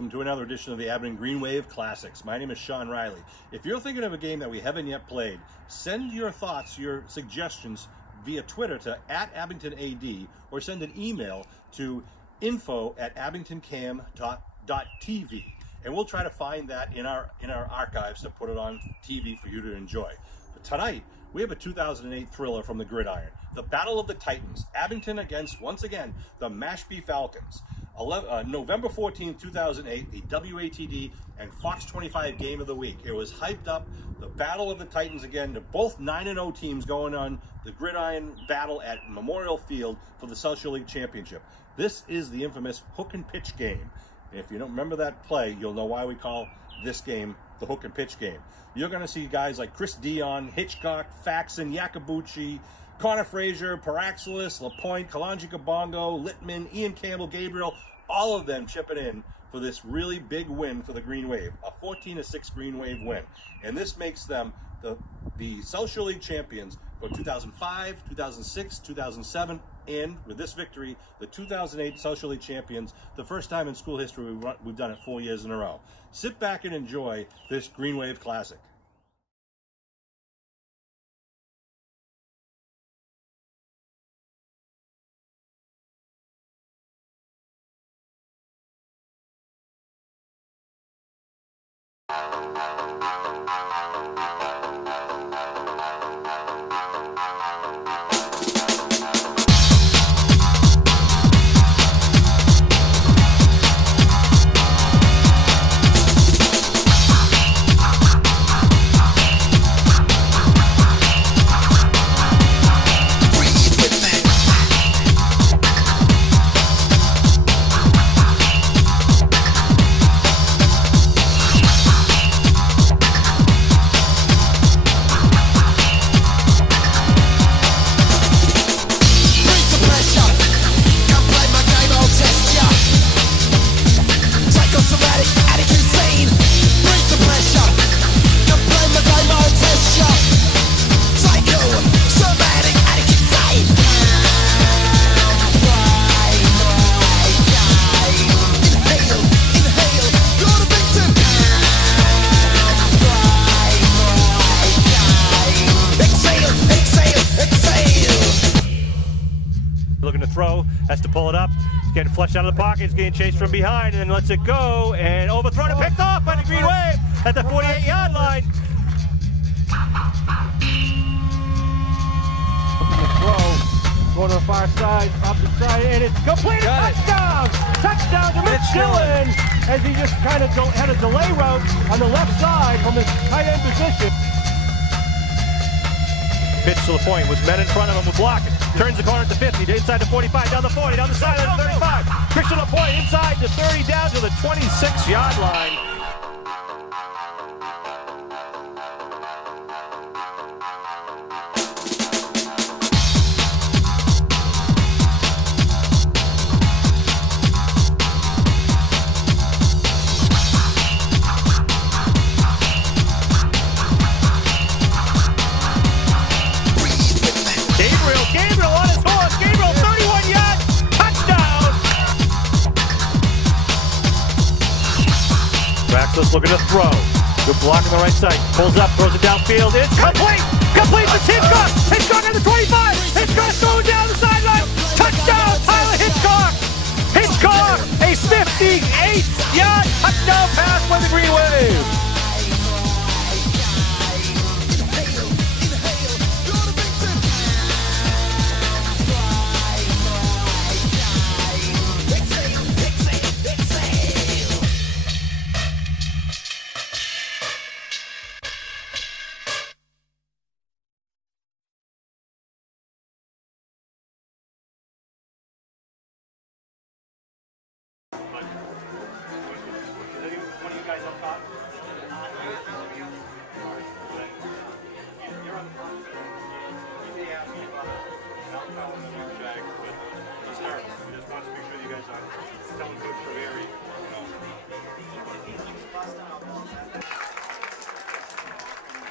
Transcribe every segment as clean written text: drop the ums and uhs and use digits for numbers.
welcome to another edition of the Abington Green Wave Classics. My name is Sean Riley. If you're thinking of a game that we haven't yet played, send your thoughts, your suggestions via Twitter to @AbingtonAD or send an email to info@abingtoncam.tv, and we'll try to find that in our archives to put it on TV for you to enjoy. But tonight, we have a 2008 thriller from the gridiron, the Battle of the Titans, Abington against, once again, the Mashpee Falcons. November 14, 2008, the WATD and Fox 25 Game of the Week. It was hyped up, the Battle of the Titans again, to both 9-0 teams going on the gridiron battle at Memorial Field for the South Shore League Championship. This is the infamous hook and pitch game. And if you don't remember that play, you'll know why we call this game the hook and pitch game. You're going to see guys like Chris Dion, Hitchcock, Faxon, Yakabuchi, Connor Frazier, Paraxelis, LaPointe, Kalanji Kabongo, Littman, Ian Campbell, Gabriel, all of them chipping in for this really big win for the Green Wave, a 14-6 Green Wave win. And this makes them the South Shore League champions for 2005, 2006, 2007, and with this victory, the 2008 South Shore League champions, the first time in school history we've done it 4 years in a row. Sit back and enjoy this Green Wave Classic. Looking to throw, has to pull it up. He's getting flushed out of the pocket. He's getting chased from behind and then lets it go and overthrown and picked off by the Green Wave at the 48-yard line. Throw, going to the far side, opposite side, and it's completed. Touchdown! Touchdown to Mitch Dillon as he just kind of had a delay route on the left side from his tight end position. Pitch to the point with men in front of him with blocking. Turns the corner at the 50, inside the 45, down the 40, down the sideline, 35. Christian LaPointe inside the 30, down to the 26-yard line. Gabriel on his horse. Gabriel, 31 yards, touchdown. Raxos looking to throw. Good block on the right side. Pulls up, throws it downfield. It's complete. Complete to Hitchcock. Hitchcock on the 25. Hitchcock throwing down the sideline. Touchdown, Tyler Hitchcock. Hitchcock, a 58-yard touchdown pass by the Green Wave. One of you guys up top? You're on the front. You may ask me about Alcohol and the Jag, but he's nervous. He just wants to make sure you guys are telling Coach Traveri.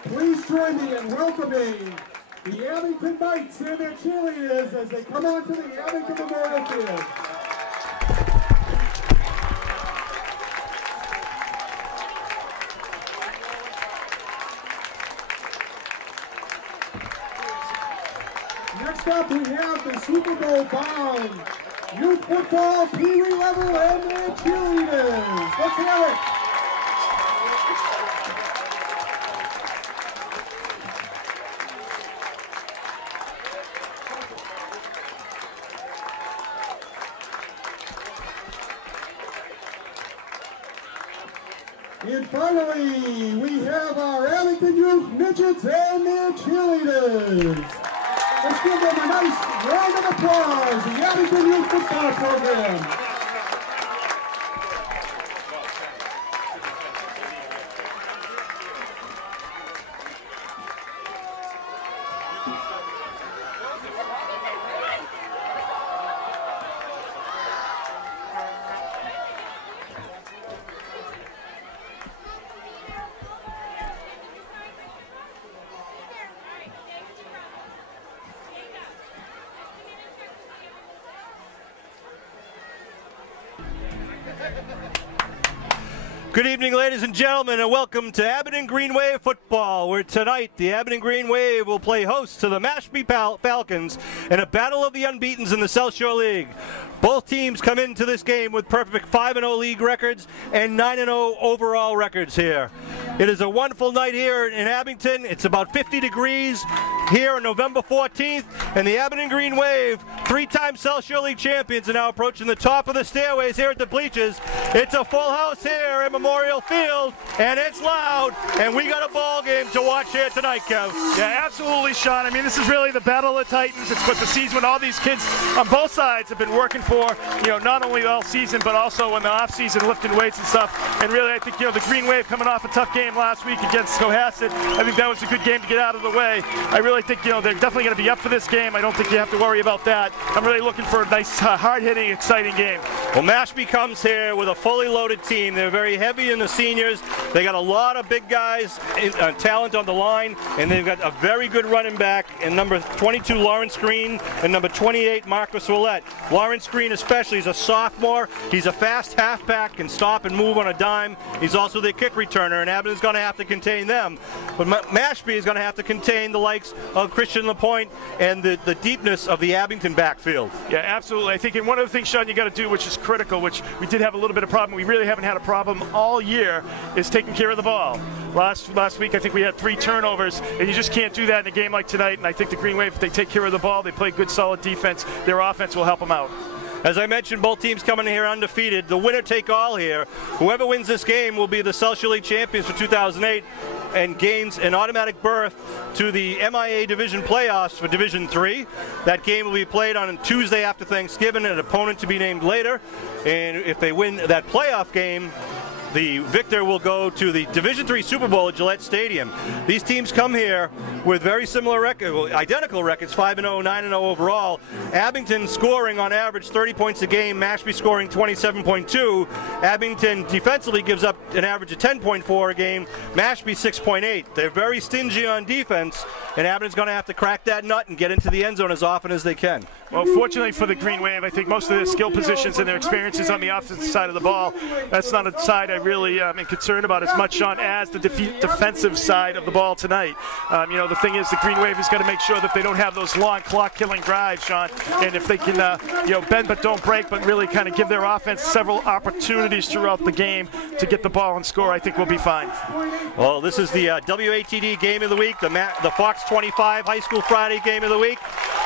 Please join me in welcoming the Abington Knights and their cheerleaders as they come onto the Abington Memorial Field. Next up, we have the Super Bowl bound youth football Pee Wee level and their cheerleaders. Let's hear it. And finally, we have our Abington Youth Midgets and their cheerleaders. Let's give them a nice round of applause, the Abington Youth Football Program. Good evening, ladies and gentlemen, and welcome to Abington Green Wave football, where tonight the Abington Green Wave will play host to the Mashpee Falcons in a battle of the unbeatens in the South Shore League. Both teams come into this game with perfect 5-0 league records and 9-0 overall records here. It is a wonderful night here in Abington. It's about 50 degrees here on November 14th, and the Abington Green Wave, three-time South Shore League champions, are now approaching the top of the stairways here at the bleachers. It's a full house here at Memorial Field, and it's loud, and we got a ball game to watch here tonight, Kev. Yeah, absolutely, Sean. I mean, this is really the battle of the Titans. It's what the season, when all these kids on both sides have been working for, not only all season, but also in the off-season, lifting weights and stuff. And really, I think, the Green Wave coming off a tough game last week against Cohasset, I think that was a good game to get out of the way. I really think, they're definitely going to be up for this game. I don't think you have to worry about that. I'm really looking for a nice, hard-hitting, exciting game. Well, Mashpee comes here with a fully loaded team. They're very heavy in the seniors. They got a lot of big guys, talent on the line, and they've got a very good running back in number 22, Lawrence Green, and number 28, Marcus Willett. Lawrence Green especially is a sophomore. He's a fast halfback, can stop and move on a dime. He's also their kick returner, and Abington's going to have to contain them. But Mashpee is going to have to contain the likes of Christian LaPointe and the deepness of the Abington backfield. Yeah, absolutely. I think, and one of the things, Sean, you got to do, which is critical, which we did have a little bit of problem, we really haven't had a problem all year, is taking care of the ball. Last week, I think we had 3 turnovers, and you just can't do that in a game like tonight. And I think the Green Wave, if they take care of the ball, they play good, solid defense, their offense will help them out. As I mentioned, both teams coming here undefeated. The winner take all here. Whoever wins this game will be the South Shore League champions for 2008 and gains an automatic berth to the MIA Division playoffs for Division 3. That game will be played on Tuesday after Thanksgiving, an opponent to be named later. And if they win that playoff game, the victor will go to the Division 3 Super Bowl at Gillette Stadium. These teams come here with very similar identical records, 5-0, 9-0 overall. Abington scoring on average 30 points a game, Mashpee scoring 27.2. Abington defensively gives up an average of 10.4 a game, Mashpee 6.8. They're very stingy on defense, and Abington's going to have to crack that nut and get into the end zone as often as they can. Well, fortunately for the Green Wave, I think most of their skill positions and their experiences on the offensive side of the ball, that's not a side I really am concerned about as much, Sean, as the defensive side of the ball tonight. The thing is, the Green Wave is going to make sure that they don't have those long clock-killing drives, Sean, and if they can, bend but don't break, but really kind of give their offense several opportunities throughout the game to get the ball and score, I think we'll be fine. Well, this is the WATD game of the week, the Fox 25 High School Friday game of the week,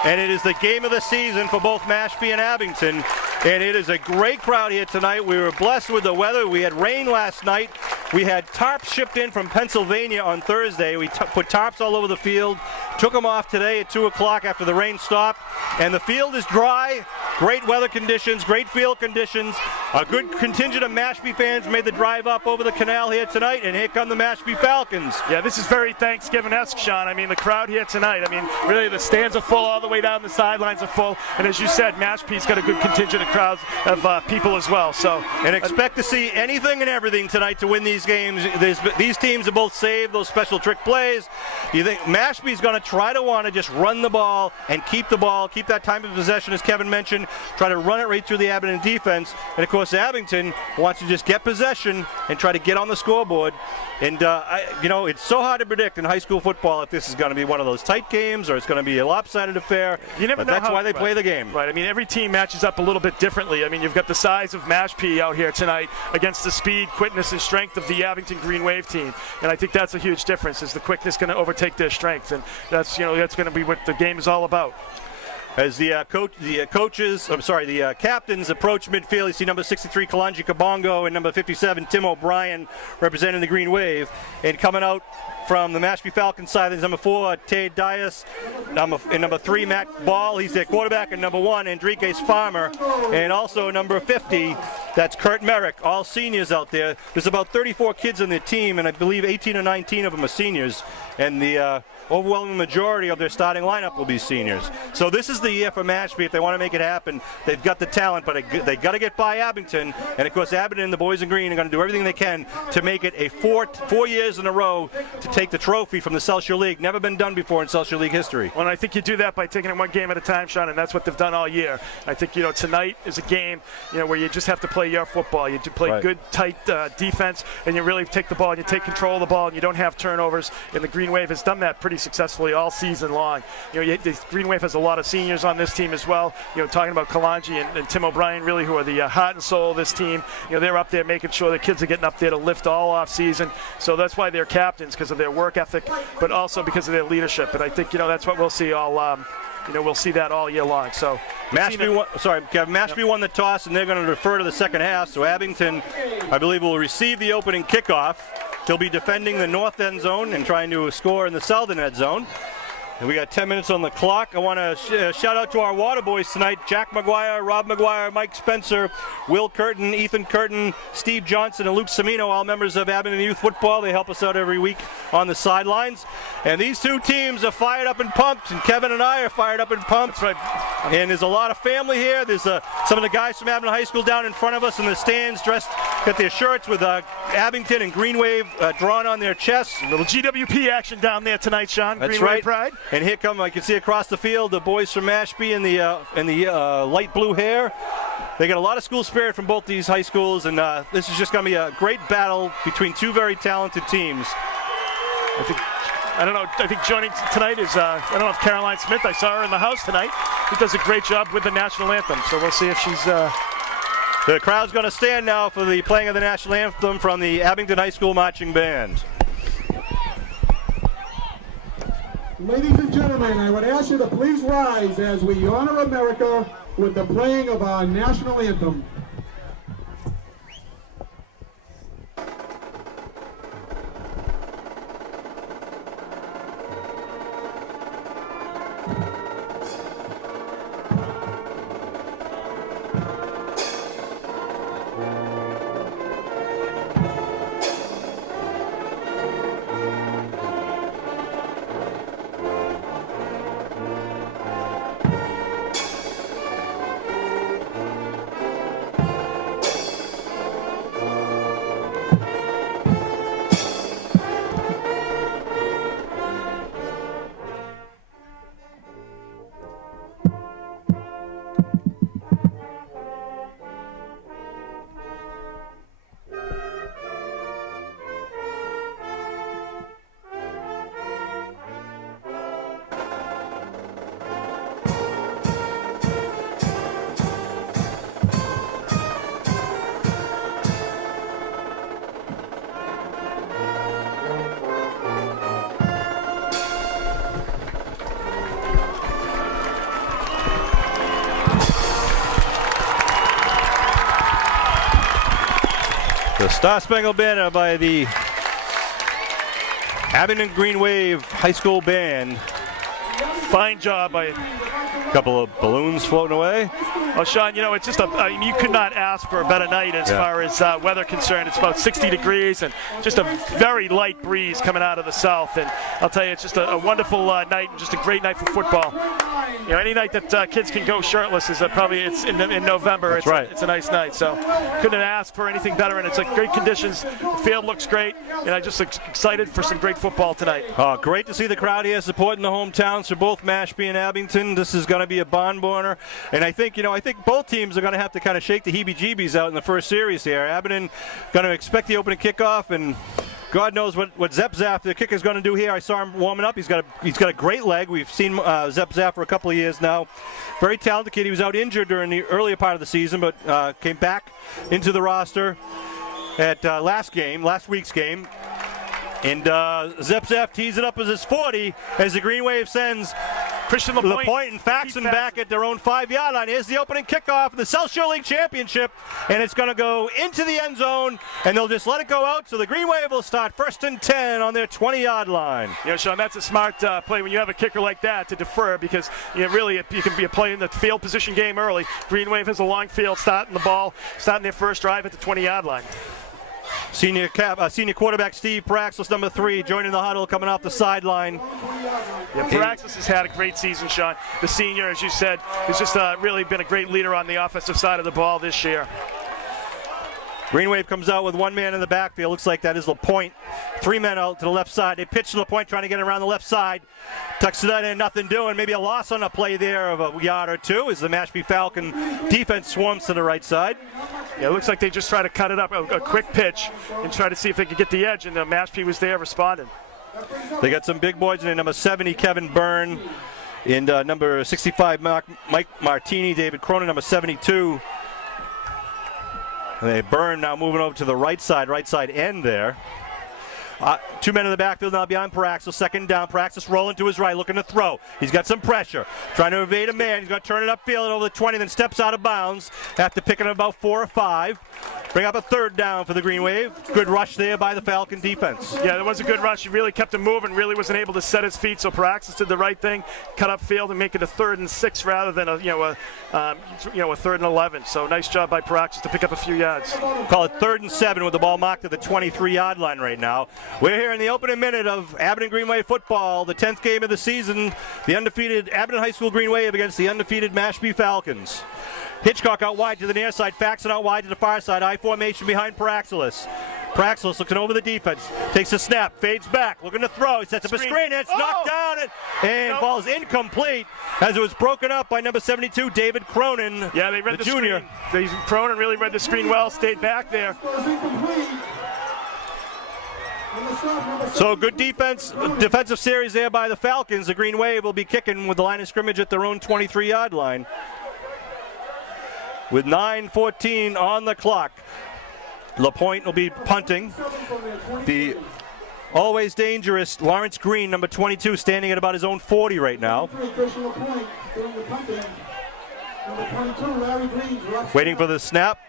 and it is the game of the season for both Mashpee and Abington, and it is a great crowd here tonight. We were blessed with the weather. We had rain last night. We had tarps shipped in from Pennsylvania on Thursday. We put tarps all over the field, took them off today at 2 o'clock after the rain stopped, and the field is dry. Great weather conditions, great field conditions. A good contingent of Mashpee fans made the drive up over the canal here tonight, and here come the Mashpee Falcons. Yeah, this is very Thanksgiving-esque, Sean. I mean, the crowd here tonight, really the stands are full all the way down, the sidelines are full, and as you said, Mashpee's got a good contingent of crowds of people as well. So, and expect to see anything and everything tonight to win these these games, these teams have both saved those special trick plays. You think Mashpee's going to try to want to just run the ball and keep that time of possession, as Kevin mentioned, try to run it right through the Abington defense. And, of course, Abington wants to just get possession and try to get on the scoreboard. And, it's so hard to predict in high school football if this is going to be one of those tight games or it's going to be a lopsided affair. You never know. That's why they play the game. Right. I mean, every team matches up a little bit differently. I mean, you've got the size of Mashpee out here tonight against the speed, quickness, and strength of the Abington Green Wave team. And I think that's a huge difference. Is the quickness going to overtake their strength? And that's going to be what the game is all about. As the captains approach midfield, you see number 63 Kalanji Kabongo and number 57 Tim O'Brien representing the Green Wave. And coming out from the Mashpee Falcons side, there's number 4 Tate Dias, and number 3 Matt Ball, he's their quarterback, and number 1 Enriquez Farmer, and also number 50, that's Kurt Merrick, all seniors out there. There's about 34 kids on the team, and I believe 18 or 19 of them are seniors, and the overwhelming majority of their starting lineup will be seniors. So this is the year for Mashpee if they want to make it happen. They've got the talent, but they got to get by Abington. And of course, Abington, the boys in green, are going to do everything they can to make it a four years in a row to take the trophy from the South Shore League. Never been done before in South Shore League history. Well, I think you do that by taking it one game at a time, Sean, and that's what they've done all year. I think tonight is a game where you just have to play your football. You play good, tight defense, and you really take the ball and you take control of the ball, and you don't have turnovers. And the Green Wave has done that pretty successfully all season long. The Green Wave has a lot of seniors on this team as well. Talking about Kalanji and Tim O'Brien, really, who are the heart and soul of this team. They're up there making sure the kids are getting up there to lift all off season. So that's why they're captains, because of their work ethic, but also because of their leadership. And I think that's what we'll see all. We'll see that all year long. So Mashpee won the toss, and they're going to defer to the second half. So Abington, I believe, will receive the opening kickoff. He'll be defending the north end zone and trying to score in the southern end zone. And we got 10 minutes on the clock. I want to shout out to our water boys tonight: Jack McGuire, Rob McGuire, Mike Spencer, Will Curtin, Ethan Curtin, Steve Johnson, and Luke Semino, all members of Abington Youth Football. They help us out every week on the sidelines. And these two teams are fired up and pumped, and Kevin and I are fired up and pumped. That's right. And there's a lot of family here. There's some of the guys from Abington High School down in front of us in the stands, got their shirts with Abington and Green Wave drawn on their chests. A little GWP action down there tonight, Sean. That's Green right. Wave Pride. And here come, I can see across the field, the boys from Mashpee in the light blue hair. They got a lot of school spirit from both these high schools, and this is just going to be a great battle between two very talented teams. I think joining tonight is, I don't know if Caroline Smith, I saw her in the house tonight. She does a great job with the national anthem, so we'll see if she's... The crowd's going to stand now for the playing of the national anthem from the Abington High School Marching Band. Ladies and gentlemen, I would ask you to please rise as we honor America with the playing of our national anthem. The Star Spangled Banner by the Abington Green Wave High School Band. Fine job by a couple of balloons floating away. Well, Sean, it's just you could not ask for a better night as far as weather concerned. It's about 60 degrees and just a very light breeze coming out of the south. And I'll tell you, it's just a wonderful night and just a great night for football. any night that kids can go shirtless is probably it's in November. That's right. It's a nice night. So couldn't ask for anything better, and it's like great conditions. The field looks great, and I'm just excited for some great football tonight. Great to see the crowd here supporting the hometowns for both Mashpee and Abington. This is going to be a barn burner, and I think both teams are going to have to kind of shake the heebie-jeebies out in the first series here. Abington going to expect the opening kickoff, and God knows what Zep Zaff, the kicker's going to do here. I saw him warming up. He's got a great leg. We've seen Zep Zaff for a couple of years now. Very talented kid. He was out injured during the earlier part of the season, but came back into the roster at last week's game. And Zep Zaff tees it up as his 40 as the Green Wave sends Christian LaPointe and Faxon back at their own 5-yard line. Here's the opening kickoff of the South Shore League Championship, and it's going to go into the end zone, and they'll just let it go out, so the Green Wave will start 1st and 10 on their 20-yard line. Sean, that's a smart play when you have a kicker like that to defer, because really you can be playing the field position game early. Green Wave has a long field starting their first drive at the 20-yard line. Senior quarterback Steve Praxis, number 3, joining the huddle, coming off the sideline. Yeah, Praxis has had a great season, Sean. The senior, as you said, has just really been a great leader on the offensive side of the ball this year. Green Wave comes out with one man in the backfield. Looks like that is LaPointe. 3 men out to the left side. They pitch to LaPointe, trying to get around the left side. Tucks it in, nothing doing. Maybe a loss on a play there of a yard or two as the Mashpee Falcon defense swarms to the right side. Yeah, it looks like they just try to cut it up, a quick pitch, and try to see if they could get the edge, and Mashpee was there responding. They got some big boys in there. Number 70, Kevin Byrne. And number 65, Mike Martini. David Cronin, number 72. They Byrne now moving over to the right side end there. 2 men in the backfield now behind Praxis. 2nd down. Praxis rolling to his right, looking to throw. He's got some pressure. Trying to evade a man. He's going to turn it upfield over the 20, then steps out of bounds after picking up about 4 or 5. Bring up a 3rd down for the Green Wave. Good rush there by the Falcon defense. Yeah, there was a good rush. He really kept him moving, really wasn't able to set his feet, so Praxis did the right thing, cut up field and make it a 3rd and 6 rather than a 3rd and 11. So nice job by Praxis to pick up a few yards. Call it 3rd and 7 with the ball marked at the 23-yard line right now. We're here in the opening minute of Abington Green Wave football, the 10th game of the season. The undefeated Abington High School Green Wave against the undefeated Mashpee Falcons. Hitchcock out wide to the near side, Faxon out wide to the far side. I formation behind Praxis. Praxis looking over the defense, takes a snap, fades back, looking to throw. He sets up a screen, and it's knocked down and falls incomplete as it was broken up by number 72, David Cronin. Yeah, they read the junior. Cronin really read the screen well, stayed back there. So good defensive series there by the Falcons. The Green Wave will be kicking with the line of scrimmage at their own 23-yard line. With 9:14 on the clock. LaPointe will be punting. The always dangerous Lawrence Green, number 22, standing at about his own 40 right now. Waiting for the snap.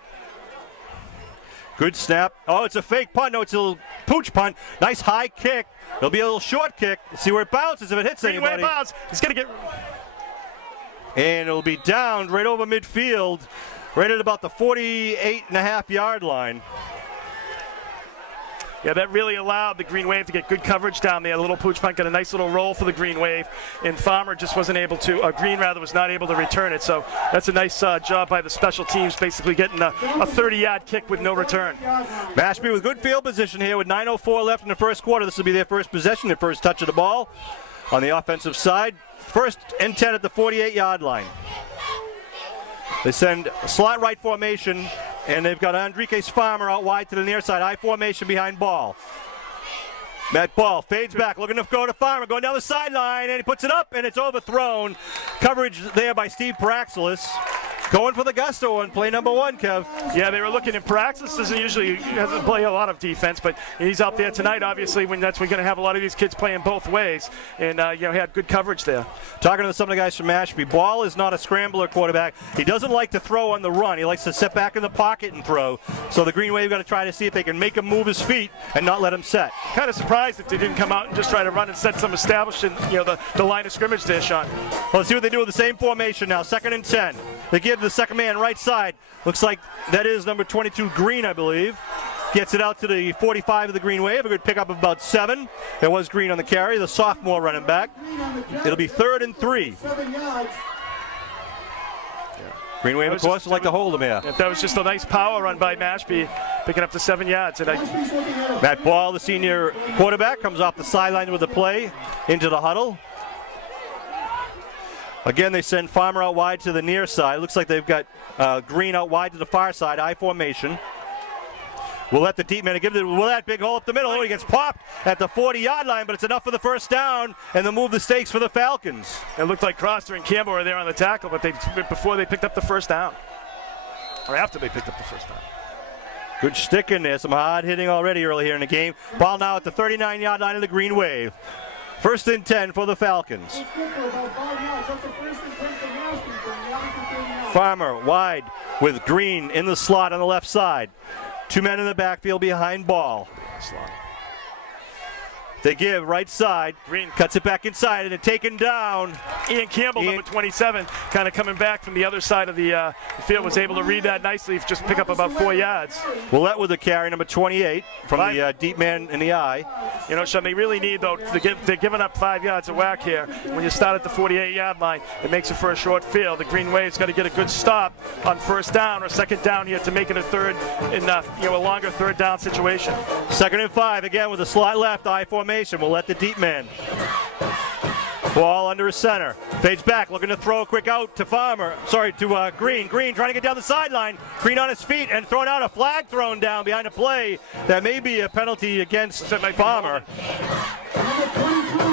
Good snap. Oh, it's a fake punt. No, it's a little pooch punt. Nice high kick. It'll be a little short kick. Let's see where it bounces if it hits anybody. Bounce. He's going to get... And it'll be down right over midfield, right at about the 48.5-yard line. Yeah, that really allowed the Green Wave to get good coverage down there. The little pooch punt got a nice little roll for the Green Wave, and Farmer just wasn't able to, Green rather, was not able to return it. So that's a nice job by the special teams, basically getting a 30-yard kick with no return. Mashpee with good field position here with 9:04 left in the first quarter. This will be their first possession, their first touch of the ball on the offensive side. 1st and 10 at the 48-yard line. They send slot right formation, and they've got Enriquez Farmer out wide to the near side. I formation behind Ball. Matt Ball fades back, looking to go to Farmer, going down the sideline, and he puts it up, and it's overthrown. Coverage there by Steve Praxis. Going for the gusto on play number 1, Kev. Yeah, they were looking at Praxis. Doesn't play a lot of defense, but he's out there tonight, obviously, when we're going to have a lot of these kids playing both ways, and had good coverage there. Talking to some of the guys from Mashpee, Ball is not a scrambler quarterback. He doesn't like to throw on the run. He likes to sit back in the pocket and throw. So the Green Wave got to try to see if they can make him move his feet and not let him set. Kind of surprised that they didn't come out and just try to run and set some established in the line of scrimmage there, Sean. Well, let's see what they do with the same formation now. 2nd and 10. They give the second man right side. Looks like that is number 22, Green, I believe. gets it out to the 45 of the Green Wave. A good pickup of about 7. There was Green on the carry, the sophomore running back. It'll be 3rd and 3. Green Wave, of course, would like to hold him here. That was just a nice power run by Mashpee, picking up the 7 yards. And Matt Ball, the senior quarterback, comes off the sideline with the play into the huddle. Again, they send Farmer out wide to the near side. Looks like they've got Green out wide to the far side, I formation. We'll let the deep man give it. Will that big hole up the middle? Oh, he gets popped at the 40-yard line, but it's enough for the first down, and they'll move the stakes for the Falcons. It looked like Crosser and Campbell were there on the tackle, but before they picked up the first down, or after they picked up the first down. Good stick in there. Some hard hitting already early here in the game. Ball now at the 39-yard line of the Green Wave. 1st and 10 for the Falcons. Farmer wide with Green in the slot on the left side. 2 men in the backfield behind Ball. They give right side. Green cuts it back inside, and it's taken down. Ian Campbell, number 27, kind of coming back from the other side of the field, was able to read that nicely, just pick up about 4 yards. Willett with the carry, number 28, from the deep man in the eye. You know, Sean, they really need, though, they're giving up 5 yards of whack here. When you start at the 48-yard line, it makes it for a short field. The Green Wave's got to get a good stop on 1st down or 2nd down here to make it a third, in a longer 3rd down situation. 2nd and 5, again with a slot left, I formation. We'll let the deep man. Ball under his center. Fades back, looking to throw a quick out to Green. Green trying to get down the sideline. Green on his feet and throwing out a flag thrown down behind a play. That may be a penalty against Farmer.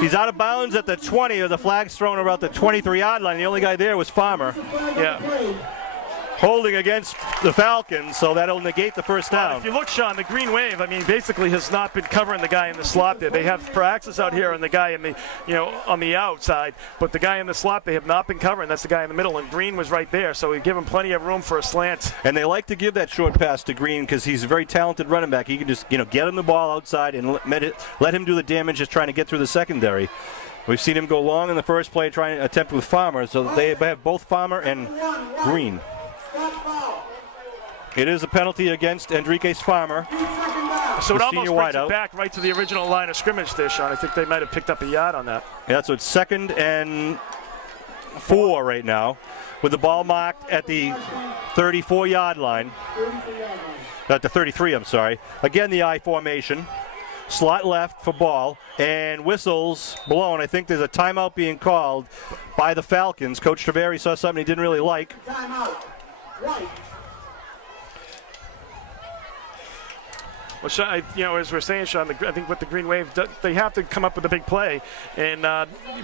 He's out of bounds at the 20, or the flag's thrown about the 23-yard line. The only guy there was Farmer. Yeah. Holding against the Falcons, so that'll negate the first down. If you look, Sean, the Green Wave, I mean, basically has not been covering the guy in the slot there. They have Praxis out here and the guy in the, on the outside, but the guy in the slot they have not been covering. That's the guy in the middle, and Green was right there, so we give him plenty of room for a slant. And they like to give that short pass to Green because he's a very talented running back. He can just, get him the ball outside and let him do the damage just trying to get through the secondary. We've seen him go long in the first play, trying to attempt with Farmer, so they have both Farmer and Green. It is a penalty against Enriquez Farmer. So it almost brings it back right to the original line of scrimmage there, Sean. I think they might have picked up a yard on that. Yeah, so it's 2nd and 4 right now, with the ball marked at the 34-yard line. At the 33, I'm sorry. Again, the I formation. Slot left for Ball, and whistles blown. I think there's a timeout being called by the Falcons. Coach Treveri saw something he didn't really like. Timeout. Right. Well, Sean, as we're saying, Sean, I think with the Green Wave, they have to come up with a big play. And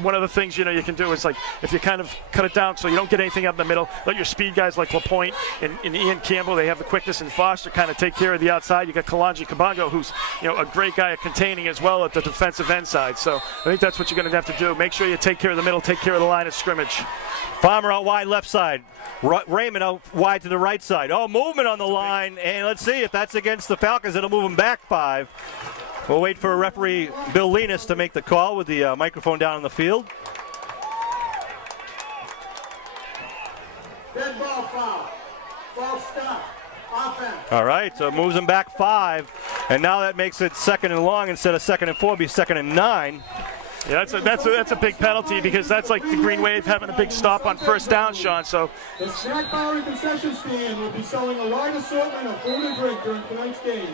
one of the things, you can do is, like, if you kind of cut it down so you don't get anything out in the middle, let your speed guys like LaPointe and Ian Campbell, they have the quickness, and Foster kind of take care of the outside. You got Kalanji Kabongo, who's, a great guy at containing as well at the defensive end side. So I think that's what you're going to have to do. Make sure you take care of the middle, take care of the line of scrimmage. Farmer out wide left side. Raymond out wide to the right side. Oh, movement on the line, and let's see if that's against the Falcons. It'll move them back 5. We'll wait for referee Bill Linus to make the call with the microphone down on the field. Dead ball foul. Ball stop. Offense. All right, so it moves them back 5, and now that makes it 2nd and long instead of 2nd and 4. It'll be 2nd and 9. Yeah, that's a big penalty, because that's like the Green Wave having a big stop on 1st down, Sean. So the snack bar and concession stand will be selling a wide assortment of food and drink during tonight's game.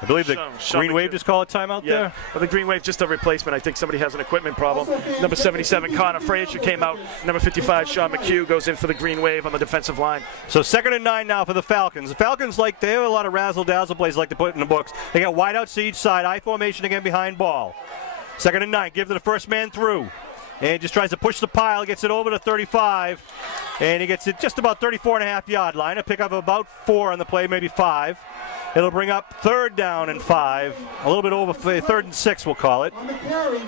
I believe the Green Wave just called a timeout there. Well, the Green Wave just a replacement. I think somebody has an equipment problem. Number 77, Connor Frazier, came out. Number 55, Sean McHugh, goes in for the Green Wave on the defensive line. So 2nd and 9 now for the Falcons. The Falcons, they have a lot of razzle-dazzle plays like to put in the books. They got wideouts to each side. I formation again behind Ball. 2nd and 9, give to the first man through. And just tries to push the pile, gets it over to 35. And he gets it just about 34.5-yard line. A pickup of about 4 on the play, maybe 5. It'll bring up 3rd down and 5. A little bit over 3rd and 6, we'll call it. On the carry,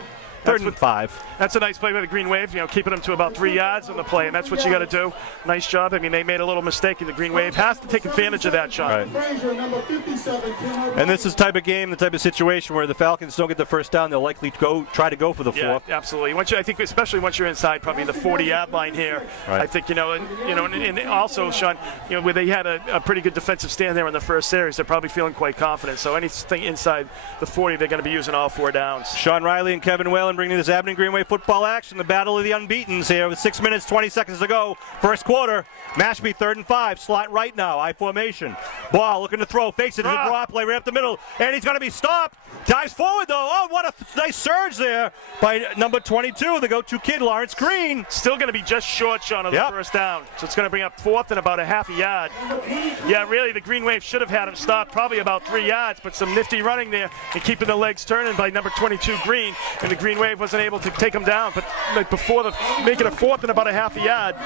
Third and 5. That's a nice play by the Green Wave, keeping them to about 3 yards on the play, and that's what you got to do. Nice job. I mean, they made a little mistake, and the Green Wave has to take advantage of that shot. Right. And this is the type of game, the type of situation where the Falcons don't get the first down, they'll likely try to go for the fourth. Yeah, absolutely. I think especially once you're inside probably the 40-yard line here, right. I think, and also, Sean, where they had a pretty good defensive stand there in the first series, they're probably feeling quite confident. So anything inside the 40, they're going to be using all 4 downs. Sean Riley and Kevin Whalen bringing this Abington Greenway football action, the battle of the unbeatens here with 6 minutes, 20 seconds to go. First quarter, Mashpee 3rd and 5, slot right now, I formation. Ball looking to throw, fakes it, a draw play right up the middle, and he's going to be stopped. Dives forward though. Oh, what a nice surge there by number 22, the go-to kid, Lawrence Green. Still going to be just short, Sean, of the first down. So it's going to bring up 4th and about a half a yard. Yeah, really, the Green Wave should have had him stopped probably about 3 yards, but some nifty running there and keeping the legs turning by number 22, Green, and the Green Wave wasn't able to take him down. But before make it a 4th and about a half a yard.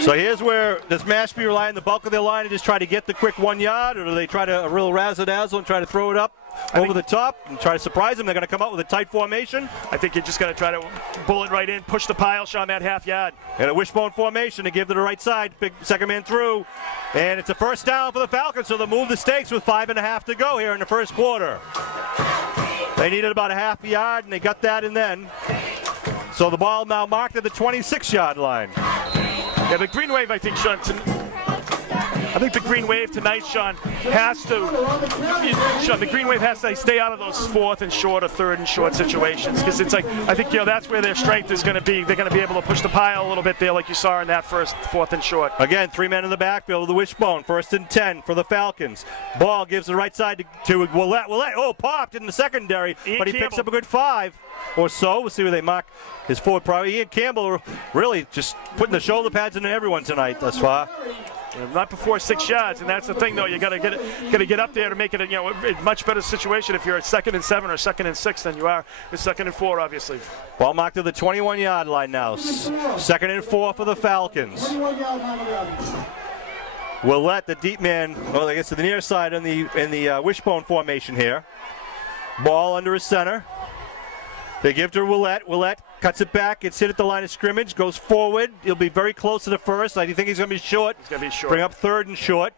So here's where does Mashpee rely on the bulk of their line and just try to get the quick 1 yard, or do they try to a real razzle-dazzle and try to throw it up over the top and try to surprise them? They're going to come out with a tight formation. I think you're just going to try to bullet right in, push the pile, Sean, that half yard. And a wishbone formation to give to the right side. Big second man through. And it's a first down for the Falcons, so they'll move the stakes with 5.5 to go here in the first quarter. They needed about a half a yard, and they got that in then. So the ball now marked at the 26-yard line. Yeah, the Green Wave, I think, Sean, I think the Green Wave tonight, Sean, has to. Sean, the Green Wave has to stay out of those 4th and short or 3rd and short situations, because it's like, I think, that's where their strength is going to be. They're going to be able to push the pile a little bit there, like you saw in that first 4th and short. Again, 3 men in the backfield with the wishbone. 1st and 10 for the Falcons. Ball gives the right side to Willett. Popped in the secondary, but he picks up a good 5 or so. We'll see where they mark his forward priority. Ian Campbell really just putting the shoulder pads into everyone tonight thus far. Not before 6 yards, and that's the thing, though. You got to get up there to make it a much better situation if you're at 2nd and 7 or 2nd and 6 than you are with 2nd and 4, obviously. Ball marked to the 21-yard line now. 2nd and 4 for the Falcons. Willett, the deep man, I guess to the near side in the wishbone formation here. Ball under his center. They give to Willett. Willett cuts it back. It's hit at the line of scrimmage. Goes forward. He'll be very close to the first. I think he's going to be short. He's going to be short. Bring up 3rd and short.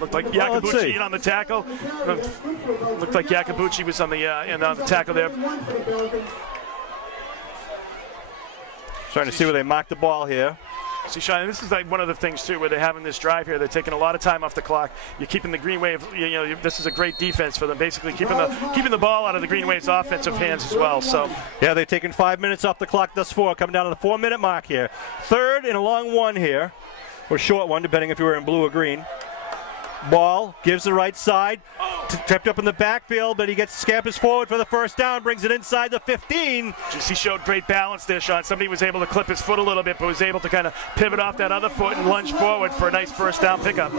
Looked like Yakabuchi in on the tackle. Looked like Yakabuchi was on the tackle there. Trying to see where they mark the ball here. See, Sean, this is like one of the things, too, where they're having this drive here. They're taking a lot of time off the clock. You're keeping the Green Wave, this is a great defense for them, basically keeping the ball out of the Green Wave's offensive hands as well. So yeah, they've taken 5 minutes off the clock thus far, coming down to the 4-minute mark here. 3rd and a long one here, or short one, depending if you were in blue or green. Ball gives the right side, tripped up in the backfield, but he scampers forward for the first down, brings it inside the 15. He showed great balance there, Sean. Somebody was able to clip his foot a little bit, but was able to kind of pivot off that other foot and lunge forward for a nice first down pickup.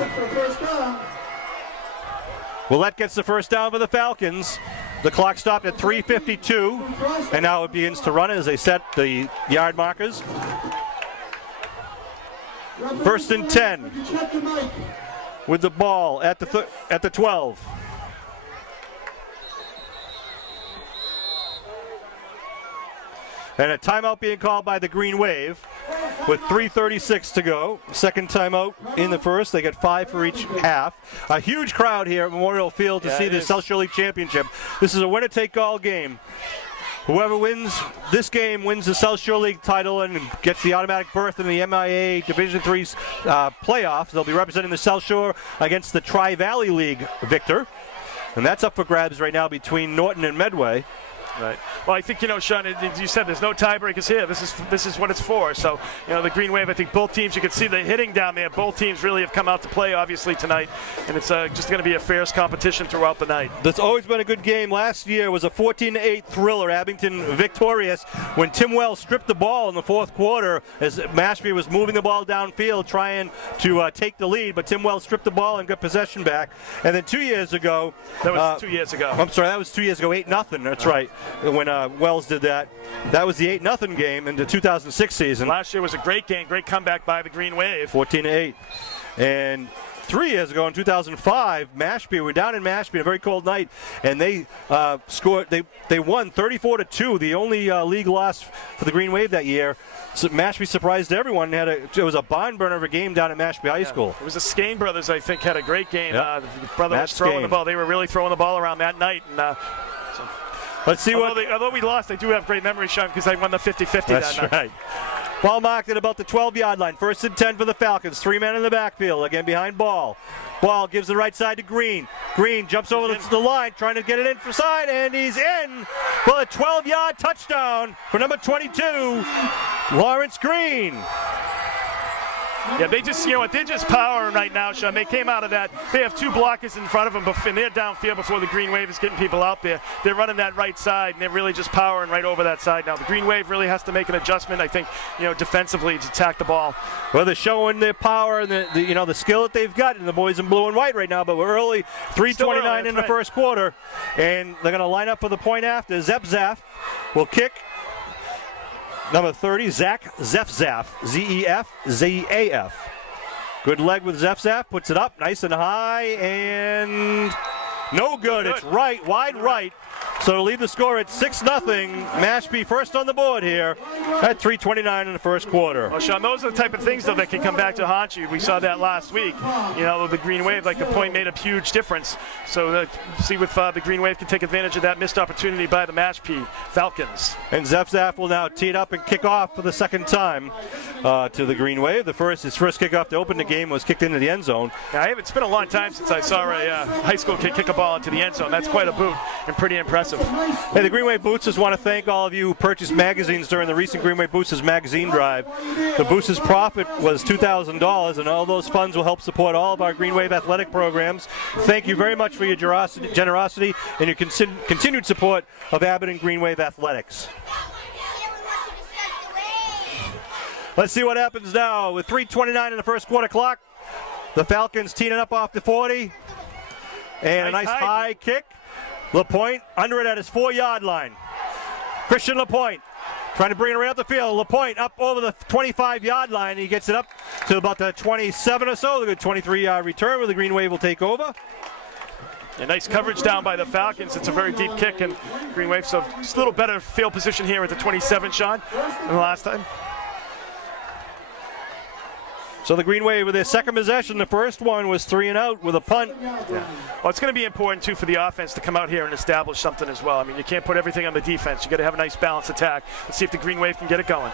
Willett gets the first down for the Falcons. The clock stopped at 3:52, and now it begins to run as they set the yard markers. 1st and 10. With the ball at the 12. And a timeout being called by the Green Wave with 3:36 to go. Second timeout in the first. They get 5 for each half. A huge crowd here at Memorial Field to see the South Shore League Championship. This is a winner-take-all game. Whoever wins this game wins the South Shore League title and gets the automatic berth in the MIA Division III playoffs. They'll be representing the South Shore against the Tri-Valley League victor. And that's up for grabs right now between Norton and Medway. Right. Well, I think, Sean, you said there's no tiebreakers here. This is what it's for. So, the Green Wave, I think both teams, you can see the hitting down there. Both teams really have come out to play, obviously, tonight. And it's just going to be a fierce competition throughout the night. That's always been a good game. Last year was a 14-8 thriller. Abington victorious when Tim Wells stripped the ball in the 4th quarter as Mashpee was moving the ball downfield trying to take the lead. But Tim Wells stripped the ball and got possession back. And then 2 years ago. That was 2 years ago. I'm sorry, that was 2 years ago. 8-0. That's right. When Wells did that. That was the 8-0 game in the 2006 season. Last year was a great game, great comeback by the Green Wave. 14-8. And 3 years ago in 2005, Mashpee, we're down in Mashpee on a very cold night, and they scored. They won 34-2, the only league loss for the Green Wave that year. So Mashpee surprised everyone. It was a barn burner of a game down at Mashpee High School. It was the Skane brothers, I think, had a great game. Yep. The brother was throwing the ball. They were really throwing the ball around that night. And, let's see although we lost, I do have great memories, Sean, because I won the 50-50 that night. That's right. Ball marked at about the 12-yard line. 1st and 10 for the Falcons. 3 men in the backfield. Again behind ball. Ball gives the right side to Green. Green jumps over the line, trying to get it in for side, and he's in for a 12-yard touchdown for number 22, Lawrence Green. Yeah, they just, they're just powering right now, Sean. They came out of that. They have 2 blockers in front of them, and they're downfield before the Green Wave is getting people out there. They're running that right side, and they're really just powering right over that side now. The Green Wave really has to make an adjustment, I think, defensively to attack the ball. Well, they're showing their power and the skill that they've got, and the boys in blue and white right now, but we're early, 3:29 in the first quarter, and they're going to line up for the point after. Zepzaf will kick. Number 30, Zach Zefzaf, Z-E-F-Z-A-F. Good leg with Zefzaf, puts it up nice and high, and no good. It's right, wide right. So to lead the score at 6-0, Mashpee first on the board here at 3:29 in the first quarter. Well, Sean, those are the type of things, though, that can come back to haunt you. We saw that last week. The Green Wave, like the point made a huge difference. So see if the Green Wave can take advantage of that missed opportunity by the Mashpee Falcons. And Zefzaf will now tee it up and kick off for the second time to the Green Wave. His first kickoff to open the game was kicked into the end zone. Now, it's been a long time since I saw a high school kid kick a ball into the end zone. That's quite a boot and pretty impressive. Hey, the Green Wave Boosters want to thank all of you who purchased magazines during the recent Green Wave Boosters magazine drive. The Boosters' profit was $2,000, and all those funds will help support all of our Green Wave athletic programs. Thank you very much for your generosity and your continued support of Abbott and Green Wave athletics. Let's see what happens now with 3:29 in the first quarter clock. The Falcons teeing up off the 40, and a nice high kick. LaPointe under it at his 4-yard line. Christian LaPointe trying to bring it right up the field. LaPointe up over the 25-yard line. He gets it up to about the 27 or so. The good 23-yard return where the Green Wave will take over. A nice coverage down by the Falcons. It's a very deep kick, and Green Wave, so just a little better field position here at the 27, Sean, than the last time. So the Green Wave with their second possession. The first one was 3 and out with a punt. Yeah. Well, it's going to be important, too, for the offense to come out here and establish something as well. I mean, you can't put everything on the defense. You got to have a nice balanced attack. Let's see if the Green Wave can get it going.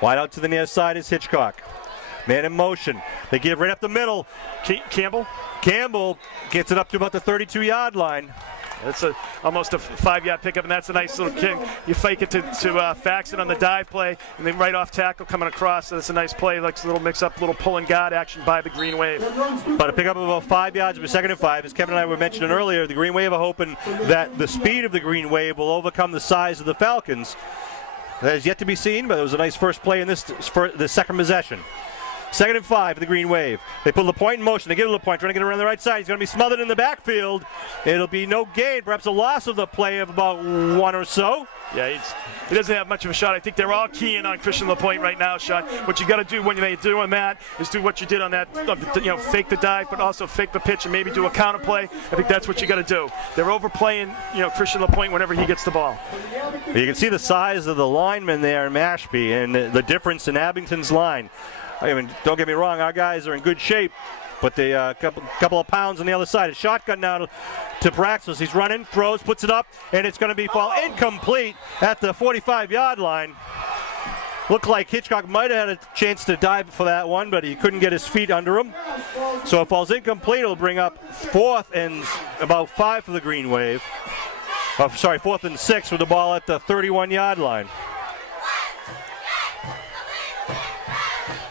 Wide out to the near side is Hitchcock. Man in motion. They give right up the middle. Campbell gets it up to about the 32-yard line. That's almost a 5-yard pickup, and that's a nice little kick. You fake it to Faxon on the dive play, and then right off tackle coming across. So that's a nice play, like a little mix-up, little pull and guard action by the Green Wave. But a pickup of about 5 yards for 2nd and 5. As Kevin and I were mentioning earlier, the Green Wave are hoping that the speed of the Green Wave will overcome the size of the Falcons. That is yet to be seen, but it was a nice first play in the second possession. 2nd and 5 for the Green Wave. They put LaPointe in motion. They get LaPointe trying to get around the right side. He's going to be smothered in the backfield. It'll be no gain, perhaps a loss of the play of about 1 or so. Yeah, he doesn't have much of a shot. I think they're all keying on Christian LaPointe right now, Sean. What you got to do when you're doing that is do what you did on that, fake the dive, but also fake the pitch and maybe do a counter play. I think that's what you got to do. They're overplaying, Christian LaPointe whenever he gets the ball. You can see the size of the linemen there in Mashpee and the difference in Abington's line. I mean, don't get me wrong, our guys are in good shape, but they couple of pounds on the other side. A shotgun now to Praxis. He's running, throws, puts it up, and it's going to be incomplete at the 45-yard line. Looked like Hitchcock might have had a chance to dive for that one, but he couldn't get his feet under him. So it falls incomplete. It'll bring up 4th and about 5 for the Green Wave. 4th and 6 with the ball at the 31-yard line.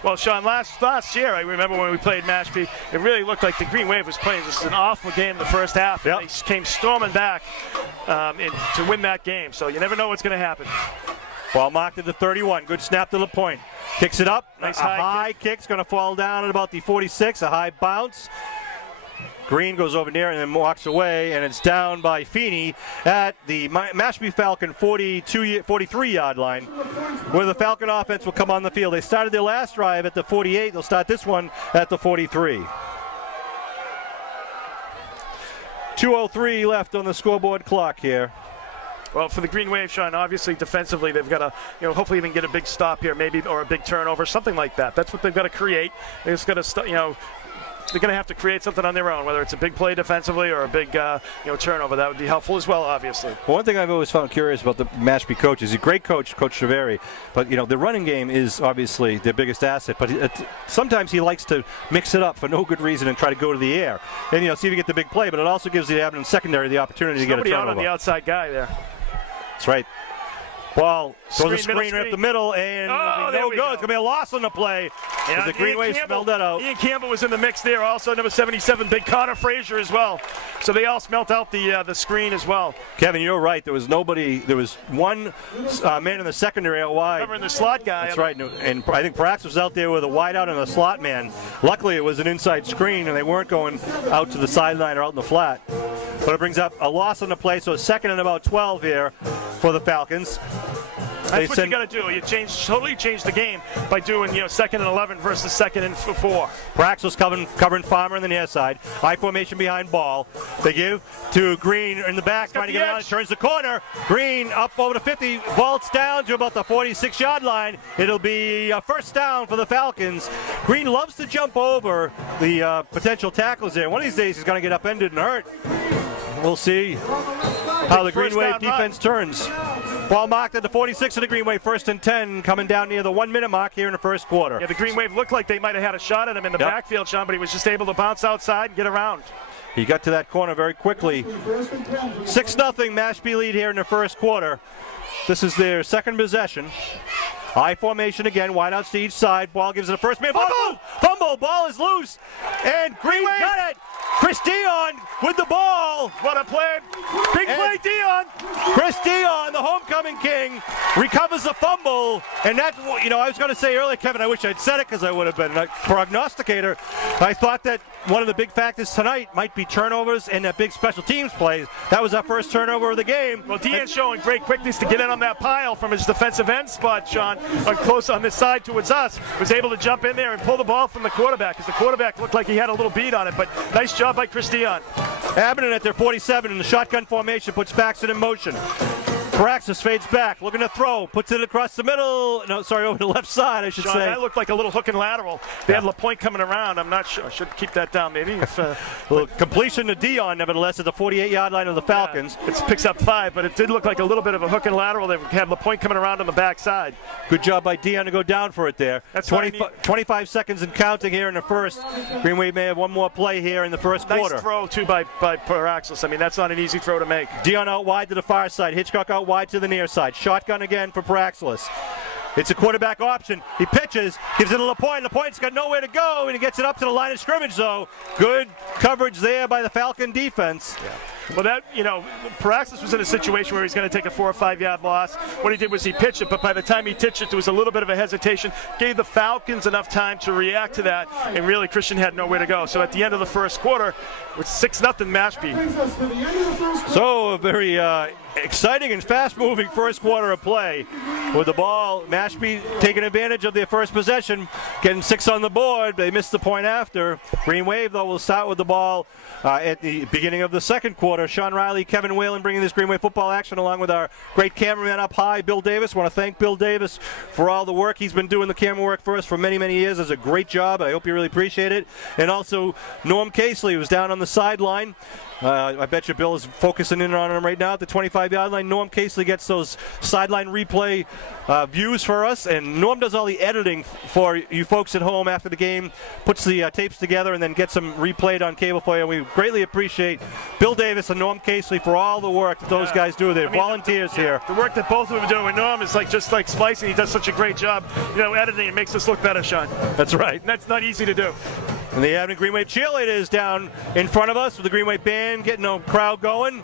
Well, Sean, last year, I remember when we played Mashpee, it really looked like the Green Wave was playing just an awful game in the first half. Yep. They came storming back to win that game, so you never know what's going to happen. Ball marked at the 31. Good snap to LaPointe. Kicks it up. Nice high kick's going to fall down at about the 46. A high bounce. Green goes over near and then walks away, and it's down by Feeney at the Mashpee Falcon 43-yard line, where the Falcon offense will come on the field. They started their last drive at the 48. They'll start this one at the 43. 2:03 left on the scoreboard clock here. Well, for the Green Wave, Sean, obviously defensively they've got to, hopefully even get a big stop here, maybe, or a big turnover, something like that. That's what they've got to create. They've just got to, they're going to have to create something on their own, whether it's a big play defensively or a big, turnover. That would be helpful as well, obviously. One thing I've always found curious about the Mashpee coach is he's a great coach, Coach Treveri, but the running game is obviously their biggest asset. But sometimes he likes to mix it up for no good reason and try to go to the air and see if you get the big play. But it also gives the Abington secondary the opportunity to get a turnover. Nobody out on the outside guy there. That's right. Ball throws a screen right up the middle, and no good. It's going to be a loss on the play. Yeah, the Green Wave smelled that out. Ian Campbell was in the mix there. Also, number 77, big Connor Frazier as well. So they all smelt out the screen as well. Kevin, you're right. There was nobody. There was one man in the secondary out wide. Covering the slot guy. That's right. And I think Prax was out there with a wide out and a slot man. Luckily, it was an inside screen, and they weren't going out to the sideline or out in the flat. But it brings up a loss on the play, so a second and about 12 here for the Falcons. That's what you got to do. You totally change the game by doing, second and 11 versus second and 4. Prax was covering Farmer on the near side. High formation behind ball. They give to Green in the back, trying to get around. Turns the corner. Green up over the 50, vaults down to about the 46-yard line. It'll be a first down for the Falcons. Green loves to jump over the potential tackles there. One of these days he's going to get upended and hurt. We'll see how the Green Wave defense turns. Ball marked at the 46 of the Green Wave, 1st and 10, coming down near the 1-minute mark here in the first quarter. Yeah, the Green Wave looked like they might have had a shot at him in the backfield, Sean, but he was just able to bounce outside and get around. He got to that corner very quickly. 6-0 Mashpee lead here in the first quarter. This is their second possession. High formation again, wideouts to each side. Ball gives it a first man. Fumble! Ball is loose. And Green got it. Chris Dion with the ball. What a play. Big play, Dion. Chris Dion, the homecoming king, recovers the fumble. And that, I was going to say earlier, Kevin, I wish I'd said it because I would have been a prognosticator. I thought that one of the big factors tonight might be turnovers and that big special teams plays. That was our first turnover of the game. Well, Dion's showing great quickness to get in on that pile from his defensive end spot, Sean, close on this side towards us. Was able to jump in there and pull the ball from the quarterback because the quarterback looked like he had a little beat on it, but nice job by Chris Dion. Abington at their 47 in the shotgun formation puts Paxton in motion. Praxis fades back, looking to throw, puts it across the middle. No, sorry, over the left side, I should say. That looked like a little hook and lateral. They had LaPointe coming around. I'm not sure. I should keep that down, maybe. Well, completion to Dion, nevertheless, at the 48-yard line of the Falcons. It picks up 5, but it did look like a little bit of a hook and lateral. They had LaPointe coming around on the backside. Good job by Dion to go down for it there. That's 25 seconds and counting here in the first. Green Wave may have one more play here in the first quarter. Nice throw, too, by Paraxis. I mean, that's not an easy throw to make. Dion out wide to the far side. Hitchcock out wide to the near side. Shotgun again for Praxis. It's a quarterback option. He pitches, gives it to LaPointe. LaPointe's got nowhere to go, and he gets it up to the line of scrimmage, though. Good coverage there by the Falcon defense. Yeah. Well, Paraxis was in a situation where he's going to take a 4 or 5 yard loss. What he did was he pitched it, but by the time he pitched it, there was a little bit of a hesitation. Gave the Falcons enough time to react to that, and really Christian had nowhere to go. So at the end of the first quarter, it's 6-0 Mashpee. So a very exciting and fast-moving first quarter of play. With the ball, Mashpee taking advantage of their first possession, getting 6 on the board. They missed the point after. Green Wave, though, will start with the ball at the beginning of the second quarter. Sean Riley, Kevin Whalen bringing this Green Wave football action along with our great cameraman up high, Bill Davis. I want to thank Bill Davis for all the work. He's been doing the camera work for us for many, many years. Does a great job. I hope you really appreciate it. And also Norm Casely, who's down on the sideline. I bet you Bill is focusing in on him right now at the 25-yard line. Norm Casely gets those sideline replay views for us, and Norm does all the editing for you folks at home after the game, puts the tapes together, and then gets them replayed on cable for you. We greatly appreciate Bill Davis and Norm Casely for all the work that those guys do. They're volunteers here. The work that both of them are doing with Norm is just like splicing. He does such a great job, editing. It makes us look better, Sean. That's right. And that's not easy to do. And the Abington Green Wave cheerleaders down in front of us with the Green Wave band getting a crowd going.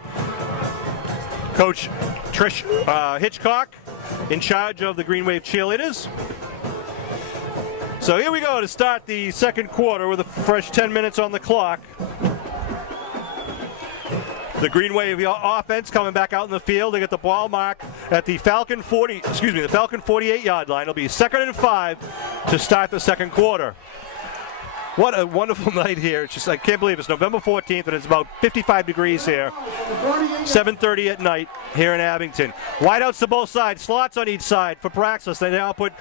Coach Trish Hitchcock in charge of the Green Wave cheerleaders. So here we go to start the second quarter with a fresh 10 minutes on the clock. The Green Wave offense coming back out in the field. They get the ball marked at the Falcon 48-yard line. It'll be 2nd and 5 to start the second quarter. What a wonderful night here. It's just, I can't believe it's November 14th and it's about 55 degrees here. 7:30 at night here in Abington. Wideouts to both sides, slots on each side for Praxis. They now put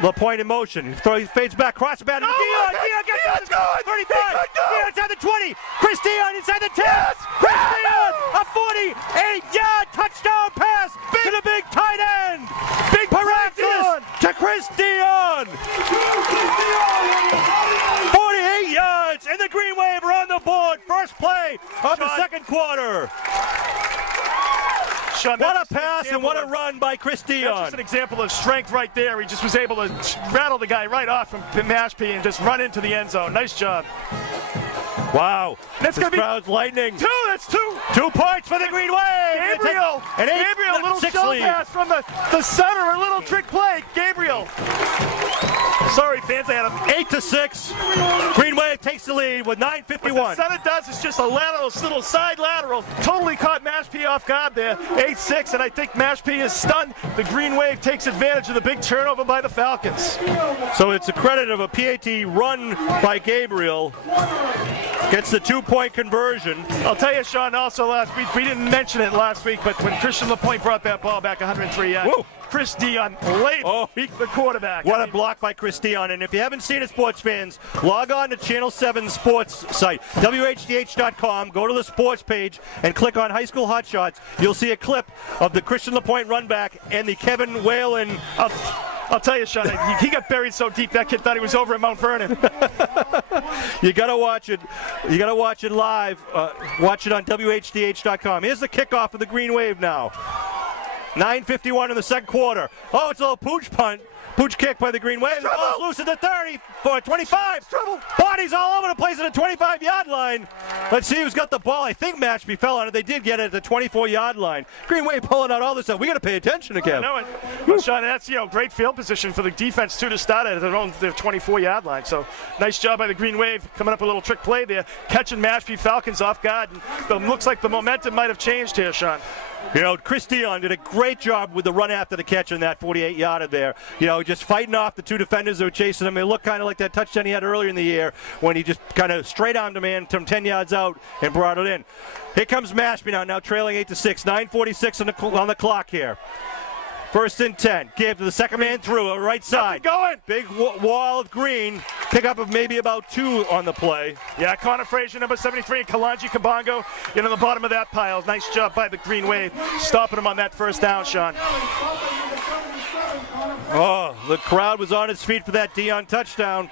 LaPointe in motion. He fades back, cross back to Dion. Dion gets it. 35. Dion inside the 20. Chris Dion inside the 10. Yes. Chris Dion, a 48-yard touchdown pass to the big tight end. Big Praxis to Chris Dion. 48 yards, and the Green Wave are on the board. First play of the second quarter. Sean, what a pass and what a run by Chris Dion. That's just an example of strength right there. He just was able to rattle the guy right off from Mashpee and just run into the end zone. Nice job. Wow. That's going to be crowd's lightning. That's two. 2 points for the Green Wave. Gabriel. Gabriel, a little shell pass from the center, a little trick play. Gabriel. Sorry, fans, I had him. 8-6. Green Wave takes the lead with 9:51. What the center does is just a lateral, little side lateral. Totally caught Mashpee off guard there. 8-6, and I think Mashpee is stunned. The Green Wave takes advantage of the big turnover by the Falcons. So it's a credit of a PAT run by Gabriel. Gets the 2-point conversion. I'll tell you, Sean, also last week, we didn't mention it last week, but when Christian LaPointe brought that ball back 103 yards, Chris Dion laid the quarterback. What a block by Chris Dion. And if you haven't seen it, sports fans, log on to Channel 7's sports site, WHDH.com, go to the sports page, and click on High School Hot Shots. You'll see a clip of the Christian LaPointe run back and the Kevin Whalen. I'll tell you, Sean, he got buried so deep that kid thought he was over at Mount Vernon. You got to watch it. You got to watch it live. Watch it on WHDH.com. Here's the kickoff of the Green Wave now. 9:51 in the second quarter. Oh, it's a little pooch punt. Pooch kick by the Green Wave. The ball's loose at the 30 for 25. Bodies all over the place at the 25-yard line. Let's see who's got the ball. I think Mashpee fell on it. They did get it at the 24-yard line. Green Wave pulling out all this stuff. We got to pay attention to Kev. I know it. Well, Sean, that's great field position for the defense too to start at their 24-yard line. So nice job by the Green Wave coming up with a little trick play there, catching Mashpee Falcons off guard. And looks like the momentum might have changed here, Sean. You know, Chris Dion did a great job with the run after the catch in that 48-yarder there. You know, just fighting off the two defenders that were chasing him. It looked kind of like that touchdown he had earlier in the year when he just kind of straight-armed a man from 10 yards out and brought it in. Here comes Mashpee now trailing 8-6. 9:46 on the clock here. First and 10. Give to the second man through, right side. Going. Big wall of Green. Pickup of maybe about 2 on the play. Yeah, Connor Frazier, number 73, and Kalanji Kabongo in on the bottom of that pile. Nice job by the Green Wave, stopping him on that first down, Sean. Oh, the crowd was on its feet for that Dion touchdown.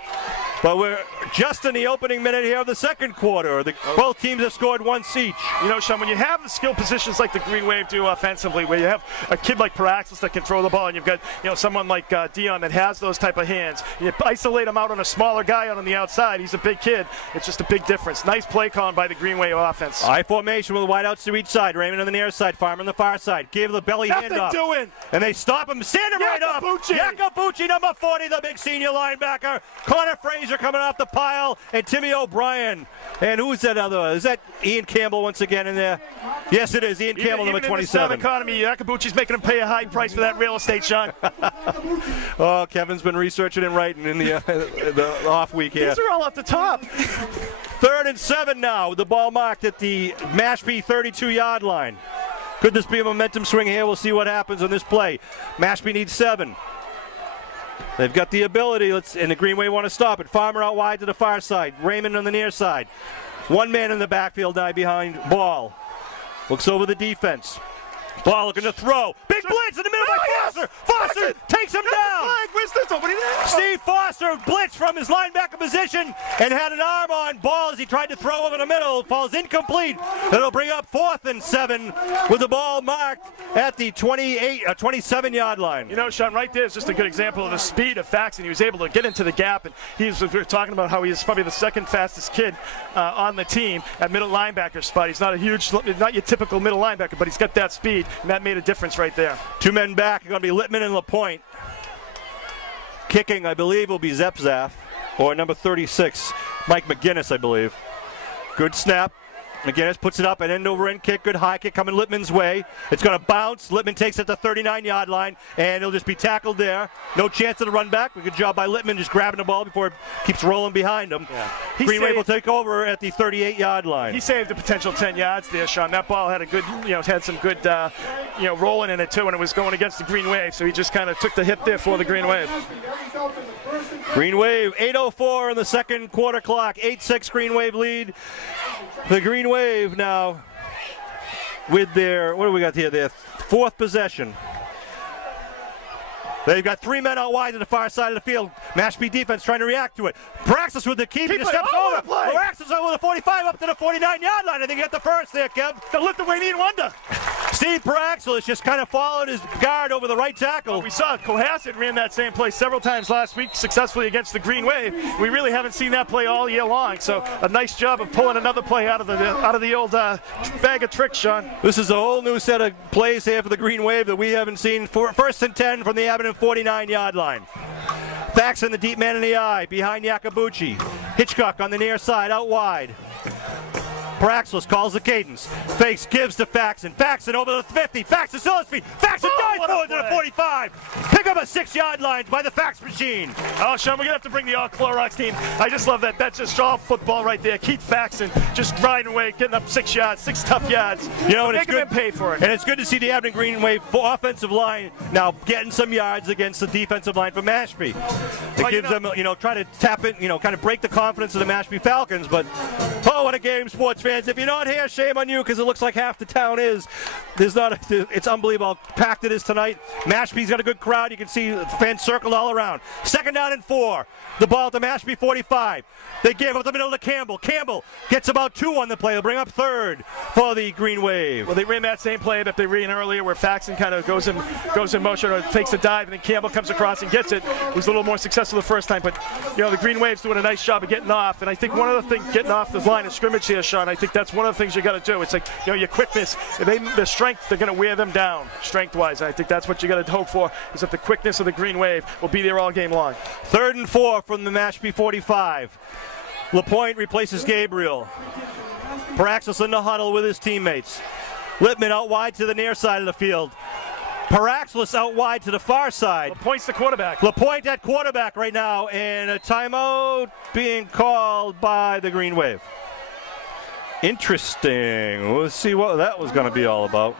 But we're just in the opening minute here of the second quarter. Both teams have scored once each. You know, Sean, when you have the skill positions like the Green Wave do offensively, where you have a kid like Paraxis that can throw the ball, and you've got someone like Dion that has those type of hands, you isolate him out on a smaller guy out on the outside. He's a big kid. It's just a big difference. Nice play calling by the Green Wave offense. I formation with the wideouts to each side. Raymond on the near side, Farmer on the far side. Give the belly hand off. Doing. And they stop him, stand him right off. Yakabuchi, number 40, the big senior linebacker. Connor Frazier coming off the pile, and Timmy O'Brien. And who's that other one? Is that Ian Campbell once again in there? Yes, it is. Ian Campbell, number 27. In this economy, Yakabuchi's making him pay a high price for that real estate, Sean. Oh, Kevin's been researching and writing in the off week here. These are all off the top. 3rd and 7 now, with the ball marked at the Mashpee 32-yard line. Could this be a momentum swing here? We'll see what happens on this play. Mashpee needs 7. They've got the ability, and the Green Wave want to stop it. Farmer out wide to the far side. Raymond on the near side. One man in the backfield now behind Ball. Looks over the defense. Ball looking to throw. Big blitz in the middle by Foster. Foster takes him down. Steve Foster blitz from his linebacker position and had an arm on Ball as he tried to throw over the middle. Falls incomplete. That'll bring up 4th and 7 with the ball marked at the 27-yard line. You know, Sean, right there is just a good example of the speed of Faxon. He was able to get into the gap, and we were talking about how he's probably the second fastest kid on the team at middle linebacker spot. He's not not your typical middle linebacker, but he's got that speed. And that made a difference right there. 2 men back are going to be Littman and LaPointe. Kicking, I believe, will be Zepzaf, or number 36, Mike McGinnis, I believe. Good snap. Again, it puts it up, an end-over-end kick, good high kick coming Littman's way. It's going to bounce. Littman takes it to the 39-yard line, and he'll just be tackled there. No chance of the run back. Good job by Littman just grabbing the ball before it keeps rolling behind him. Yeah. Green Wave will take over at the 38-yard line. He saved a potential 10 yards there, Sean. That ball had a good, had some good, rolling in it too, and it was going against the Green Wave, so he just kind of took the hit there for the Green Wave. Green Wave, 8:04 in the second quarter clock. 8-6 Green Wave lead. The Green Wave now with their, what do we got here? Their fourth possession. They've got 3 men out wide to the far side of the field. Mashpee defense trying to react to it. Praxis with the keep. He steps over. Praxis over the 45 up to the 49-yard line. I think he got the first there, Kev. The Lithuanian wonder. Steve Praxis just kind of followed his guard over the right tackle. Well, we saw Cohasset ran that same play several times last week successfully against the Green Wave. We really haven't seen that play all year long, so a nice job of pulling another play out of the old bag of tricks, Sean. This is a whole new set of plays here for the Green Wave that we haven't seen. First and 10 from the Abington 49-yard line. Faxon, the deep man in the eye, behind Yakabuchi. Hitchcock on the near side, out wide. Praxis calls the cadence. Fakes, gives to Faxon. Faxon over the 50. Faxon still his feet. Faxon dives forward to the 45. Pick up a 6-yard line by the fax machine. Oh, Sean, we're going to have to bring the All-Clorox team. I just love that. That's just all football right there. Keith Faxon just riding away, getting up 6 yards, 6 tough yards. And it's good. Pay for it. And it's good to see the Abington Green Wave offensive line now getting some yards against the defensive line for Mashpee. It gives them, try to tap it, kind of break the confidence of the Mashpee Falcons. But, oh, what a game, sports fans. If you're not here, shame on you, because it looks like half the town is. It's unbelievable how packed it is tonight. Mashpee's got a good crowd. You can see fans circled all around. 2nd down and 4. The ball to Mashpee 45. They give up the middle to Campbell. Campbell gets about 2 on the play. They'll bring up 3rd for the Green Wave. Well, they ran that same play that they ran earlier where Faxon kind of goes in motion or takes a dive, and then Campbell comes across and gets it. It was a little more successful the first time, but the Green Wave's doing a nice job of getting off, and I think one of the things, getting off the line of scrimmage here, Sean, I think that's one of the things you got to do. It's like, your quickness, their strength, they're going to wear them down strength-wise. And I think that's what you got to hope for, is that the quickness of the Green Wave will be there all game long. 3rd and 4 from the Mashpee 45. LaPointe replaces Gabriel. Praxis in the huddle with his teammates. Littman out wide to the near side of the field. Paraxlis out wide to the far side. LaPointe's the quarterback. LaPointe at quarterback right now, and a timeout being called by the Green Wave. Interesting. We'll see what that was going to be all about.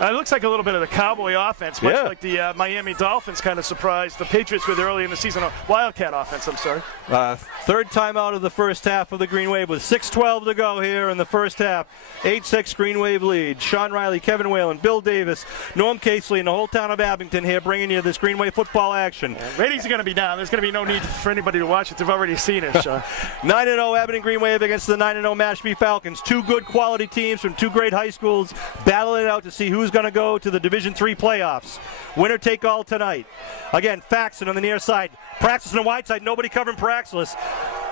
It looks like a little bit of the Cowboy offense, much like the Miami Dolphins kind of surprised the Patriots with early in the season. Wildcat offense, I'm sorry. 3rd timeout of the first half of the Green Wave with 6:12 to go here in the first half. 8-6 Green Wave lead. Sean Riley, Kevin Whalen, Bill Davis, Norm Casely, and the whole town of Abington here bringing you this Green Wave football action. Ratings are going to be down. There's going to be no need for anybody to watch it. They've already seen it, Sean. 9-0 Abington Green Wave against the 9-0 Mashpee Falcons. 2 good quality teams from 2 great high schools battling it out to see who's going to go to the Division III playoffs. Winner take all tonight. Again, Faxon on the near side. Praxis on the wide side. Nobody covering Praxis.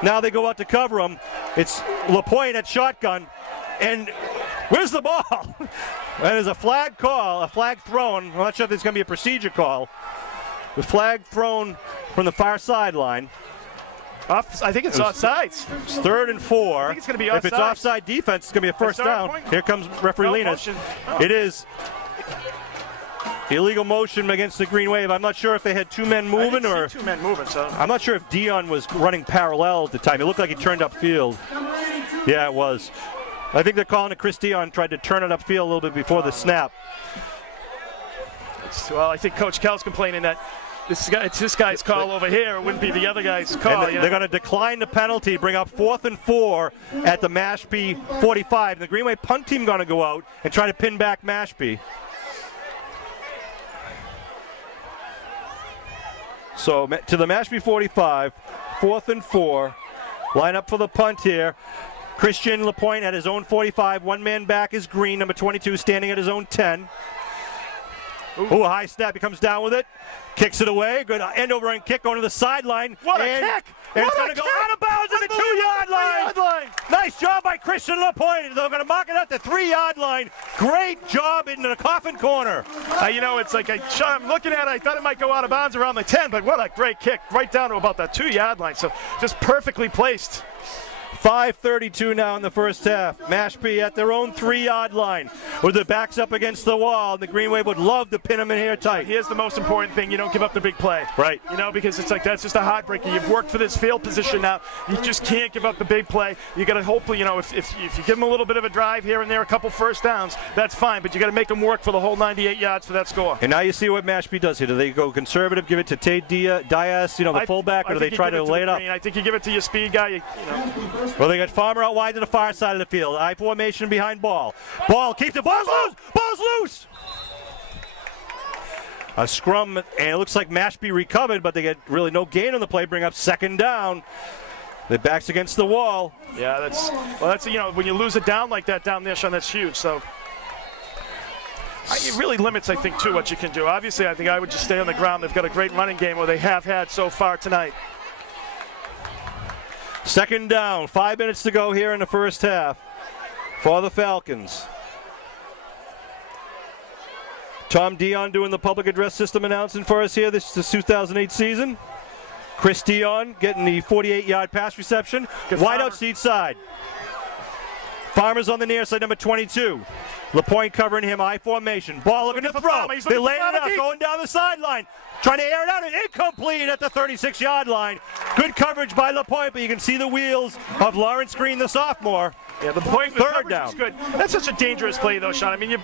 Now they go out to cover him. It's LaPointe at shotgun. And where's the ball? There's a flag call, a flag thrown. I'm not sure if there's going to be a procedure call. The flag thrown from the far sideline. I think it's offsides. It's 3rd and 4. I think it's going to be offside. If it's offside defense, it's going to be a first down. Here comes referee Linas. It is illegal motion against the Green Wave. I'm not sure if they had 2 men moving or 2 men moving. So I'm not sure if Dion was running parallel at the time. It looked like he turned upfield. Yeah, it was. I think they're calling it Chris Dion tried to turn it upfield a little bit before the snap. Well, I think Coach Kell's complaining that it's this guy's call over here. It wouldn't be the other guy's call. And they're going to decline the penalty, bring up 4th and 4 at the Mashpee 45. The Green Wave punt team going to go out and try to pin back Mashpee. So to the Mashpee 45, 4th and 4. Line up for the punt here. Christian LaPointe at his own 45. 1 man back is Green, number 22, standing at his own 10. Ooh, a high snap. He comes down with it. Kicks it away. Good end over end kick going to the sideline. What a kick! And it's going to go out of bounds at the 2-yard line. Nice job by Christian LaPointe. They're going to mark it at the 3-yard line. Great job in the coffin corner. It's like I'm looking at it. I thought it might go out of bounds around the 10, but what a great kick right down to about that 2-yard line. So just perfectly placed. 5:32 now in the first half. Mashpee at their own 3-yard line with their backs up against the wall. And the Green Wave would love to pin them in here tight. Here's the most important thing. You don't give up the big play. Right. You know, because it's like that's just a heartbreaker. You've worked for this field position now. You just can't give up the big play. You got to hopefully, you know, if you give them a little bit of a drive here and there, a couple first downs, that's fine. But you got to make them work for the whole 98 yards for that score. And now you see what Mashpee does here. Do they go conservative, give it to Tate Diaz, you know, the fullback, or do they try to lay it up? I think you give it to your speed guy. You know. Well, they got Farmer out wide to the far side of the field. I formation behind Ball. Ball keeps the ball loose. Ball's loose. A scrum, and it looks like Mashpee recovered, but they get really no gain on the play. Bring up second down. Their backs against the wall. Yeah, that's you know, when you lose it down like that down there, Sean, that's huge. So it really limits, I think, too, what you can do. Obviously, I think I would just stay on the ground. They've got a great running game, or they have had so far tonight. Second down, 5 minutes to go here in the first half for the Falcons. Tom Dion doing the public address system announcing for us here. This is the 2008 season. Chris Dion getting the 48-yard pass reception. Wide out seat side. Farmer's on the near side, number 22. LaPointe covering him, I formation. Ball looking to throw. They lay it out, going down the sideline. Trying to air it out, and incomplete at the 36-yard line. Good coverage by LaPointe, but you can see the wheels of Lawrence Green, the sophomore. Yeah, the point, the third down. Is good. That's such a dangerous play, though, Sean. I mean,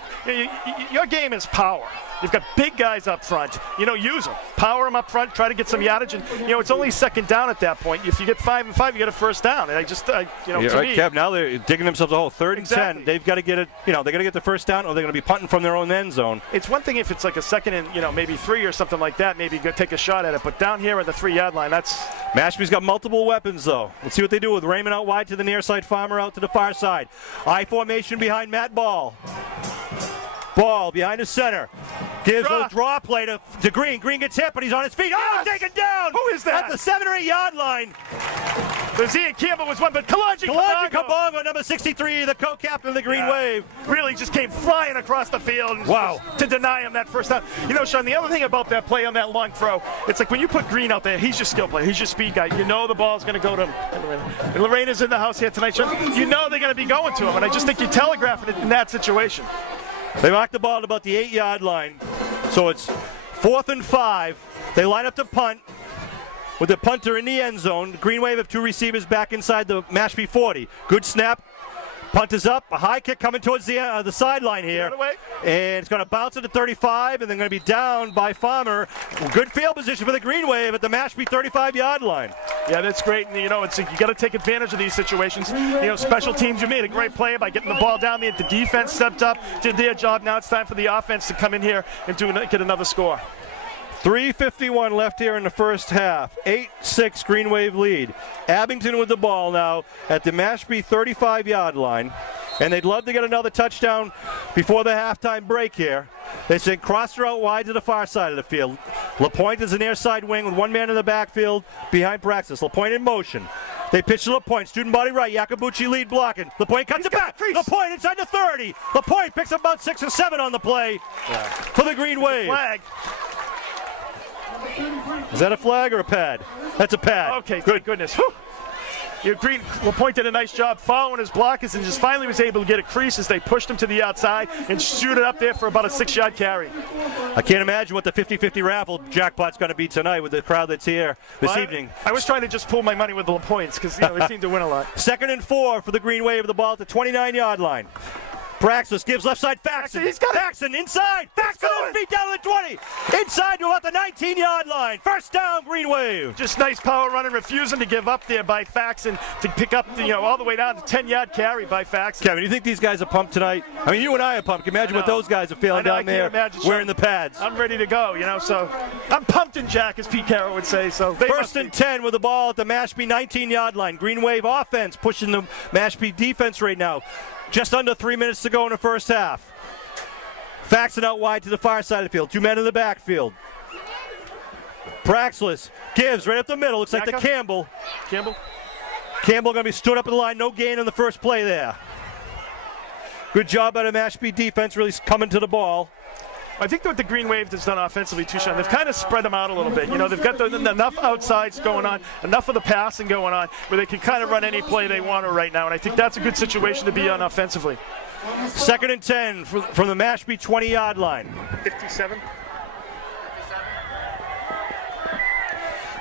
your game is power. You've got big guys up front. You know, use them. Power them up front. Try to get some yardage. And, you know, it's only second down at that point. If you get 5 and 5, you get a first down. And you know, to me. Kev, now they're digging themselves a hole. 3rd and 10. They've got to get it, you know, they got to get the first down, or they're going to be punting from their own end zone. It's one thing if it's like a second and, you know, maybe 3 or something like that. Maybe go take a shot at it. But down here at the 3-yard line, that's. Mashpee's got multiple weapons, though. Let's see what they do with Raymond out wide to the near side, Farmer out to the far side. I formation behind Matt Ball. Ball behind the center. Gives a draw play to Green. Green gets hit, but he's on his feet. Oh, taken down! Who is that? At the 7 or 8 yard line. Ian Campbell was one, but Kalanji Kabongo, number 63, the co-captain of the Green Wave. Really just came flying across the field. Wow. To deny him that first down. You know, Sean, the other thing about that play on that long throw, it's like when you put Green out there, he's your skill player. He's your speed guy. You know the ball's going to go to him. And Lorena's in the house here tonight, Sean. You know they're going to be going to him, and I just think you're telegraphing it in that situation. They mark the ball at about the 8-yard line. So it's 4th and 5. They line up to punt with the punter in the end zone. The Green Wave have 2 receivers back inside the Mashpee 40. Good snap. Punt is up. A high kick coming towards the sideline here. And it's going to bounce at the 35, and they're going to be down by Farmer. Good field position for the Green Wave at the Mashpee 35-yard line. Yeah, that's great. And, you know, you got to take advantage of these situations. You know, special teams, you made a great play by getting the ball down there. The defense stepped up, did their job. Now it's time for the offense to come in here and get another score. 3:51 left here in the first half. 8-6 Green Wave lead. Abington with the ball now at the Mashpee 35-yard line. And they'd love to get another touchdown before the halftime break here. They send Crosser out wide to the far side of the field. LaPointe is an near side wing with 1 man in the backfield behind Praxis. LaPointe in motion. They pitch to LaPointe. Student body right. Yakabuchi lead blocking. LaPointe cuts it back. LaPointe inside the 30. LaPointe picks up about 6 or 7 on the play for the Green Wave. Flag. Is that a flag or a pad? That's a pad. Okay, good goodness. Whew. Green LaPointe did a nice job following his blockers and just finally was able to get a crease as they pushed him to the outside and shoot it up there for about a 6-yard carry. I can't imagine what the 50-50 raffle jackpot's going to be tonight with the crowd that's here this evening. I was trying to just pull my money with the LaPointes because, you know, they seem to win a lot. 2nd and 4 for the Green Wave of the ball at the 29-yard line. Praxis gives left side Faxon. He's got Faxon inside. Faxon on his feet down to the 20. Inside to about the 19-yard line. First down, Green Wave. Just nice power running, refusing to give up there by Faxon to pick up, all the way down to 10-yard carry by Faxon. Kevin, you think these guys are pumped tonight? I mean, you and I are pumped. Imagine what those guys are feeling down there wearing the pads. I'm ready to go, so I'm pumped in Jack, as Pete Carroll would say. So 1st and 10 with the ball at the Mashpee 19-yard line. Green Wave offense pushing the Mashpee defense right now. Just under 3 minutes to go in the first half. Faxon out wide to the far side of the field. 2 men in the backfield. Praxis gives right up the middle. Looks like the Campbell. Campbell going to be stood up at the line. No gain on the first play there. Good job by the Mashpee defense really coming to the ball. I think what the Green Wave has done offensively too, Sean, they've kind of spread them out a little bit. You know, they've got enough outsides going on, enough of the passing going on, where they can kind of run any play they want to right now, and I think that's a good situation to be on offensively. 2nd and 10 from the Mashpee 20-yard line. 57.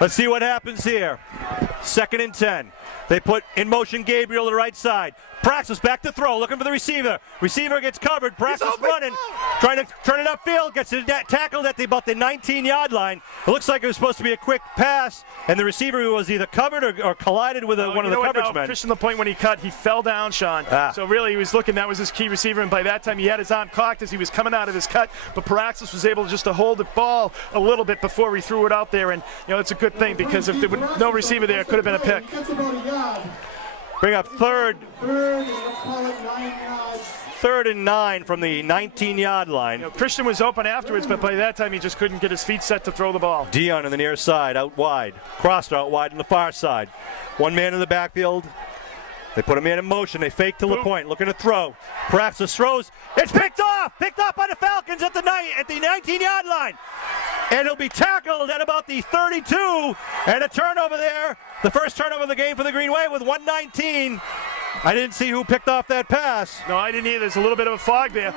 Let's see what happens here. 2nd and 10. They put in motion Gabriel to the right side. Praxis back to throw, looking for the receiver. Receiver gets covered. Praxis running, trying to turn it upfield. Gets it tackled at about the 19-yard line. It looks like it was supposed to be a quick pass, and the receiver was either covered or collided with one of the coverage men. Christian LaPointe, when he cut, he fell down, Sean. So really, he was looking. That was his key receiver, and by that time, he had his arm cocked as he was coming out of his cut. But Praxis was able just to hold the ball a little bit before he threw it out there, and it's a good thing because if there was no receiver there, it could have been a pick. Bring up third and 9 from the 19-yard line. Christian was open afterwards, but by that time he just couldn't get his feet set to throw the ball. Dion on the near side, out wide. Crossed out wide on the far side. One man in the backfield. They put a man in motion. They fake to LaPointe, looking to throw. Praxis throws. It's picked off by the Falcons at the 19-yard line. And he'll be tackled at about the 32. And a turnover there. The first turnover of the game for the Green Wave with 1:19. I didn't see who picked off that pass. No, I didn't either. There's a little bit of a fog there.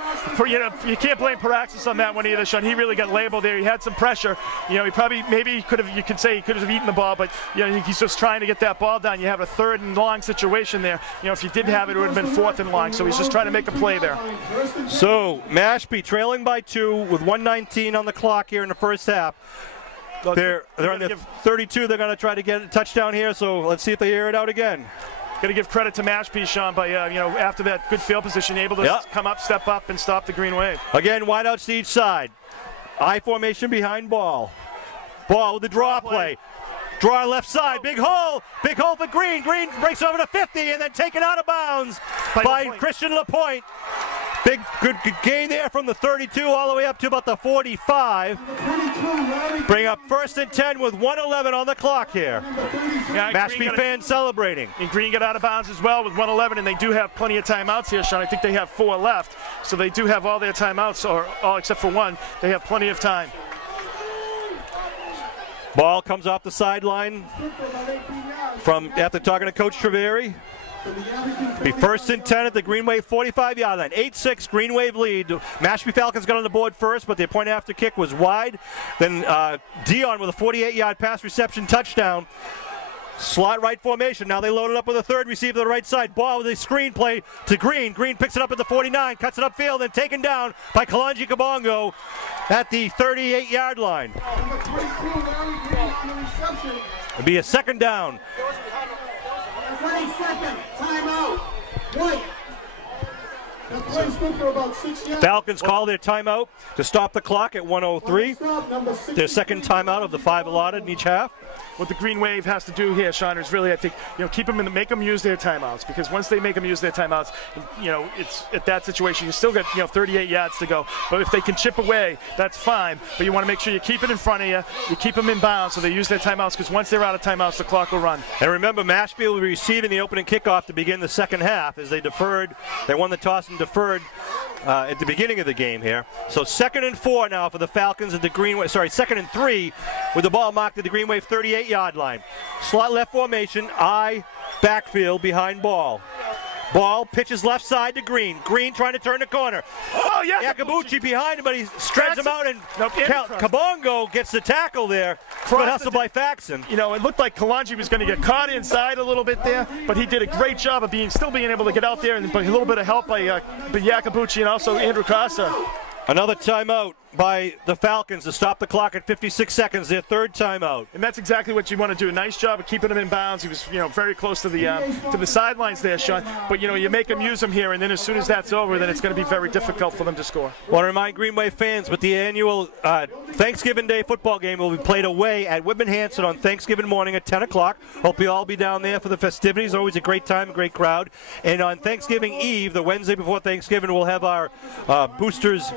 You can't blame Praxis on that one either, Sean. He really got labeled there. He had some pressure. He probably, maybe could have, you could say he could have eaten the ball, but he's just trying to get that ball down. You have a 3rd and long situation there. If you didn't have it, it would have been 4th and long. So he's just trying to make a play there. So Mashpee trailing by 2 with 1:19 on the clock here in the first half. They're on the 32. They're going to try to get a touchdown here. So let's see if they air it out again. Got to give credit to Mashpee, Sean, by after that good field position, able to come up, step up, and stop the Green Wave. Again, wideouts to each side. I formation behind ball. Ball with the draw play. Draw left side, big hole for Green. Green breaks over to 50 and then taken out of bounds by Christian LaPointe. Big good gain there from the 32 all the way up to about the 45. Bring up 1st and 10 with 1:11 on the clock here. Mashpee fans celebrating. And Green got out of bounds as well with 1:11, and they do have plenty of timeouts here, Sean. I think they have 4 left, so they do have all their timeouts, or all except for 1. They have plenty of time. Ball comes off the sideline from after talking to Coach Treveri. Be 1st and 10 at the Green Wave 45-yard line. 8-6 Green Wave lead. Mashpee Falcons got on the board first, but their point after kick was wide. Then Dion with a 48-yard pass reception touchdown. Slot right formation. Now they load it up with a 3rd receiver to the right side. Ball with a screen play to Green. Green picks it up at the 49, cuts it upfield, and taken down by Kalonji Kabongo at the 38-yard line. It'll be a 2nd down. 20 seconds, timeout. White. Falcons call their timeout to stop the clock at 1:03. Their 2nd timeout of the 5 allotted in each half. What the Green Wave has to do here, Sean, is really, I think, keep them make them use their timeouts, because once they make them use their timeouts, it's at that situation you still got 38 yards to go. But if they can chip away, that's fine. But you want to make sure you keep it in front of you, you keep them in bounds, so they use their timeouts, because once they're out of timeouts, the clock will run. And remember, Mashpee will be receiving the opening kickoff to begin the 2nd half as they deferred. They won the toss and deferred at the beginning of the game here. So 2nd and 4 now for the Falcons at the Green Wave. Sorry, 2nd and 3 with the ball marked at the Green Wave 38-yard line. Slot left formation, I backfield behind ball. Ball pitches left side to Green. Green trying to turn the corner. Oh, yeah. Yakabuchi behind him, but he spreads him out, and Kabongo gets the tackle there. Good hustle by Faxon. It looked like Kalonji was going to get caught inside a little bit there, but he did a great job of still being able to get out there, and a little bit of help by Yakabuchi and also Andrew Costa. Another timeout by the Falcons to stop the clock at 56 seconds, their 3rd timeout. And that's exactly what you want to do. Nice job of keeping him in bounds. He was, very close to the sidelines there, Sean. But, you make them use him here, and then as soon as that's over, then it's going to be very difficult for them to score. I want to remind Green Wave fans, but the annual Thanksgiving Day football game will be played away at Whitman Hanson on Thanksgiving morning at 10 o'clock. Hope you all be down there for the festivities. Always a great time, a great crowd. And on Thanksgiving Eve, the Wednesday before Thanksgiving, we'll have our boosters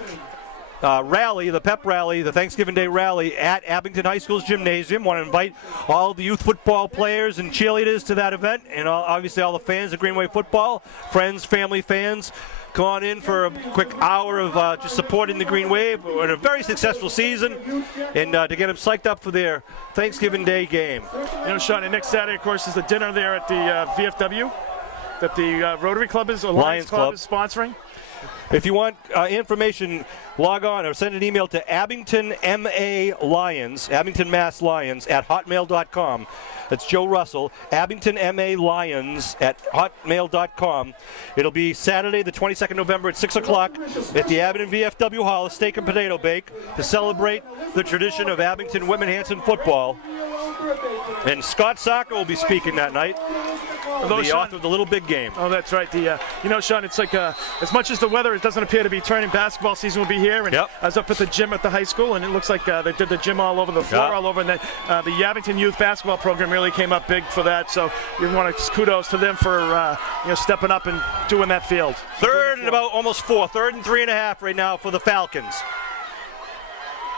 rally, the pep rally, the Thanksgiving Day rally at Abington High School's gymnasium. Want to invite all the youth football players and cheerleaders to that event, and obviously all the fans of Green Wave football, friends, family fans, come on in for a quick hour of just supporting the Green Wave. We're in a very successful season, and to get them psyched up for their Thanksgiving Day game. You know, Sean, and next Saturday, of course, is the dinner there at the VFW that the Rotary Club is, Lions Club is sponsoring. If you want information, log on or send an email to Abington MA Lions, Abington Mass Lions at hotmail.com. That's Joe Russell, Abington MA Lions at hotmail.com. It'll be Saturday, the 22nd November at 6 o'clock at the Abington VFW Hall, a steak and potato bake to celebrate the tradition of Abington Whitman Hanson football. And Scott Saka will be speaking that night. The author of the Little Big Game. Oh, that's right. You know, Sean, it's like as much as the weather, it doesn't appear to be turning. Basketball season will be here. And I was up at the gym at the high school, and it looks like they did the gym all over the floor, all over. And then the Abington Youth Basketball Program really came up big for that. So we want to kudos to them for stepping up and doing that field. Third and about almost 4. Third and 3.5 right now for the Falcons.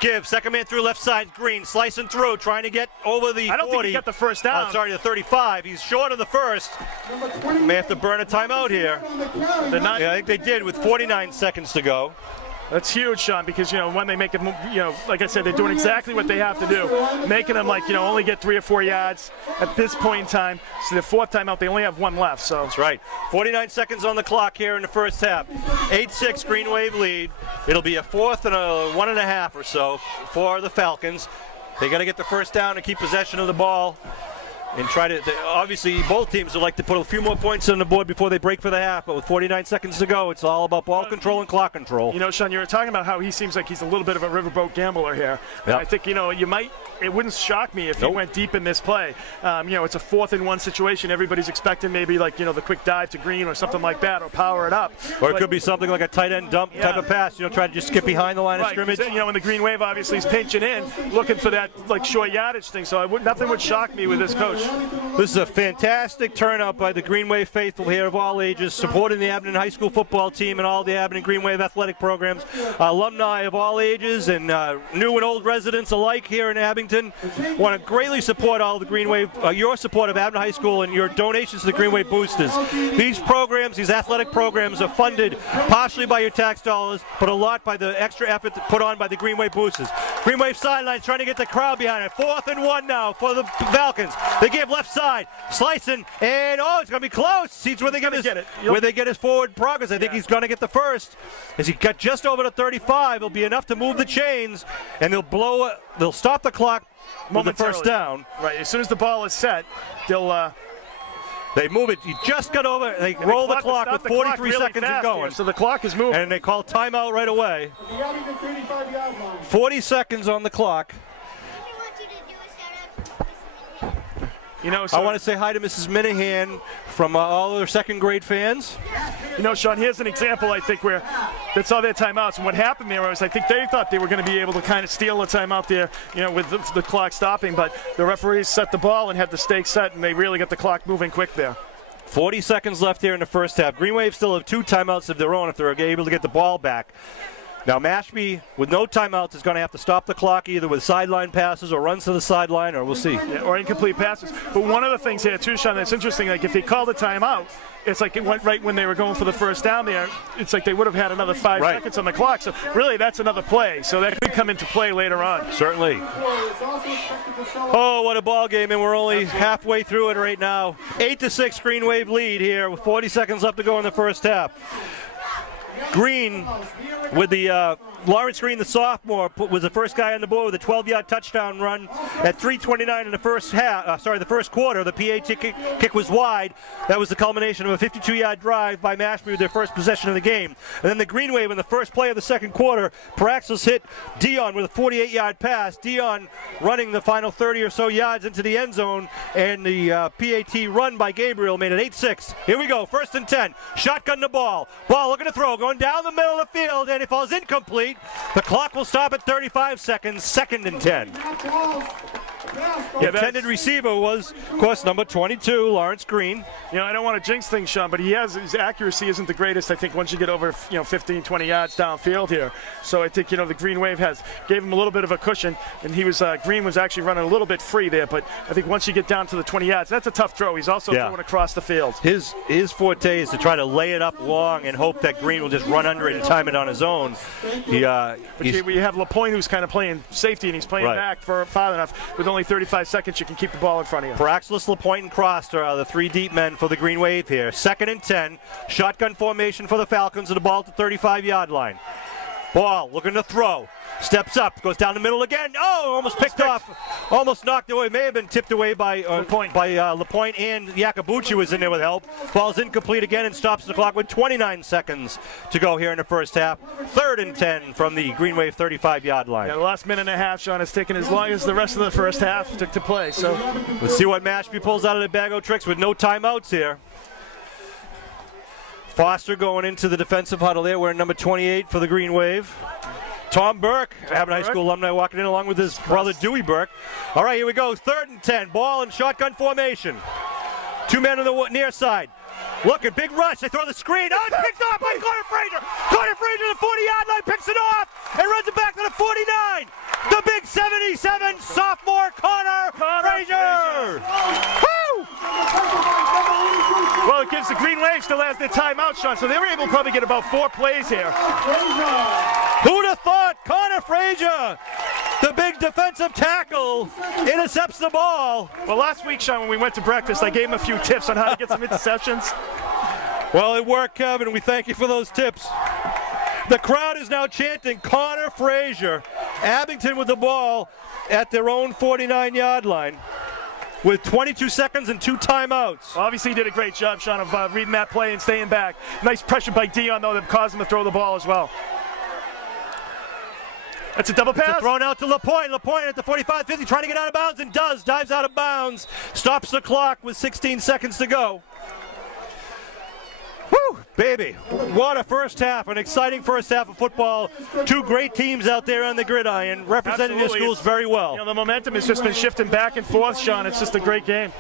Give, second man through left side, Green, slicing through, trying to get over the 40. I don't think he got the first down. The 35. He's short of the first. May have to burn a timeout here. I think they did with 49 seconds to go. That's huge, Sean, because, when they make it, like I said, they're doing exactly what they have to do, making them, only get 3 or 4 yards at this point in time. So the fourth timeout, they only have 1 left. So that's right. 49 seconds on the clock here in the first half. 8-6 Green Wave lead. It'll be a 4th and a 1.5 or so for the Falcons. They got to get the first down and keep possession of the ball. And try to, obviously, both teams would like to put a few more points on the board before they break for the half. But with 49 seconds to go, it's all about ball control and clock control. Sean, you were talking about how he seems like he's a little bit of a riverboat gambler here. Yep. I think, it wouldn't shock me if he went deep in this play. It's a 4th and 1 situation. Everybody's expecting maybe the quick dive to Green or something like that, or power it up. Or it could be something like a tight end dump type of pass. Try to just skip behind the line of scrimmage. When the Green Wave obviously is pinching in, looking for that short yardage thing. So nothing would shock me with this coach. This is a fantastic turnout by the Green Wave faithful here of all ages, supporting the Abington High School football team and all the Abington Green Wave athletic programs. Alumni of all ages and new and old residents alike here in Abington want to greatly support all the Green Wave, your support of Abington High School and your donations to the Green Wave Boosters. These programs, these athletic programs, are funded partially by your tax dollars, but a lot by the extra effort put on by the Green Wave Boosters. Green Wave sidelines trying to get the crowd behind it. 4th and 1 now for the Falcons. They give left side, slicing, and it's going to be close. Sees where they get his forward progress. I think he's going to get the first. As he got just over to 35, it'll be enough to move the chains, and they'll stop the clock with the first down. Right, as soon as the ball is set, they move it. You just got over. They roll the clock with 43 seconds going. So the clock is moving. And they call timeout right away. 40 seconds on the clock. I want to say hi to Mrs. Minahan from all their second grade fans. Sean, here's an example, I think, where that's all their timeouts. And what happened there was I think they thought they were going to be able to kind of steal a timeout there, with the clock stopping. But the referees set the ball and had the stakes set, and they really got the clock moving quick there. 40 seconds left here in the first half. Green Wave still have 2 timeouts of their own if they're able to get the ball back. Now, Mashpee, with no timeouts, is going to have to stop the clock either with sideline passes or runs to the sideline, or we'll see. Yeah, or incomplete passes. But one of the things here, too, Sean, that's interesting, if they called a timeout, it's like it went right when they were going for the first down there. It's like they would have had another 5 seconds on the clock. So, really, that's another play. So that could come into play later on. Certainly. Oh, what a ball game, and we're only halfway through it right now. 8-6 Green Wave lead here with 40 seconds left to go in the first half. Green with the Lawrence Green, the sophomore, was the first guy on the board with a 12-yard touchdown run at 3:29 in the first quarter. The PAT kick was wide. That was the culmination of a 52-yard drive by Mashpee with their first possession of the game. And then the Green Wave in the first play of the second quarter, Paraxis hit Dion with a 48-yard pass. Dion running the final 30 or so yards into the end zone, and the PAT run by Gabriel made it 8-6. Here we go, 1st and 10. Shotgun the ball. Ball looking to throw, going down the middle of the field, and it falls incomplete. The clock will stop at 35 seconds, 2nd and 10. Intended receiver was, of course, number 22, Lawrence Green. You know, I don't want to jinx things, Sean, but his accuracy isn't the greatest, I think, once you get over 15, 20 yards downfield here. So I think, the Green Wave gave him a little bit of a cushion, and Green was actually running a little bit free there, but I think once you get down to the 20 yards, that's a tough throw. He's also throwing across the field. His forte is to try to lay it up long and hope that Green will just run under it and time it on his own. We have Lapointe, who's kind of playing safety, and he's playing back for far enough. With only 35 seconds, you can keep the ball in front of you. Praxis, Lapointe, and Croster are the three deep men for the Green Wave here. 2nd and 10. Shotgun formation for the Falcons, and the ball at the 35-yard line. Ball looking to throw. Steps up, goes down the middle again. Oh, almost picked off, almost knocked away. May have been tipped away by Lapointe, and Yakabuchi was in there with help. Ball's incomplete again and stops the clock with 29 seconds to go here in the first half. 3rd and 10 from the Green Wave 35-yard line. Yeah, the last minute and a half, Sean, has taken as long as the rest of the first half to play. So let's see what Mashpee pulls out of the bag of tricks with no timeouts here. Foster going into the defensive huddle there, wearing number 28 for the Green Wave. Tom Burke, Abbott High School alumni, walking in along with his brother Dewey Burke. All right, here we go. 3rd and 10. Ball in shotgun formation. 2 men on the near side. Look at big rush. They throw the screen. Oh, it's picked off by Connor Frazier. Connor Frazier to the 40-yard line, picks it off and runs it back to the 49. The big 77 sophomore Connor Frazier. Woo! Well, it gives the Green Wave still has their timeout, Sean, so they were able to probably get about 4 plays here. Who'd have thought? Connor Frazier, the big defensive tackle, intercepts the ball. Well, last week, Sean, when we went to breakfast, I gave him a few tips on how to get some interceptions. Well, it worked, Kevin. We thank you for those tips. The crowd is now chanting Connor Frazier. Abington with the ball at their own 49-yard line with 22 seconds and 2 timeouts. Obviously, he did a great job, Sean, of reading that play and staying back. Nice pressure by Dion, though, that caused him to throw the ball as well. That's a double pass. Thrown out to Lapointe. Lapointe at the 45-50, trying to get out of bounds, and does. Dives out of bounds. Stops the clock with 16 seconds to go. Woo, baby. What a first half. An exciting first half of football. 2 great teams out there on the gridiron, representing their schools very well. The momentum has just been shifting back and forth, Sean. It's just a great game.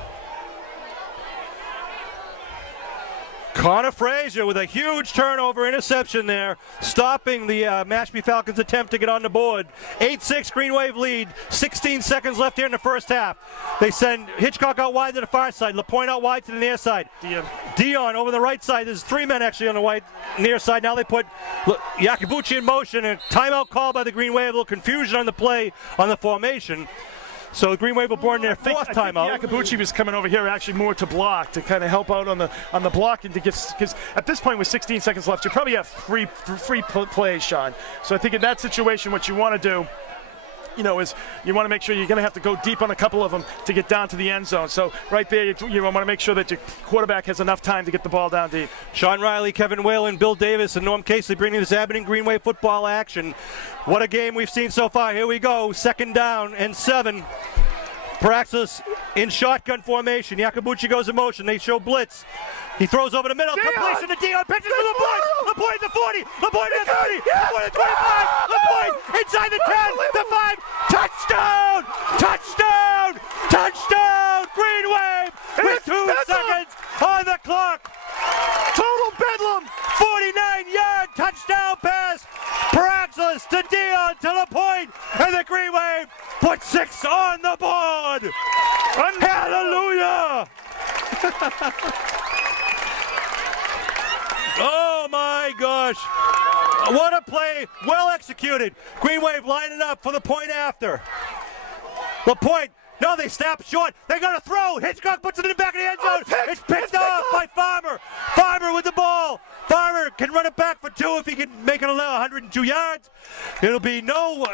Connor Frazier with a huge turnover interception there, stopping the Mashpee Falcons' attempt to get on the board. 8-6 Green Wave lead, 16 seconds left here in the first half. They send Hitchcock out wide to the far side, Lapointe out wide to the near side. Dion over the right side. There's 3 men actually on the wide near side. Now they put Yakabuchi in motion, and a timeout call by the Green Wave. A little confusion on the play, on the formation. So the Green Wave will burn their 4th timeout. Yakabuchi was coming over here actually more to block, to kind of help out on the block, and to give, because at this point with 16 seconds left, you probably have free plays, Sean. So I think in that situation, what you want to do, is you want to make sure you're going to have to go deep on a couple of them to get down to the end zone. So right there, you want to make sure that your quarterback has enough time to get the ball down deep. Sean Riley, Kevin Whalen, Bill Davis, and Norm Casey bringing this Abington Green Wave football action. What a game we've seen so far. Here we go, 2nd down and 7. Praxis in shotgun formation. Yakabuchi goes in motion. They show blitz. He throws over the middle. Completion to Dion. Pitches to Lapointe. Lapointe to 40. Lapointe to 30. Lapointe to 25. Lapointe inside the 10. The 5. Touchdown! Touchdown! Touchdown! Green Wave with 2 seconds on the clock. Total bedlam. 49-yard touchdown pass. Praxis to Dion to Lapointe. And the Green Wave put 6 on the board. Hallelujah! Oh my gosh. What a play. Well executed. Green Wave lining up for the point after. Lapointe. No, they snap short. They got to throw. Hitchcock puts it in the back of the end zone. It's picked off by Farmer. Farmer with the ball. Farmer can run it back for 2 if he can make it 102 yards. It'll be no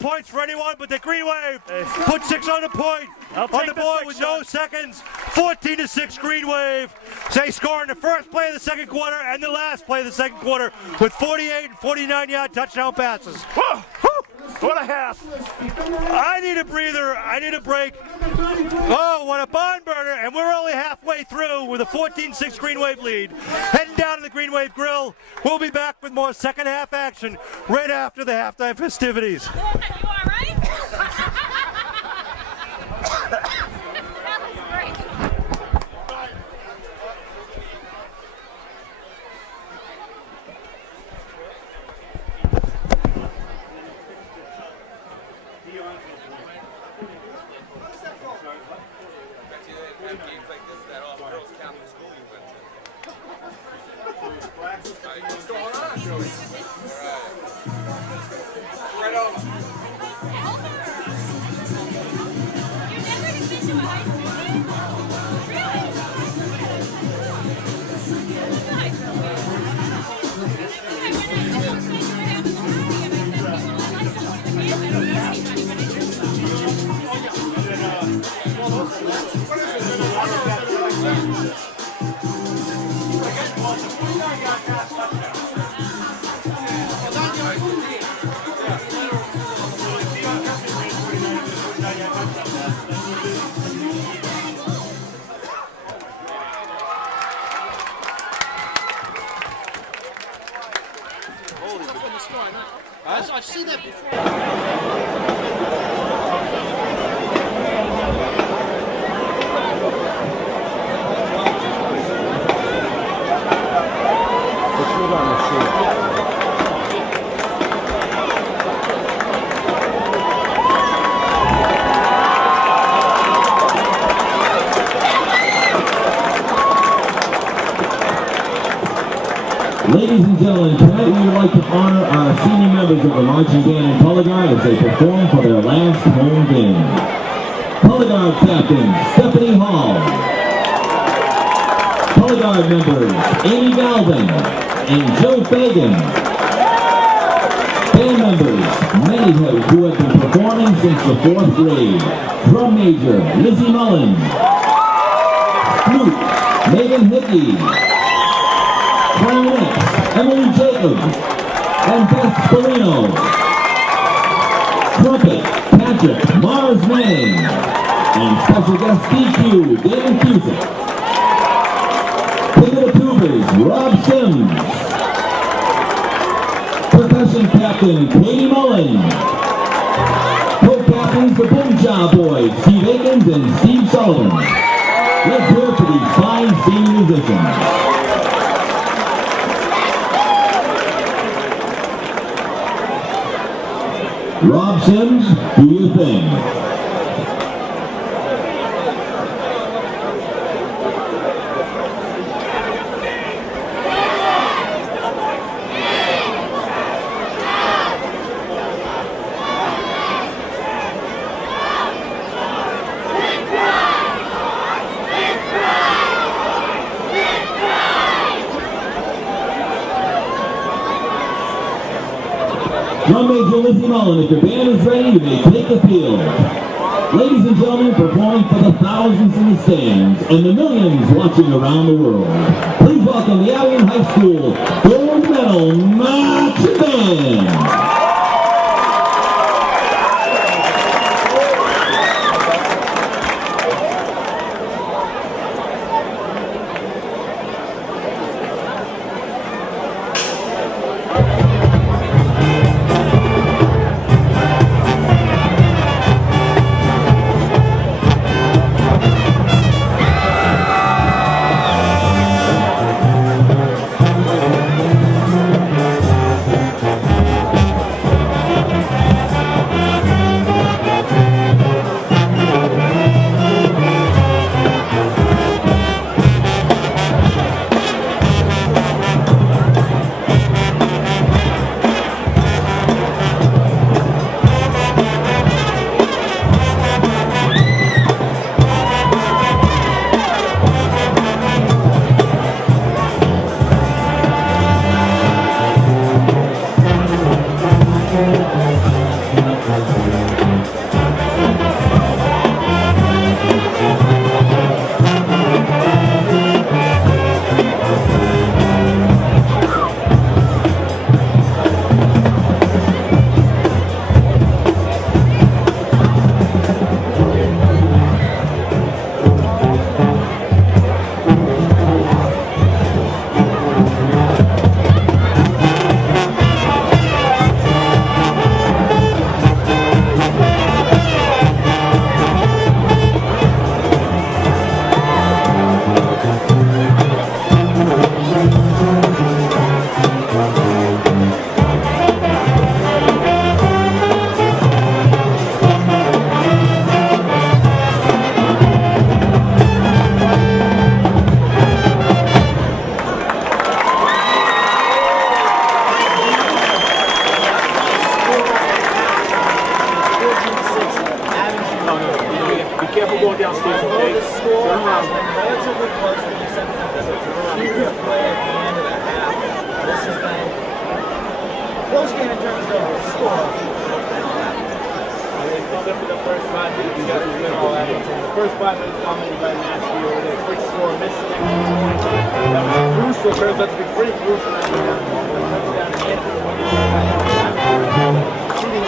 points for anyone, but the Green Wave put 6 on the point. On the board with no seconds. 14-6 Green Wave. They score in the first play of the second quarter and the last play of the second quarter with 48 and 49-yard touchdown passes. Whoa. What a half. I need a breather. I need a break. Oh, what a barn burner. And we're only halfway through with a 14-6 Green Wave lead. Heading down to the Green Wave Grill. We'll be back with more second half action right after the halftime festivities. You all right? I've seen that before. Ladies and gentlemen, tonight we would like to honor our senior members of the marching band and color guard as they perform for their last home game. Color guard captain Stephanie Hall. Color guard members Amy Galvin and Joe Fagan. Band members, many who have been performing since the 4th grade. Drum major Lizzie Mullen. Flute Megan Hickey. Clarinet, Emily Jacobs, and Beth Spalino. Trumpet, Patrick Mars Manning, and special guest DQ, David Cusick. King of the Tubers, Rob Sims. Percussion captain, Katie Mullen. Co-captains, the Boomjaw Boys, Steve Akins and Steve Sullivan. Let's hear it for these fine senior musicians. Rob Sims, do your thing. Drum major Lizzie Mullen, if your band is ready, you may take the field. Ladies and gentlemen, performing for the thousands in the stands and the millions watching around the world, please welcome the Albion High School Gold Medal Marching Band. Don't go downstairs, okay? Turn around. Relatively close to the second half. Huge play at the end of the half. This has been close game in terms of score. Except for the first 5 minutes, you guys have been all Abington. The first 5 minutes dominated by Mashpee over there. Quick score, missed the next point. That was crucial. Turns out to be pretty crucial. Touchdown and shooting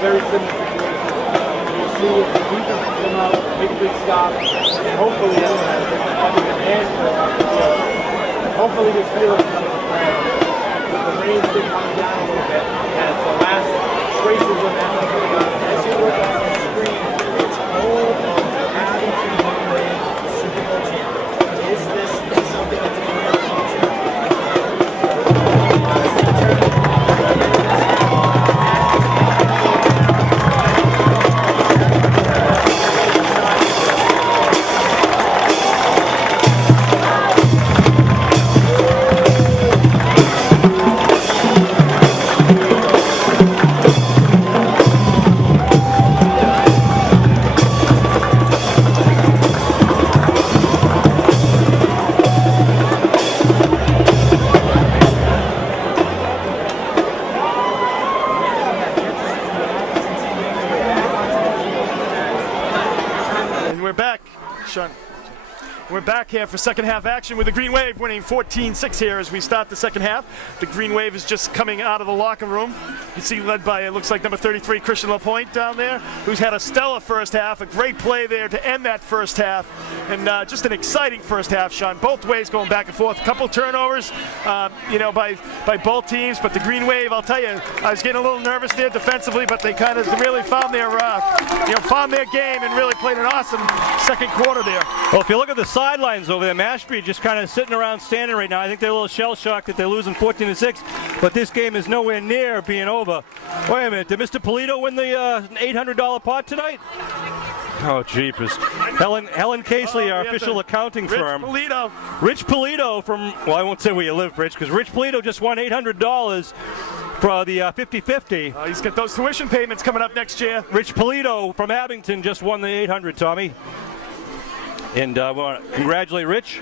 very similar situation. We'll see if the defense can come out, make a big stop, and hopefully, hopefully the Steelers come to the ground. The rain's been coming down a little bit, as the last traces of that are coming out. As you look on the screen, it's all on Abington Super Bowl champion. Is this something that's in the future? We're back here for second half action with the Green Wave winning 14-6 here as we start the second half. The Green Wave is just coming out of the locker room. You see led by, it looks like number 33, Christian LaPointe down there, who's had a stellar first half, a great play there to end that first half, and just an exciting first half, Sean. Both ways going back and forth. A couple turnovers, by both teams, but the Green Wave, I'll tell you, I was getting a little nervous there defensively, but they kind of really found their, found their game and really played an awesome second quarter there. Well, if you look at the sidelines over there, Mashpee just kind of sitting around standing right now. I think they're a little shell-shocked that they're losing 14-6, but this game is nowhere near being over. Wait a minute, did Mr. Polito win the $800 pot tonight? Oh, jeepers. Helen Casely, our official accounting firm. Rich Polito from, well, I won't say where you live, Rich, because Rich Polito just won $800 for the 50-50. He's got those tuition payments coming up next year. Rich Polito from Abington just won the 800, Tommy. And we want to congratulate Rich.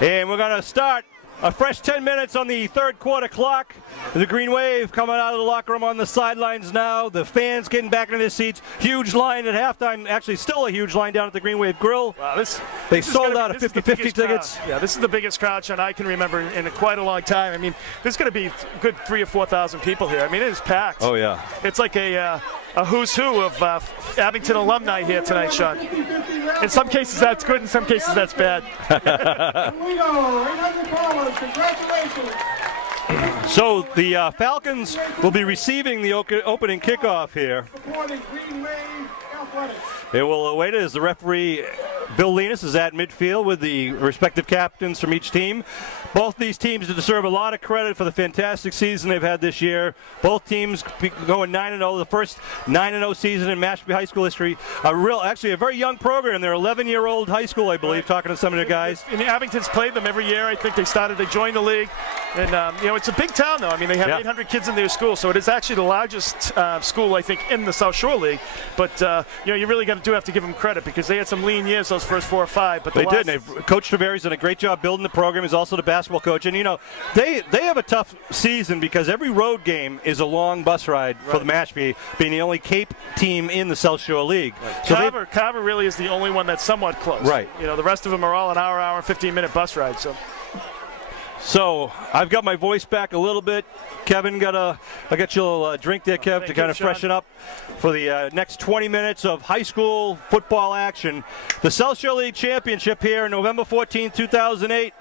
And we're going to start a fresh 10 minutes on the third quarter clock. The Green Wave coming out of the locker room on the sidelines now. The fans getting back into their seats. Huge line at halftime. Actually, still a huge line down at the Green Wave Grill. Wow, they sold out of 50-50 tickets. Yeah, this is the biggest crowd, Sean, I can remember in quite a long time. I mean, there's going to be a good 3,000 or 4,000 people here. I mean, it is packed. Oh, yeah. It's like a who's who of Abington alumni here tonight, Sean. In some cases, that's good. In some cases, that's bad. Congratulations. So the Falcons will be receiving the opening kickoff here. They will await it as the referee, Bill Linus, is at midfield with the respective captains from each team. Both these teams deserve a lot of credit for the fantastic season they've had this year. Both teams going 9-0, the first 9-0 season in Mashpee High School history. Actually a very young program. They're 11-year-old high school, I believe, talking to some of the guys. And Abington's played them every year. I think they joined the league. And, it's a big town, though. I mean, they have 800 kids in their school, so it is actually the largest school, I think, in the South Shore League. But, you really do have to give them credit because they had some lean years those first 4 or 5. But they did. Coach Taveri's done a great job building the program. He's also the basketball coach. And, they have a tough season because every road game is a long bus ride for the Mashpee, being the only Cape team in the South Shore League. Right. So Carver really is the only one that's somewhat close. Right. The rest of them are all an hour and 15-minute bus ride. So I've got my voice back a little bit. Kevin, I got you a little drink there, Kev, to kind of freshen up for the next 20 minutes of high school football action. The South Shore League Championship here, November 14, 2008.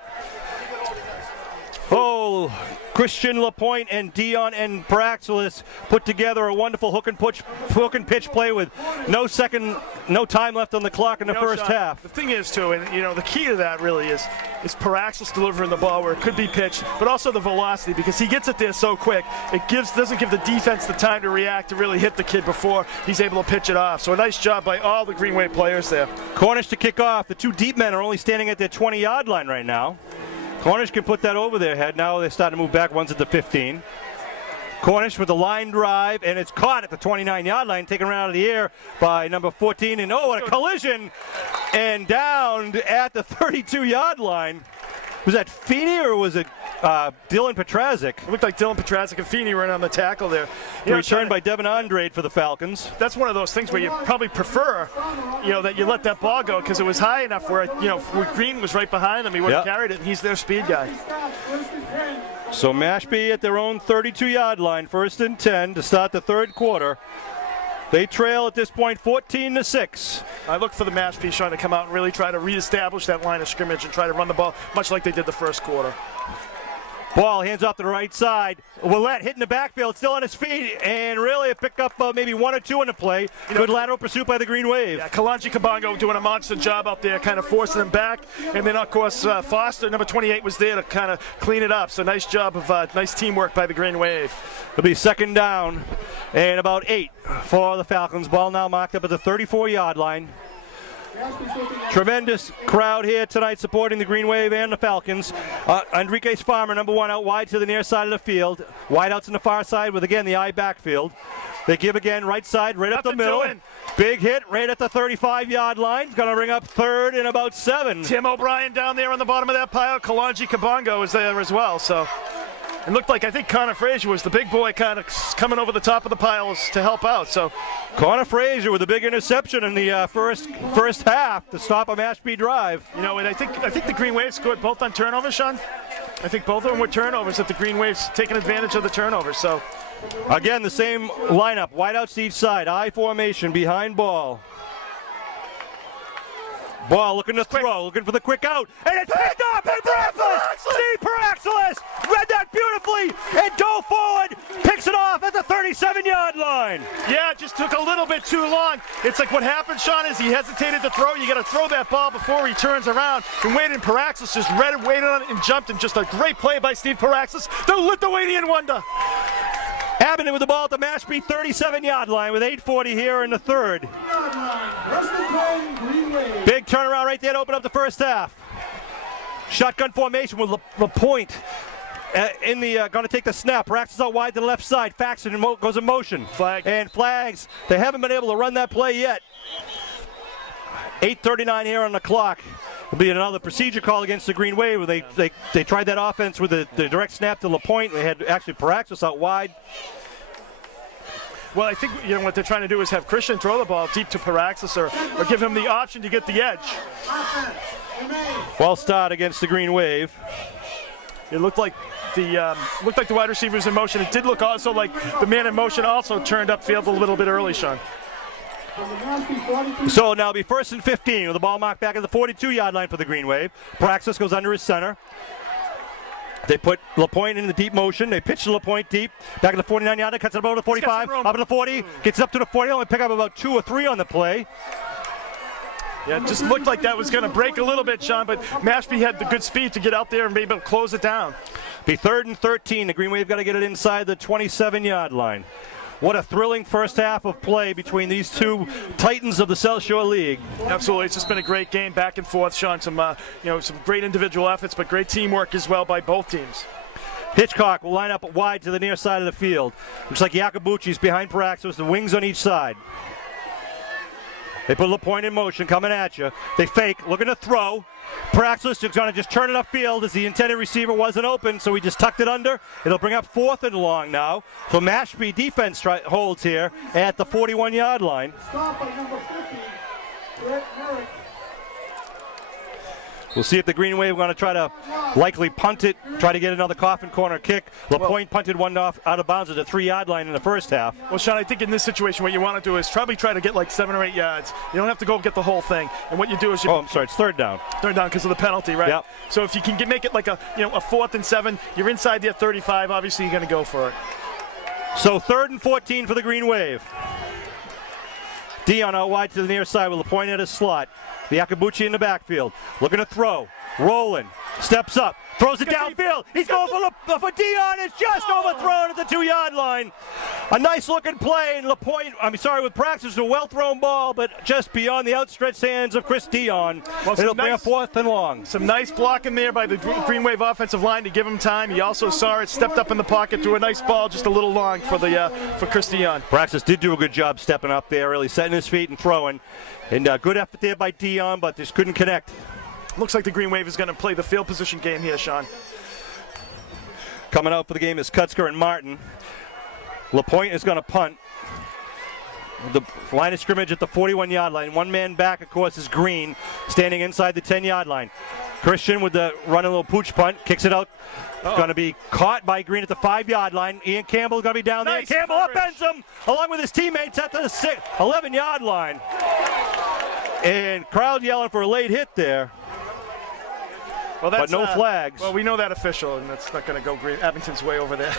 Oh, Christian LaPointe and Dion and Paraxelis put together a wonderful hook and pitch play with no time left on the clock in the first half. The thing is, too, and the key to that really is Paraxelis delivering the ball where it could be pitched, but also the velocity because he gets it there so quick. It doesn't give the defense the time to react to really hit the kid before he's able to pitch it off. So a nice job by all the Green Wave players there. Cornish to kick off. The two deep men are only standing at their 20-yard line right now. Cornish can put that over their head. Now they're starting to move back. One's at the 15. Cornish with the line drive, and it's caught at the 29-yard line, taken around out of the air by number 14. And what a collision! And down at the 32-yard line. Was that Feeney or was it Dylan Petrazik? It looked like Dylan Petrazik and Feeney were on the tackle there. Returned by Devin Andrade for the Falcons. That's one of those things where you probably prefer, that you let that ball go because it was high enough where, where Green was right behind him. He would have carried it, and he's their speed guy. So Mashpee at their own 32-yard line, 1st and 10 to start the third quarter. They trail at this point 14-6. I look for the Mashpee trying to come out and really try to reestablish that line of scrimmage and try to run the ball much like they did the first quarter. Ball hands off to the right side. Willett hitting the backfield, still on his feet, and really pick up maybe 1 or 2 in the play. Good lateral pursuit by the Green Wave. Yeah, Kalanji Kabongo doing a monster job out there, kind of forcing them back. And then, of course, Foster, number 28, was there to kind of clean it up. So nice job of nice teamwork by the Green Wave. It'll be 2nd down and about 8 for the Falcons. Ball now marked up at the 34-yard line. Tremendous crowd here tonight supporting the Green Wave and the Falcons. Enriquez Farmer, number 1, out wide to the near side of the field. Wide outs on the far side with, again, the I backfield. They give again, right side, right up the middle. Big hit right at the 35-yard line. Going to bring up 3rd and about 7. Tim O'Brien down there on the bottom of that pile. Kalanji Kabongo is there as well. So it looked like, I think Connor Frazier was the big boy kind of coming over the top of the piles to help out. So Connor Frazier with a big interception in the first half to stop a Mashpee drive. You know, and I think the Green Wave scored both on turnovers, Sean. I think both of them were turnovers, that the Green Wave's taking advantage of the turnovers. So again, the same lineup, wide outs each side, I formation behind ball. Ball looking to throw, looking for the quick out, and it's picked up, and Steve Paraxelis read that beautifully, and dove forward, picks it off at the 37-yard line. Yeah, it just took a little bit too long. It's like what happened, Sean, is he hesitated to throw. You got to throw that ball before he turns around. And waited, and Paraxelis just read it, waited on it, and jumped, and just a great play by Steve Paraxelis, the Lithuanian wonder. Abbott with the ball at the Mashpee 37-yard line with 8:40 here in the third. Big turnaround right there to open up the first half. Shotgun formation with LaPointe going to take the snap. Paraxelis out wide to the left side. Faxon goes in motion. And flags. They haven't been able to run that play yet. 8:39 here on the clock. Will be another procedure call against the Green Wave. Where they tried that offense with the direct snap to LaPointe. They had actually Paraxelis out wide. Well, I think what they're trying to do is have Christian throw the ball deep to Paraxelis or give him the option to get the edge. False start against the Green Wave. It looked like the wide receiver was in motion. It did look also like the man in motion also turned upfield a little bit early, Sean. So now it'll be 1st and 15 with the ball marked back at the 42-yard line for the Green Wave. Paraxelis goes under his center. They put LaPointe in the deep motion. They pitch to LaPointe deep. Back at the 49-yard line, cuts it over to the 45, up to the 40, gets up to the 40. Only pick up about 2 or 3 on the play. Yeah, it just looked like that was going to break a little bit, Sean, but Mashpee had the good speed to get out there and be able to close it down. Be 3rd and 13. The Green Wave got to get it inside the 27-yard line. What a thrilling first half of play between these two titans of the South Shore League. Absolutely, it's just been a great game, back and forth, Sean. Some great individual efforts, but great teamwork as well by both teams. Hitchcock will line up wide to the near side of the field. Looks like Iacobucci's behind Paraxelis, the wings on each side. They put LaPointe in motion, coming at you. They fake, looking to throw. Paraxelis is going to just turn it upfield as the intended receiver wasn't open, so he just tucked it under. It'll bring up 4th and long now. So Mashpee defense holds here at the 41-yard line. Stop by number 50, Brett Merrick. We'll see if the Green Wave are going to try to likely punt it, try to get another coffin corner kick. LaPointe punted one off out of bounds at the 3-yard line in the first half. Well, Sean, I think in this situation what you want to do is probably try to get like 7 or 8 yards. You don't have to go get the whole thing. And what you do is you... Oh, I'm sorry, it's 3rd down. 3rd down because of the penalty, right? Yep. So if you can make it like a 4th and 7, you're inside the 35, obviously you're going to go for it. So 3rd and 14 for the Green Wave. Dion out wide to the near side with LaPointe at his slot. The Iacobucci in the backfield. Looking to throw. Rolling. Steps up. Throws it downfield. He's going for Dion. It's just overthrown at the 2-yard line. A nice looking play. And with Paraxelis, a well thrown ball, but just beyond the outstretched hands of Chris Dion. Well, it'll bring a 4th and long. Some nice blocking there by the Green Wave offensive line to give him time. He also saw it, stepped up in the pocket, threw a nice ball, just a little long for Chris Dion. Paraxelis did do a good job stepping up there, really setting his feet and throwing. And good effort there by Dion, but just couldn't connect. Looks like the Green Wave is going to play the field position game here, Sean. Coming out for the game is Kutzker and Martin. LaPointe is going to punt. The line of scrimmage at the 41-yard line. One man back, of course, is Green, standing inside the 10-yard line. Christian with the running little pooch punt, kicks it out. It's going to be caught by Green at the 5-yard line. Ian Campbell is going to be down there. Campbell upends him along with his teammates at the 11-yard line. And crowd yelling for a late hit there. Well, that's, but no flags. Well, we know that official, and that's not going to go Abington's way over there.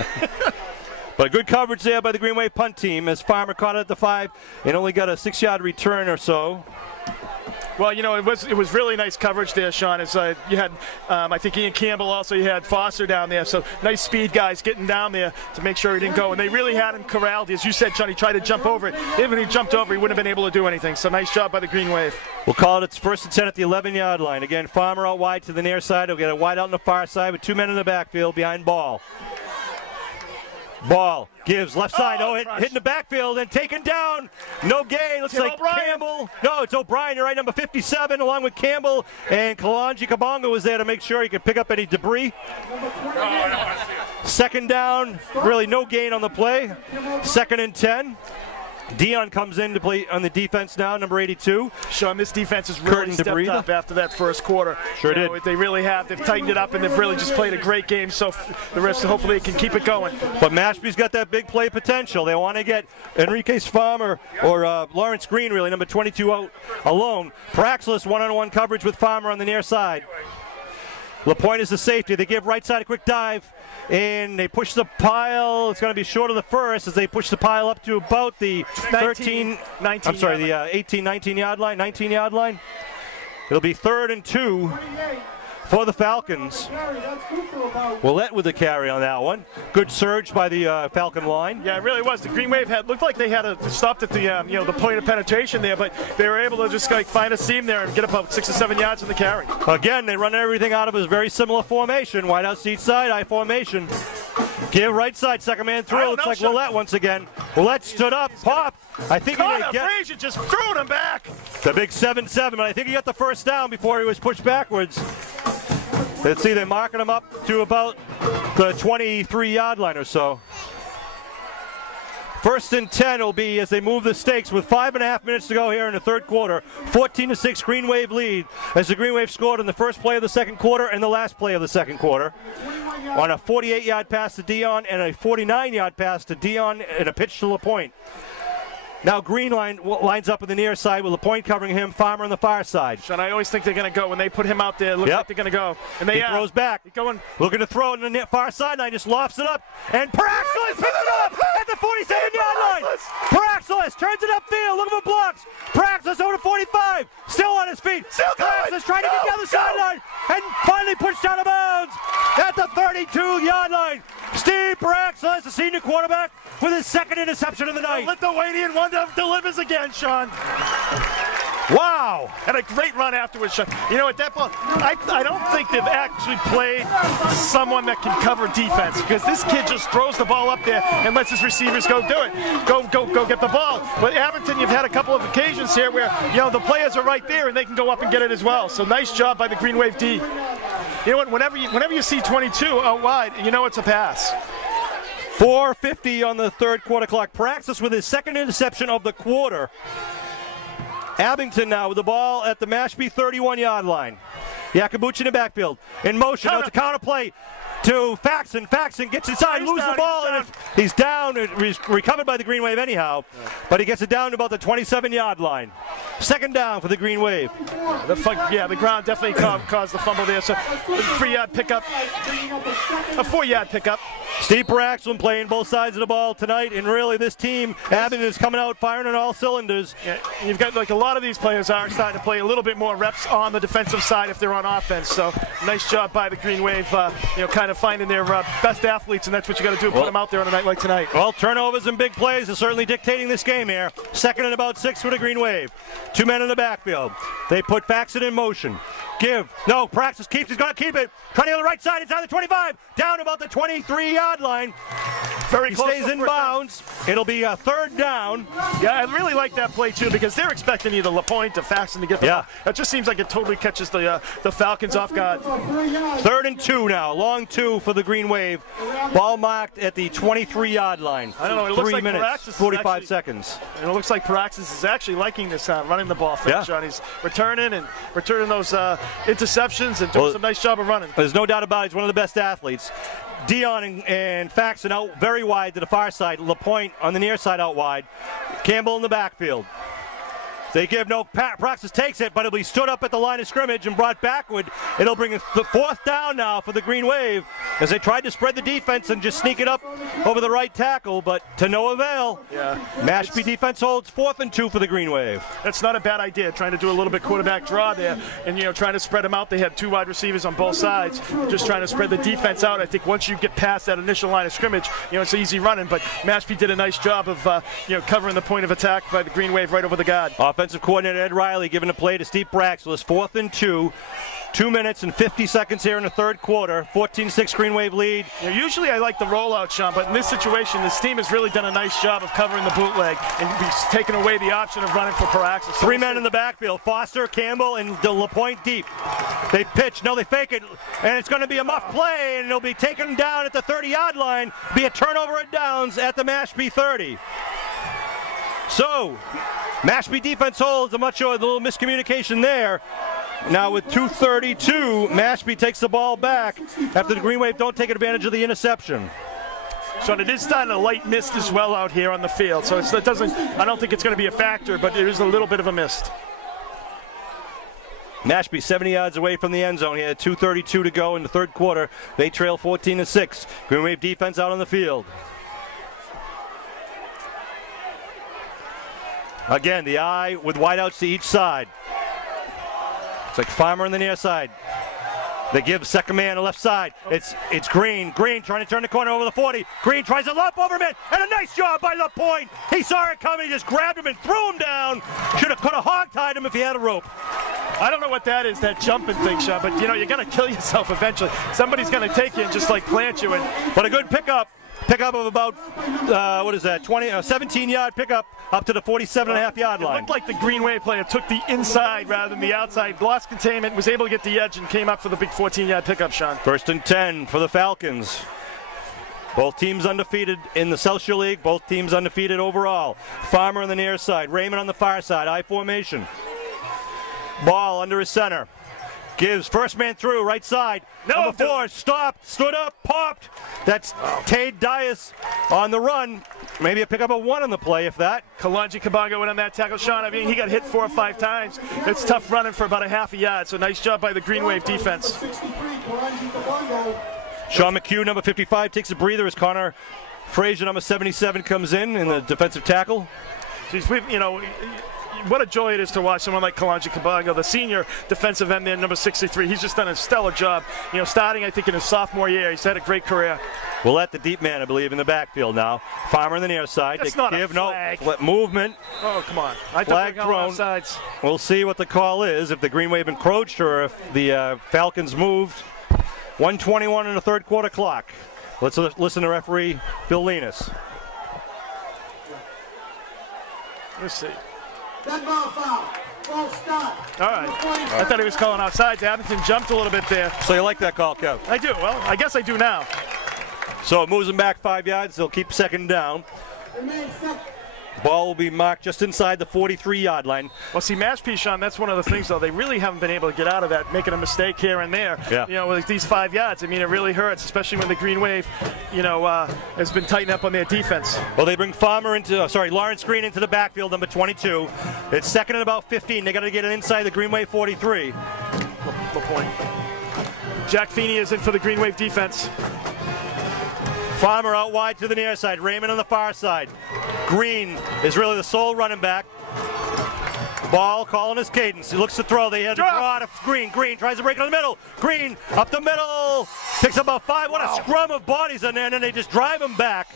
But good coverage there by the Green Wave punt team as Farmer caught it at the 5 and only got a 6-yard return or so. Well, you know, it was really nice coverage there, Sean. It's you had, I think Ian Campbell also. You had Foster down there, so nice speed guys getting down there to make sure he didn't go. And they really had him corralled, as you said, Sean. He tried to jump over it. Even if he jumped over, he wouldn't have been able to do anything. So nice job by the Green Wave. We'll call it its 1st and 10 at the 11-yard line. Again, Farmer out wide to the near side. He'll get a wide out on the far side with 2 men in the backfield behind Ball. Ball gives left side, hitting the backfield and taken down. No gain. Looks like O'Brien. Campbell. No, it's O'Brien. You're right, number 57, along with Campbell. And Kalanji Kabonga was there to make sure he could pick up any debris. Second down, really no gain on the play. 2nd and 10. Dion comes in to play on the defense now, number 82. Sean, this defense has really stepped up after that first quarter. Sure did. They really have. They've tightened it up, and they've really just played a great game. So the rest, hopefully, they can keep it going. But Mashpee's got that big play potential. They want to get Enrique Farmer or Lawrence Green, really, number 22, out alone. Praxis one-on-one coverage with Farmer on the near side. LaPointe is the safety. They give right side a quick dive, and they push the pile. It's going to be short of the first as they push the pile up to about the 18, 19-yard line. 19-yard line. It'll be 3rd and 2 for the Falcons. Willett with the carry on that one. Good surge by the Falcon line. Yeah, it really was. The Green Wave looked like they had stopped at the the point of penetration there, but they were able to just find a seam there and get about 6 or 7 yards in the carry. Again, they run everything out of a very similar formation. Wide out each side, I formation. Give right side, second man through. Looks like Willett once again. Willett stood up, popped. I think Frazier just threw him back. The big 7-7, but I think he got the first down before he was pushed backwards. Let's see, they're marking him up to about the 23-yard line or so. 1st and 10 will be as they move the stakes with 5.5 minutes to go here in the 3rd quarter. 14-6 Green Wave lead as the Green Wave scored in the first play of the 2nd quarter and the last play of the 2nd quarter. On a 48-yard pass to Dion and a 49-yard pass to Dion and a pitch to LaPointe. Now Green lines up on the near side with LaPointe covering him, Farmer on the far side. Sean, I always think they're going to go. When they put him out there, it looks like they're going to go. And he throws back. Looking to throw on the far sideline, just lofts it up. And Praxis picks it up at the 47-yard line. Praxis turns it upfield, looking for blocks. Praxis over to 45, still on his feet. Praxis trying to get down the sideline and finally pushed out of bounds at the 32-yard line. Steve Praxis, the senior quarterback, with his 2nd interception of the night. The Lithuanian wonder delivers again, Sean. Wow. And a great run afterwards, Sean. You know, at that ball, I don't think they've actually played someone that can cover defense, because this kid just throws the ball up there and lets his receivers go do it. Go get the ball. But Abington, you've had a couple of occasions here where, the players are right there and they can go up and get it as well. So nice job by the Green Wave D. You know what, whenever you see 22 out wide, you know it's a pass. 4:50 on the 3rd quarter clock. Praxis with his 2nd interception of the quarter. Abington now with the ball at the Mashpee 31-yard line. Yakabuchi in the backfield. In motion. Now it's a counter play to Faxon. Faxon gets inside, loses the ball, and he's down. He's recovered by the Green Wave anyhow, but he gets it down to about the 27-yard line. 2nd down for the Green Wave. The ground definitely caused the fumble there. So 3-yard pickup, a 4-yard pickup. Steve Paraxlin playing both sides of the ball tonight, and really this team, Abington, is coming out firing on all cylinders. Yeah, you've got a lot of these players are starting to play a little bit more reps on the defensive side if they're on offense. So nice job by the Green Wave, kind of finding their best athletes, and that's what you got to do, put them out there on a night like tonight. Well, turnovers and big plays are certainly dictating this game here. 2nd and about 6 for the Green Wave. 2 men in the backfield. They put Faxon in motion. Praxis keeps, he's going to keep it. Trying to go to the right side, inside the 25, down about the 23-yard line. Very He close stays to in first down. bounds. It'll be a third down. Yeah, I really like that play too because they're expecting either LaPointe or Faxon to get the ball. That just seems like it totally catches the Falcons off guard. 3rd and 2 now. Long 2 for the Green Wave. Ball marked at the 23-yard line. I don't know. It looks 3 like minutes, Paraxis 45 actually, seconds. And it looks like Paraxis is actually liking this running the ball thing, Sean. He's returning those interceptions and doing some nice job of running. There's no doubt about it. He's one of the best athletes. Dion and Faxon out very wide to the far side. LaPointe on the near side out wide. Campbell in the backfield. They give no, Praxis takes it, but it'll be stood up at the line of scrimmage and brought backward. It'll bring the 4th down now for the Green Wave as they tried to spread the defense and just sneak it up over the right tackle, but to no avail. Yeah. Mashpee defense holds 4th and 2 for the Green Wave. That's not a bad idea, trying to do a little bit quarterback draw there and, trying to spread them out. They had 2 wide receivers on both sides, just trying to spread the defense out. I think once you get past that initial line of scrimmage, it's easy running, but Mashpee did a nice job of, covering the point of attack by the Green Wave right over the guard. Offensive coordinator Ed Riley giving a play to Steve Braxel. It's 4th and 2. 2 minutes and 50 seconds here in the 3rd quarter. 14-6 Green Wave lead. Usually I like the rollout, Sean, but in this situation, this team has really done a nice job of covering the bootleg and he's taken away the option of running for Paraxis. 3 men in the backfield. Foster, Campbell, and LaPointe deep. They pitch. No, they fake it. And it's going to be a muff play, and it'll be taken down at the 30-yard line. Be a turnover at downs at the Mashpee 30. So, Mashpee defense holds. I'm not sure, a little miscommunication there. Now with 2:32, Mashpee takes the ball back after the Green Wave don't take advantage of the interception. So it is starting a light mist as well out here on the field. So I don't think it's going to be a factor, but it is a little bit of a mist. Mashpee 70 yards away from the end zone here. 2:32 to go in the 3rd quarter. They trail 14-6. Green Wave defense out on the field. Again, the eye with wideouts to each side. It's like Farmer on the near side. They give second man a left side. It's Green. Green trying to turn the corner over the 40. Green tries a lump over man, and a nice job by LaPointe. He saw it coming. He just grabbed him and threw him down. Could have hog-tied him if he had a rope. I don't know what that is, that jumping thing, Sean, but you're going to kill yourself eventually. Somebody's going to take you and just plant you in. But a good pickup. Pickup of about, 17-yard pickup up to the 47.5-yard line. It looked like the Green Wave player took the inside rather than the outside. Lost containment, was able to get the edge, and came up for the big 14-yard pickup, Sean. 1st and 10 for the Falcons. Both teams undefeated in the South Shore League. Both teams undefeated overall. Farmer on the near side. Raymond on the far side. I formation. Ball under his center. Gives first man through, right side. Number 4, stopped, stood up, popped. That's Tade Dias on the run. Maybe a pickup of 1 on the play, if that. Kalonji Kabongo went on that tackle, Sean. I mean, he got hit 4 or 5 times. It's tough running for about a half a yard, so nice job by the Green Wave defense. Sean McHugh, number 55, takes a breather as Connor Frazier, number 77, comes in the defensive tackle. Jeez, what a joy it is to watch someone like Kalonji Kabongo, the senior defensive end there, number 63. He's just done a stellar job. Starting, I think, in his sophomore year. He's had a great career. We'll let the deep man, I believe, in the backfield now. Farmer on the near side. That's not a flag. No movement. Oh, come on. I flag thrown. Sides. We'll see what the call is, if the Green Wave encroached or if the Falcons moved. 1:21 in the 3rd quarter clock. Let's listen to referee Bill Linus. Let's see. That ball foul. Ball stop. All right. I thought he was calling outside. Abington jumped a little bit there. So you like that call, Kev? I do. Well, I guess I do now. So it moves them back 5 yards. They'll keep 2nd down. Ball will be marked just inside the 43-yard line. Well, see, Mashpee, Sean, that's one of the things, though. They really haven't been able to get out of that, making a mistake here and there. Yeah. With these 5 yards. I mean, it really hurts, especially when the Green Wave, has been tightening up on their defense. Well, they bring Lawrence Green into the backfield, number 22. It's 2nd and about 15. They got to get it inside the Green Wave 43. The point. Jack Feeney is in for the Green Wave defense. Farmer out wide to the near side. Raymond on the far side. Green is really the sole running back. Ball calling his cadence. He looks to throw. They had to draw to Green. Green tries to break it in the middle. Green up the middle. Picks up about 5. What a scrum of bodies in there, and then they just drive him back.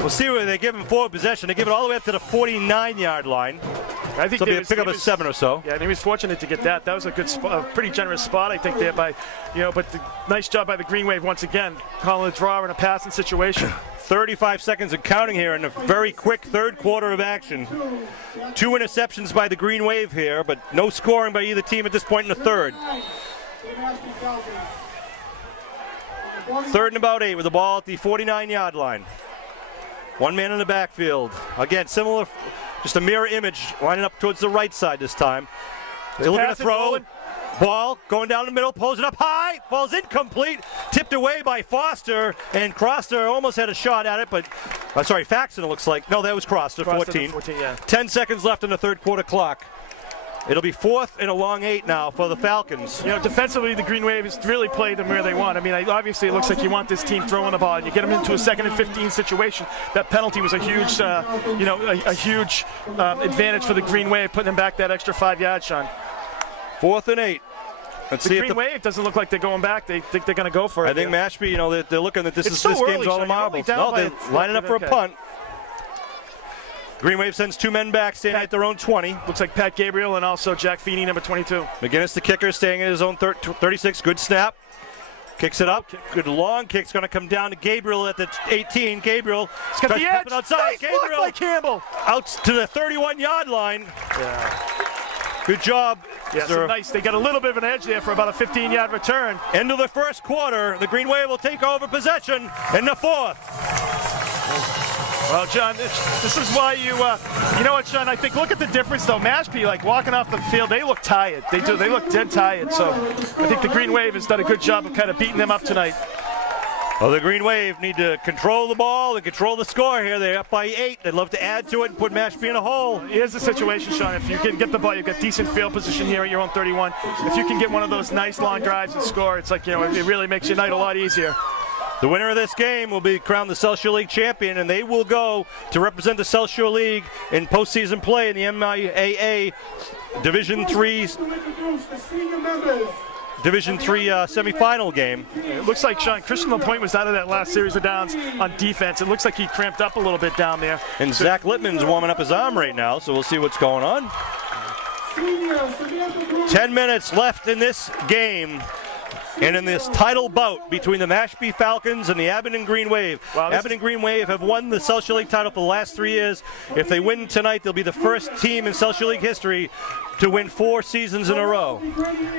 We'll see where they give him forward possession. They give it all the way up to the 49-yard line. I think so he'll pick up a 7 or so. Yeah, and he was fortunate to get that. That was a good spot, a pretty generous spot, I think, there by, but nice job by the Green Wave once again, calling a draw in a passing situation. 35 seconds and counting here in a very quick third quarter of action. 2 interceptions by the Green Wave here, but no scoring by either team at this point in the third. Third and about 8 with the ball at the 49-yard line. 1 man in the backfield. Again, similar, just a mirror image, lining up towards the right side this time. They're looking to throw. Ball going down the middle, pulls it up high, falls incomplete, tipped away by Foster, and Croster almost had a shot at it, but, Faxon it looks like. No, that was Croster, 14. 14, yeah. 10 seconds left in the third quarter clock. It'll be 4th and a long 8 now for the Falcons. Defensively, the Green Wave has really played them where they want. I mean, obviously, it looks like you want this team throwing the ball, and you get them into a 2nd and 15 situation. That penalty was a huge, a huge advantage for the Green Wave, putting them back that extra 5 yards, Sean. 4th and 8. Let's see the Green Wave doesn't look like they're going back. They think they're going to go for it. I think Mashpee, they're looking at this game's all the marbles. No, they're lining up for a punt. Green Wave sends 2 men back, staying at their own 20. Looks like Pat Gabriel and also Jack Feeney, number 22. McGinnis, the kicker, staying at his own 36. Good snap. Kicks it up. Good long kick's going to come down to Gabriel at the 18. Gabriel has got the edge. Outside. Nice Gabriel by Campbell. Out to the 31-yard line. Yeah. Good job. Yeah, so nice. They got a little bit of an edge there for about a 15-yard return. End of the first quarter. The Green Wave will take over possession in the 4th. Well, John, this is why you know what, Sean? I think look at the difference though. Mashpee, like walking off the field, they look tired. They do. They look dead tired. So I think the Green Wave has done a good job of kind of beating them up tonight. Well, the Green Wave need to control the ball and control the score here. They're up by 8. They'd love to add to it and put Mashpee in a hole. Here's the situation, Sean. If you can get the ball, you've got decent field position here at your own 31. If you can get one of those nice long drives and score, it's like, it really makes your night a lot easier. The winner of this game will be crowned the South Shore League champion, and they will go to represent the South Shore League in postseason play in the MIAA Division III semifinal game. It looks like, Sean, Christian LaPointe was out of that last series of downs on defense. It looks like he cramped up a little bit down there. And Zach Littman's warming up his arm right now, so we'll see what's going on. 10 minutes left in this game. And in this title bout between the Mashpee Falcons and the Abington Green Wave. Wow, Abington Green Wave have won the South Shore League title for the last 3 years. If they win tonight, they'll be the first team in South Shore League history to win 4 seasons in a row.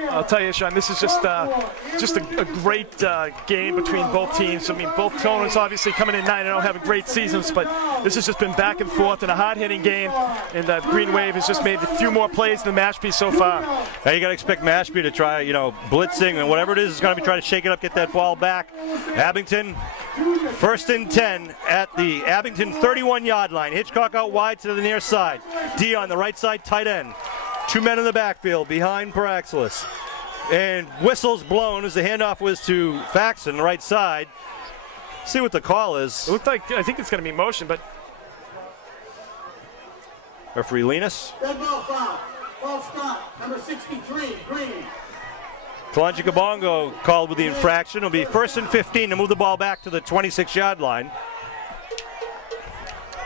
I'll tell you, Sean, this is just a great game between both teams. I mean, both opponents obviously coming in 9-0, having great seasons, but this has just been back and forth in a hard-hitting game, and the Green Wave has just made a few more plays than Mashpee so far. Now you got to expect Mashpee to try, blitzing and whatever it is going to be trying to shake it up, get that ball back. Abington, 1st and 10 at the Abington 31-yard line. Hitchcock out wide to the near side. Dion, the right side tight end. 2 men in the backfield behind Paraxelis. And whistles blown as the handoff was to Faxon, right side. See what the call is. It looked like, I think it's going to be motion, but. Referee Linus. Red ball foul. False stop. Number 63, Green. Kalonji Kabongo called with the infraction. It'll be 1st and 15 to move the ball back to the 26-yard line.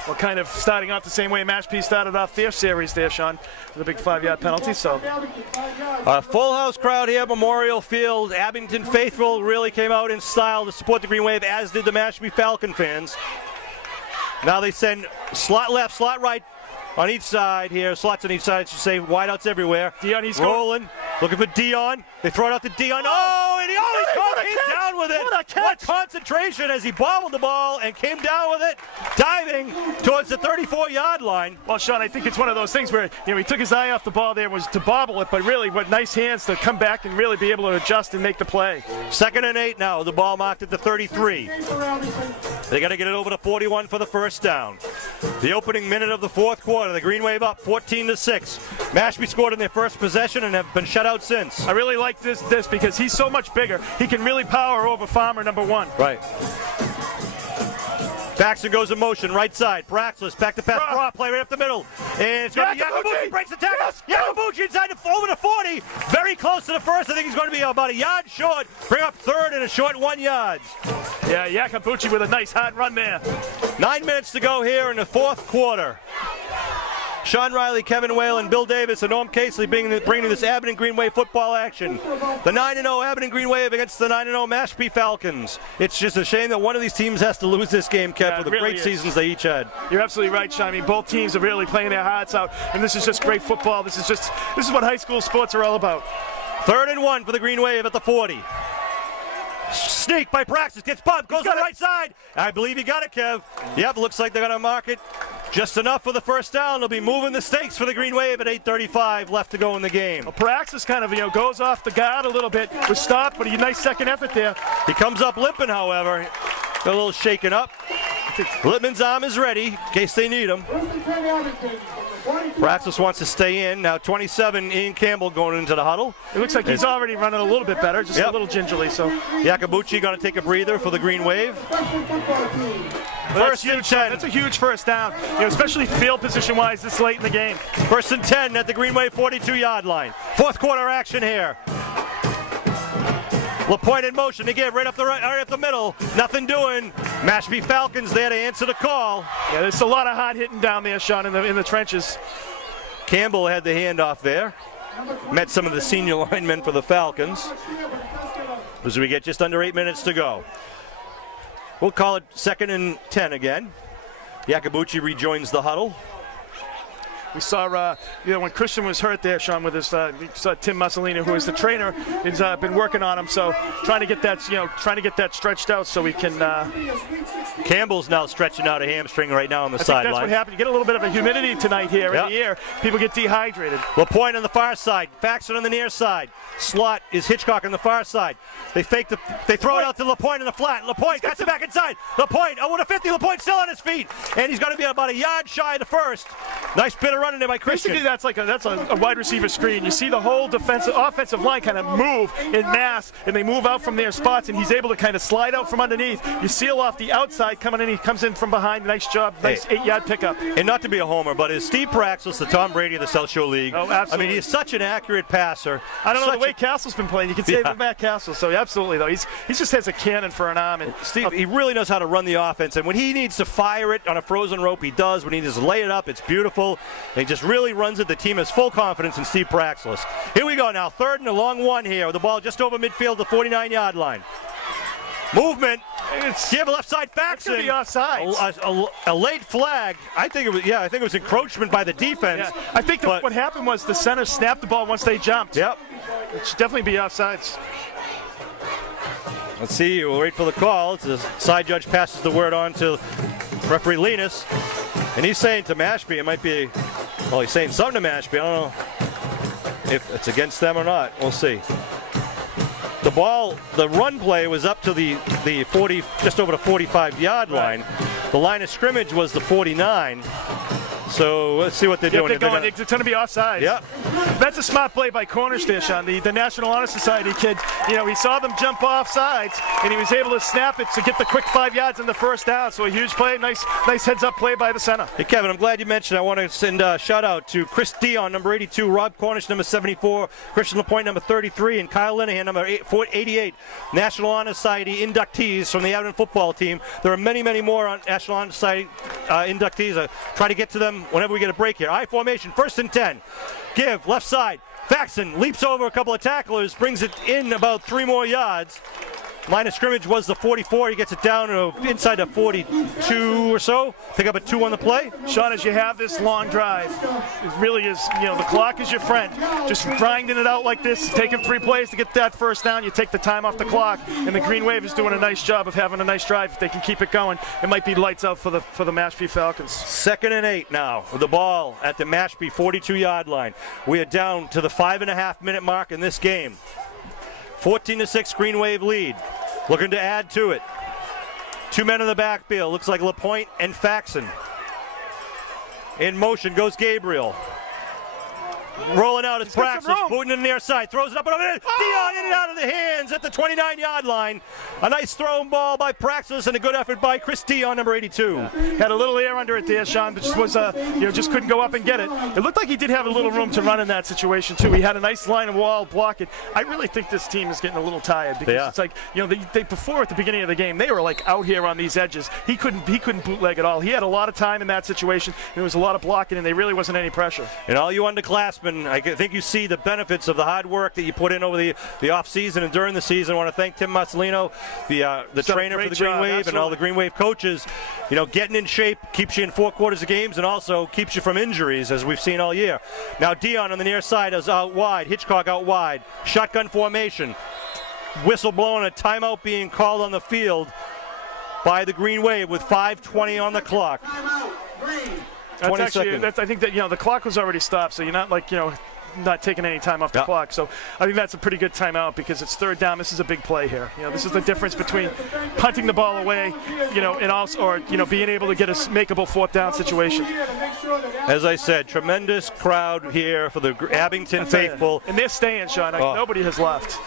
Well, kind of starting off the same way Mashpee started off their series there, Sean, with a big 5-yard penalty. So, a full house crowd here at Memorial Field. Abington faithful really came out in style to support the Green Wave, as did the Mashpee Falcon fans. Now they send slot left, slot right on each side here. Slots on each side, I should say. Wideouts everywhere. Dion, he's rolling, looking for Dion. They throw it out to Dion. Oh, and he came down with it. What concentration as he bobbled the ball and came down with it, diving towards the 34-yard line. Well, Sean, I think it's one of those things where he took his eye off the ball there, was to bobble it, but really, what nice hands to come back and really be able to adjust and make the play. 2nd and 8 now. The ball marked at the 33. They got to get it over to 41 for the first down. The opening minute of the 4th quarter, the Green Wave up 14-6. Mashpee scored in their first possession and have been shut out since. I really like this because he's so much bigger. He can really power over Farmer, number 1. Right. Faxon goes in motion, right side. Paraxelis back to pass. Draw play right up the middle. And it's going to be Yakabuchi. Breaks the tackle. Yes. Yakabuchi inside over to 40. Very close to the first. I think he's going to be about a yard short. Bring up 3rd and a short 1 yard. Yeah, Yakabuchi with a nice hard run there. 9 minutes to go here in the 4th quarter. Sean Riley, Kevin Whalen, Bill Davis, and Norm Casely bringing this Abington Green Wave football action. The 9-0 Abington Green Wave against the 9-0 Mashpee Falcons. It's just a shame that one of these teams has to lose this game, Kev, for the great seasons they each had. You're absolutely right, Sean. I mean, both teams are really playing their hearts out, and this is just great football. This is what high school sports are all about. 3rd and 1 for the Green Wave at the 40. Sneak by Praxis, gets bumped, goes to the right side. I believe he got it, Kev. Yep, looks like they're going to mark it just enough for the first down. They'll be moving the stakes for the Green Wave at 8:35 left to go in the game. Well, Praxis kind of, goes off the guard a little bit, was stopped, but a nice second effort there. He comes up limping, however. A little shaken up. Littman's arm is ready in case they need him. Praxis wants to stay in. Now 27, Ian Campbell going into the huddle. It looks like he's already running a little bit better, just a little gingerly. So Yakabuchi going to take a breather for the Green Wave. First and 10. That's a huge first down, especially field position-wise this late in the game. 1st and 10 at the Green Wave 42-yard line. 4th quarter action here. LaPointe in motion again, right up the middle. Nothing doing. Mashpee Falcons there to answer the call. Yeah, there's a lot of hard hitting down there, Sean, in the trenches. Campbell had the handoff there. Met some of the senior linemen for the Falcons. As we get just under 8 minutes to go. We'll call it 2nd and 10 again. Yakabuchi rejoins the huddle. We saw, when Christian was hurt there, Sean, with his, we saw Tim Mussolini, who is the trainer, has been working on him. So trying to get that, stretched out so we can. Campbell's now stretching out a hamstring right now on the sideline. That's what happened. You get a little bit of a humidity tonight here in the air. People get dehydrated. LaPointe on the far side, Faxon on the near side. Slot is Hitchcock on the far side. They throw it out to LaPointe in the flat. LaPointe gets it back inside. LaPointe, with a 50, LaPointe still on his feet, and he's going to be about a yard shy of the first. Nice bit of running there by Christian. Basically, that's a wide receiver screen. You see the whole offensive line kind of move in mass, and they move out from their spots, and he's able to kind of slide out from underneath. You seal off the outside coming in. He comes in from behind. Nice job. Nice 8-yard pickup. And not to be a homer, but is Steve Praxis the Tom Brady of the South Shore League? Oh, absolutely. I mean, he's such an accurate passer. I don't know the way Castle's been playing. You can say Matt Castle. So absolutely, though, he just has a cannon for an arm. And Steve, he really knows how to run the offense, and when he needs to fire it on a frozen rope, he does. When he needs to lay it up, it's beautiful. And he just really runs it. The team has full confidence in Steve Praxis. Here we go now. 3rd and a long 1 here with the ball just over midfield, the 49-yard line. Movement. Give left side Faxon. It's going to be offsides. A late flag. I think it was encroachment by the defense. Yeah. I think what happened was the center snapped the ball once they jumped. Yep. It should definitely be offsides. Let's see. We'll wait for the call. The side judge passes the word on to referee Linus, and he's saying to Mashpee, it might be. Well, he's saying something to Mashpee. I don't know if it's against them or not. We'll see. The run play was up to the 40, just over the 45-yard line. The line of scrimmage was the 49. So let's see what they're doing. It's going to be offside. Yep. That's a smart play by Cornerstone, Sean. The National Honor Society kid, he saw them jump off sides, and he was able to snap it to get the quick 5 yards in the first down. So a huge play, nice heads-up play by the center. Hey, Kevin, I'm glad you mentioned. I want to send a shout-out to Chris Dion, number 82, Rob Cornish, number 74, Christian LaPointe, number 33, and Kyle Linehan, number 88. National Honor Society inductees from the Abington football team. There are many, many more on National Honor Society inductees. I try to get to them whenever we get a break here. I formation, 1st and 10. Give, left side. Faxon leaps over a couple of tacklers, brings it in about 3 more yards. Line of scrimmage was the 44. He gets it down to inside the 42 or so. Pick up a 2 on the play. Sean, as you have this long drive, it really is, the clock is your friend. Just grinding it out like this, taking 3 plays to get that first down. You take the time off the clock, and the Green Wave is doing a nice job of having a nice drive. If they can keep it going, it might be lights out for the Mashpee Falcons. 2nd and 8 now with the ball at the Mashpee 42-yard line. We are down to the 5.5-minute mark in this game. 14-6 Green Wave lead. Looking to add to it. 2 men in the backfield. Looks like LaPointe and Faxon. In motion goes Gabriel. Rolling out, it's got some Praxis, room. booting to the near side, throws it up and over there. Dion in and out of the hands at the 29-yard line. A nice thrown ball by Praxis and a good effort by Chris Dion, number 82. Had a little air under it there, Sean, but just was just couldn't go up and get it. It looked like he did have a little room to run in that situation too. He had a nice line of wall blocking. I really think this team is getting a little tired because it's like, they before at the beginning of the game they were like out here on these edges. He couldn't bootleg at all. He had a lot of time in that situation. There was a lot of blocking and there really wasn't any pressure. And all you underclassmen, I think you see the benefits of the hard work that you put in over the off season and during the season. I want to thank Tim Marcelino, the trainer for the Green Wave, and all the Green Wave coaches. Getting in shape keeps you in 4 quarters of games and also keeps you from injuries, as we've seen all year. Now Dion on the near side is out wide. Hitchcock out wide. Shotgun formation. Whistle blowing, a timeout being called on the field by the Green Wave with 5:20 on the clock. I think that the clock was already stopped, so you're not like not taking any time off the clock. So I think that's a pretty good timeout because it's 3rd down. This is a big play here. This is the difference between punting the ball away, and also or being able to get a makeable 4th down situation. As I said, tremendous crowd here for the Abington faithful, and they're staying, Sean. Nobody has left.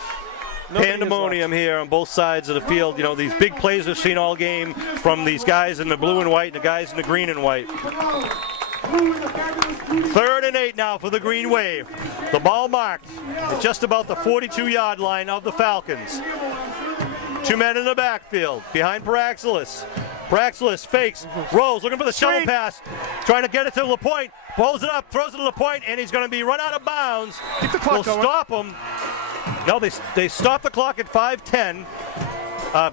Pandemonium here on both sides of the field. These big plays we've seen all game from these guys in the blue and white and the guys in the green and white. 3rd and 8 now for the Green Wave. The ball marked at just about the 42-yard line of the Falcons. 2 men in the backfield behind Praxis. Praxis fakes, rolls, looking for the shovel pass, trying to get it to LaPointe, pulls it up, throws it to LaPointe, and he's going to be run out of bounds. Keep the clock going. Stop him. No, they stopped the clock at 5:10.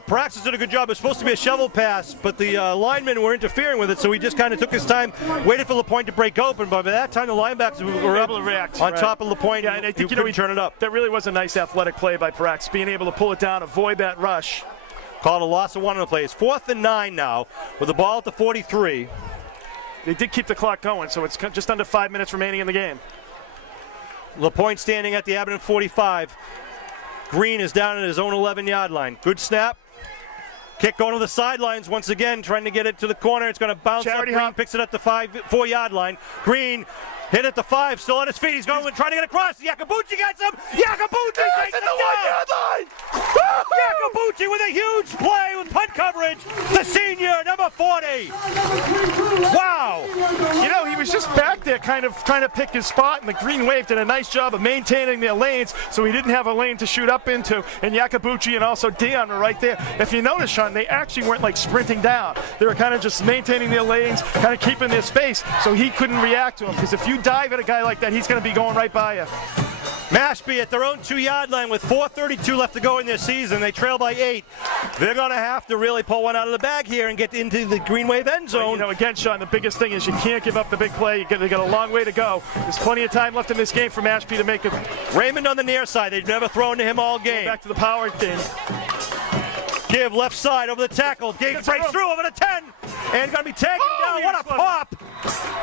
Praxis did a good job. It was supposed to be a shovel pass, but the linemen were interfering with it, so he just kind of took his time, waited for LaPointe to break open, but by that time the linebackers were able to react on top of LaPointe, and I think he turn it up. That really was a nice athletic play by Praxis, being able to pull it down, avoid that rush. Called a loss of 1 on the play. It's 4th and 9 now with the ball at the 43. They did keep the clock going, so it's just under 5 minutes remaining in the game. LaPointe standing at the Abington 45. Green is down at his own 11-yard line. Good snap. Kick going to the sidelines once again, trying to get it to the corner. It's going to bounce up. Green picks it at the 4-yard line. Green hit at the 5, still on his feet. He's going and trying to get across. Yakabuchi got some. Yakabuchi takes it down. Yakabuchi with a huge play with punt coverage. The senior, number 40. Wow. He was just back there kind of trying to pick his spot, and the Green Wave did a nice job of maintaining their lanes so he didn't have a lane to shoot up into, and Yakabuchi and also Dion were right there. If you notice, Sean, they actually weren't like sprinting down. They were kind of just maintaining their lanes, kind of keeping their space, so he couldn't react to him, because if you dive at a guy like that, he's going to be going right by you. Mashpee at their own 2-yard line with 4:32 left to go in their season. They trail by 8. They're going to have to really pull one out of the bag here and get into the Green Wave end zone. Again, Sean, the biggest thing is you can't give up the big play. They got a long way to go. There's plenty of time left in this game for Mashpee to make it. Raymond on the near side. They've never thrown to him all game. Back to the power game. Give left side over the tackle. Gage breaks through over the 10 and going to be taken down. What a pop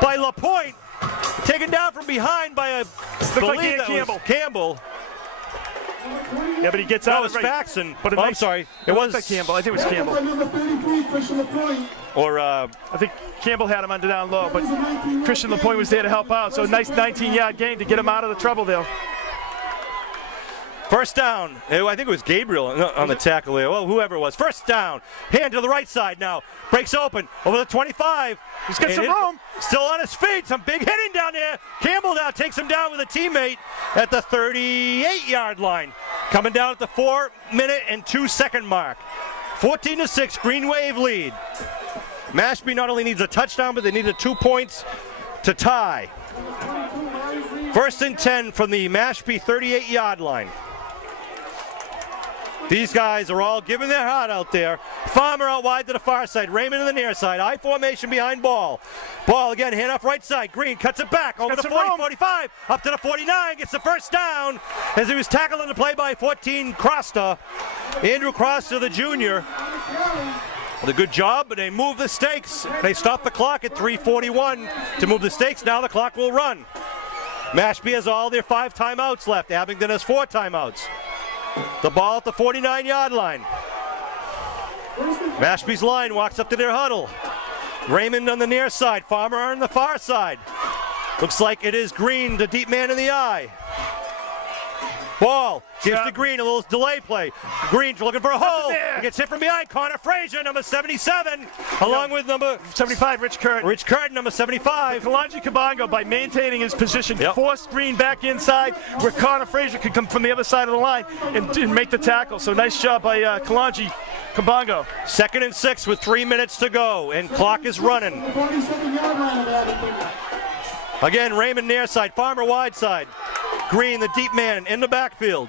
by LaPointe. Taken down from behind by a Campbell. Yeah, but he gets out. That was Faxon. But I'm sorry. It was Campbell. I think it was Campbell. Or I think Campbell had him under down low, but Christian LaPointe was there to help out. So a nice 19-yard gain to get him out of the trouble there. First down. I think it was Gabriel on the tackle there. Well, whoever it was. First down. Hand to the right side now. Breaks open over the 25. He's got some room. Still on his feet. Some big hitting down there. Campbell now takes him down with a teammate at the 38-yard line. Coming down at the 4-minute and 2-second mark. 14-6. Green Wave lead. Mashpee not only needs a touchdown, but they need 2 points to tie. 1st and 10 from the Mashpee 38-yard line. These guys are all giving their heart out there. Farmer out wide to the far side. Raymond in the near side. I formation behind Ball. Ball again, hand off right side. Green cuts it back over the 40, 45, up to the 49. Gets the first down as he was tackled on the play by 14 Crosta. Andrew Crosta, the junior. With a good job, but they move the stakes. They stop the clock at 3:41 to move the stakes. Now the clock will run. Mashpee has all their 5 timeouts left. Abington has 4 timeouts. The ball at the 49-yard line. Mashpee's line walks up to their huddle. Raymond on the near side. Farmer on the far side. Looks like it is Green, the deep man in the eye. Ball gives to Green, a little delay play. Green's looking for a hole. He gets hit from behind. Connor Frazier, number 77, along with number 75, Rich Curtin. Rich Curtin, number 75. Kalanji Kabongo, by maintaining his position, forced Green back inside where Connor Frazier could come from the other side of the line and make the tackle. So nice job by Kalanji Kabongo. 2nd and 6 with 3 minutes to go, and clock is running. Again, Raymond near side, Farmer wide side. Green, the deep man, in the backfield.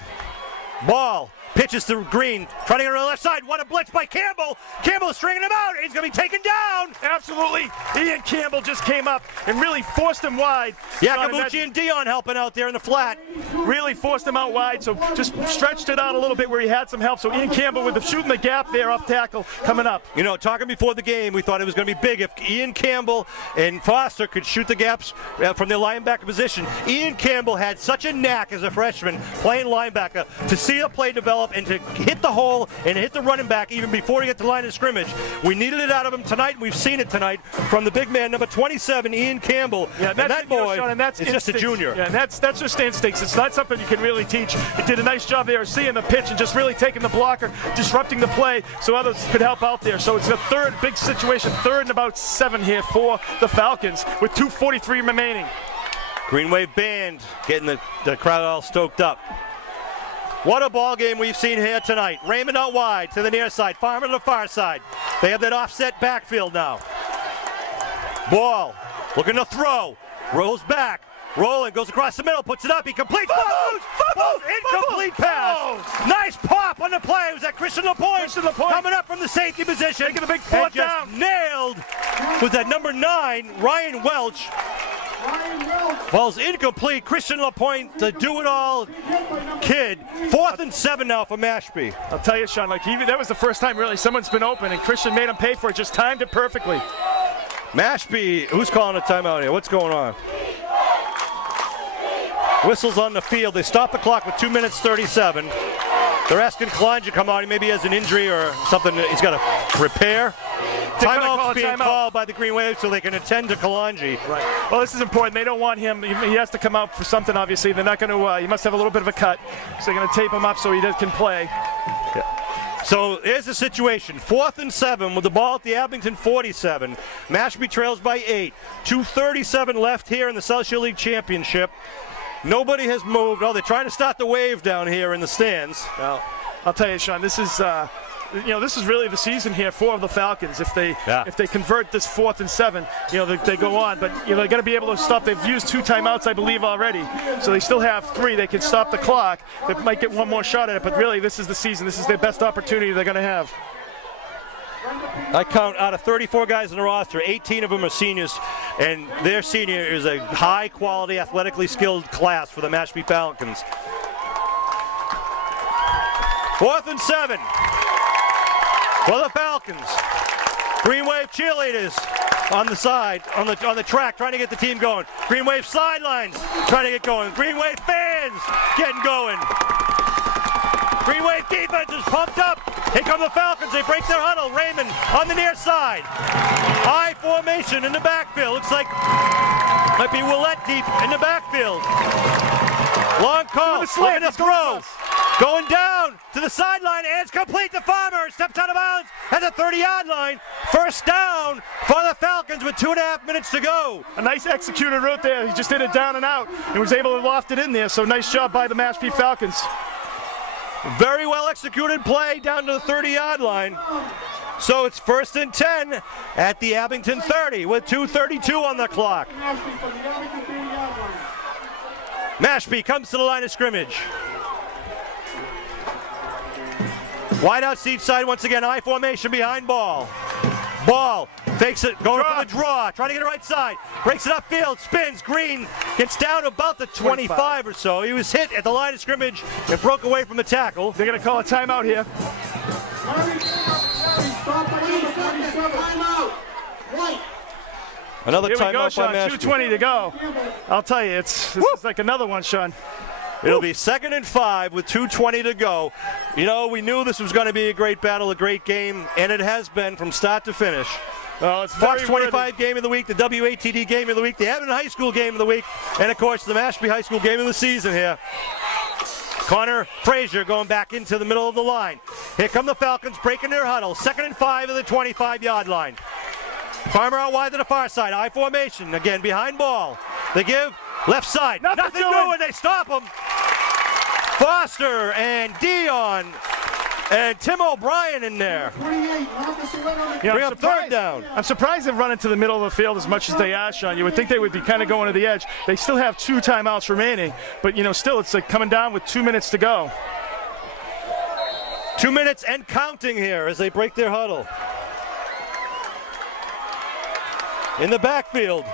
Ball pitches to Green, trying to get to the left side. What a blitz by Campbell. Campbell stringing him out. He's going to be taken down. Absolutely. Ian Campbell just came up and really forced him wide. Yakabuchi and Dion helping out there in the flat. Really forced him out wide, so just stretched it out a little bit where he had some help. So Ian Campbell with the shooting the gap there off tackle coming up. You know, talking before the game, we thought it was going to be big if Ian Campbell and Foster could shoot the gaps from their linebacker position. Ian Campbell had such a knack as a freshman playing linebacker to see a play develop and to hit the hole and hit the running back even before he got to the line of scrimmage. We needed it out of him tonight, and we've seen it tonight from the big man, number 27, Ian Campbell. Yeah, and that boy is just a junior. Yeah, and that's just instincts. It's not something you can really teach. He did a nice job there of seeing the pitch and just really taking the blocker, disrupting the play so others could help out there. So it's the third big situation, 3rd and about 7 here for the Falcons with 2:43 remaining. Green Wave Band getting the crowd all stoked up. What a ball game we've seen here tonight. Raymond out wide to the near side, Farmer to the far side. They have that offset backfield now. Ball looking to throw, rolls back, rolling, goes across the middle, puts it up, he completes, fumbles, incomplete pass. Nice pop on the play. It was that Christian Lapointe coming up from the safety position. Taking a big foot down. Just nailed was that number 9, Ryan Welch. Ball's incomplete. Christian Lapointe, the do-it-all kid. 4th and 7 now for Mashpee. I'll tell you, Sean, like that was the first time really someone's been open, and Christian made him pay for it. Just timed it perfectly. Mashpee, who's calling a timeout here? What's going on? Whistles on the field. They stop the clock with 2 minutes 37. They're asking Kalanja to come out. He maybe has an injury or something that he's got to repair. Timeout being called by the Green Wave so they can attend to Kalanji. Right. Well, this is important. They don't want him. He has to come out for something, obviously. They're not going to, he must have a little bit of a cut. So they're going to tape him up so he can play. Yeah. So here's the situation. 4th and 7 with the ball at the Abington 47. Mashpee trails by 8. 2:37 left here in the South Shore League Championship. Nobody has moved. Oh, they're trying to start the wave down here in the stands. Well, I'll tell you, Sean, this is this is really the season here for the Falcons. If they convert this 4th and 7, they go on. But they're going to be able to stop. They've used 2 timeouts, I believe, already. So they still have 3. They can stop the clock. They might get one more shot at it. But really, this is the season. This is their best opportunity they're going to have. I count out of 34 guys in the roster, 18 of them are seniors, and their senior is a high-quality, athletically skilled class for the Mashpee Falcons. 4th and 7 for the Falcons. Green Wave cheerleaders on the side, on the track, trying to get the team going. Green Wave sidelines trying to get going. Green Wave fans getting going. Green Wave defense is pumped up. Here come the Falcons. They break their huddle. Raymond on the near side. High formation in the backfield. Looks like might be Willette deep in the backfield. Long call. Looking to throw. Going down to the sideline, and it's complete to Farmer. Steps out of bounds at the 30-yard line. First down for the Falcons with 2.5 minutes to go. A nice executed route there. He just did it down and out and was able to loft it in there. So nice job by the Mashpee Falcons. Very well executed play down to the 30-yard line. So it's 1st and 10 at the Abington 30 with 2:32 on the clock. Mashpee comes to the line of scrimmage. Wide out seat side once again, I formation behind Ball. Ball fakes it, going for the draw, trying to get it right side. Breaks it upfield, spins, Green gets down to about the 25 or so. He was hit at the line of scrimmage and broke away from the tackle. They're going to call a timeout here. Another timeout by Mashpee. 2:20 to go. I'll tell you, this is like another one, Sean. It'll be 2nd and 5 with 2:20 to go. You know, we knew this was going to be a great battle, a great game, and it has been from start to finish. Oh, it's Fox very 25 worthy. game of the week, the WATD game of the week, the Abington High School game of the week, and of course the Mashpee High School game of the season here. Connor Frazier going back into the middle of the line. Here come the Falcons breaking their huddle. 2nd and 5 at the 25-yard line. Farmer out wide to the far side. I formation. Again, behind ball. They give left side. Nothing doing. They stop him. Foster and Dion and Tim O'Brien in there. 28, Marcus Willett on the Bring up 3rd down. I'm surprised they've run into the middle of the field as much as they are, Sean. You would think they would be kind of going to the edge. They still have 2 timeouts remaining, but still it's like coming down with 2 minutes to go. 2 minutes and counting here as they break their huddle. In the backfield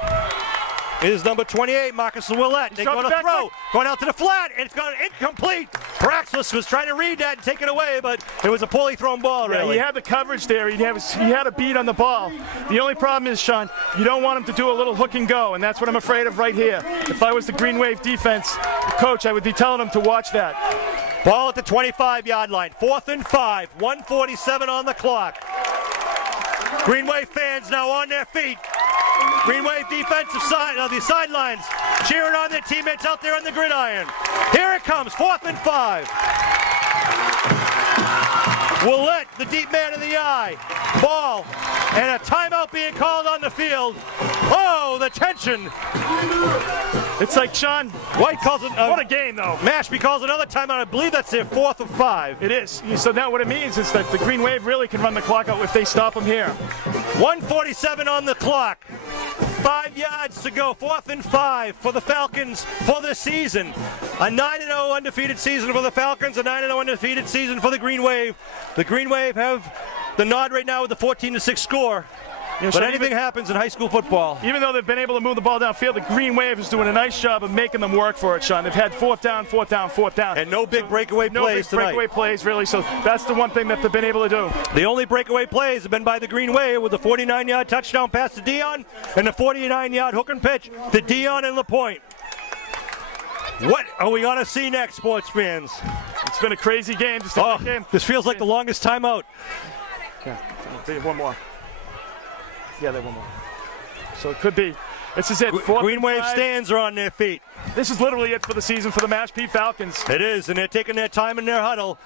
is number 28, Marcus Willett. They're going to throw, going out to the flat, and it's going incomplete. Paraxlis was trying to read that and take it away, but it was a poorly thrown ball, really. Yeah, he had the coverage there. He had a beat on the ball. The only problem is, Sean, you don't want him to do a little hook and go, and that's what I'm afraid of right here. If I was the Green Wave defense coach, I would be telling him to watch that. Ball at the 25-yard line. 4th and 5, 1:47 on the clock. Green Wave fans now on their feet. Green Wave defensive side of the sidelines cheering on their teammates out there on the gridiron. Here it comes, 4th and 5. Willett, the deep man in the eye. Ball and a timeout being called on the field. Oh, the tension. It's like, Sean, White calls it. what a game, though. Mashpee calls another timeout. I believe that's their 4th of 5. It is. So now what it means is that the Green Wave really can run the clock out if they stop them here. 1:47 on the clock. 5 yards to go. 4th and 5 for the Falcons for the season. A 9-0 undefeated season for the Falcons. A 9-0 undefeated season for the Green Wave. The Green Wave have the nod right now with the 14-6 score. But anything happens in high school football. Even though they've been able to move the ball downfield, the Green Wave is doing a nice job of making them work for it, Sean. They've had 4th down, 4th down, 4th down. And no big breakaway plays tonight. No big breakaway plays, really. So that's the one thing that they've been able to do. The only breakaway plays have been by the Green Wave with the 49-yard touchdown pass to Dion and the 49-yard hook and pitch to Dion and LaPointe. What are we going to see next, sports fans? It's been a crazy game. This feels like the longest timeout. Yeah, one more. Yeah, they one more. So it could be. This is it. Green Wave stands are on their feet. This is literally it for the season for the Mashpee Falcons. It is, and they're taking their time in their huddle.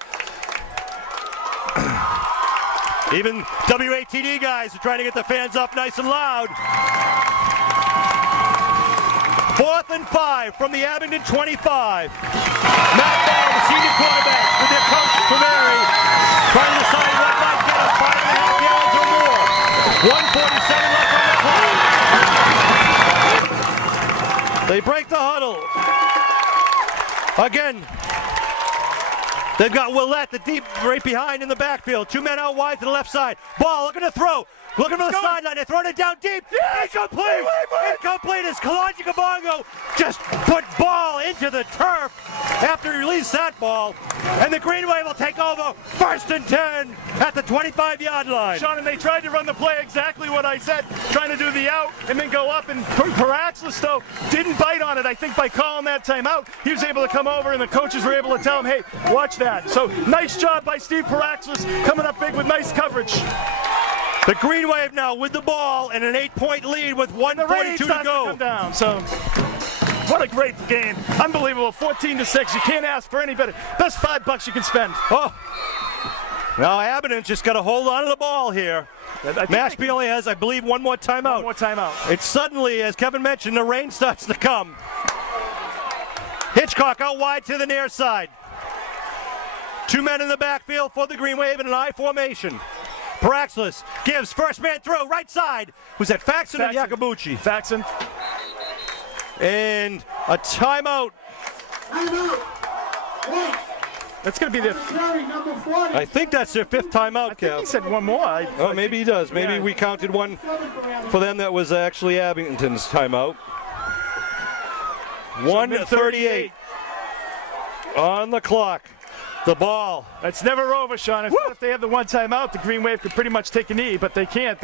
Even WATD guys are trying to get the fans up nice and loud. 4th and 5 from the Abington 25. Matt Ball, the senior quarterback, with their coach, Primary, trying to decide what might get him 5.5 yards or more. 1:47 left on the clock. They break the huddle. Again, they've got Willett, the deep right behind in the backfield. 2 men out wide to the left side. Ball looking to throw. Looking for the sideline. They're throwing it down deep. Yes! Incomplete. Incomplete as Kalonji Kabongo just put ball into the turf after he released that ball. And the Green Wave will take over 1st and 10 at the 25-yard line. Sean, and they tried to run the play exactly what I said, trying to do the out and then go up. And Paraxlis, though, didn't bite on it. I think by calling that timeout, he was able to come over and the coaches were able to tell him, hey, watch that. So nice job by Steve Paraxlis coming up big with nice coverage. The Green Wave now with the ball and an 8-point lead with 1:42 to go. Come down. So, what a great game! Unbelievable. 14-6. You can't ask for any better. Best $5 you can spend. Oh. Now Abington just got to hold on to the ball here. Mashpee only has, I believe, one more timeout. One more timeout. It's suddenly, as Kevin mentioned, the rain starts to come. Hitchcock out wide to the near side. 2 men in the backfield for the Green Wave in an I formation. Paraxlis gives first man throw right side. Who's that, Faxon or Yakabuchi? Faxon. And a timeout. That's going to be the. I think that's their 5th timeout, Kev. I think he said one more. Oh, maybe he does. Maybe we counted one for them that was actually Abington's timeout. 1:38 on the clock. The ball. It's never over, Sean. If they have the one timeout, the Green Wave could pretty much take a knee, but they can't.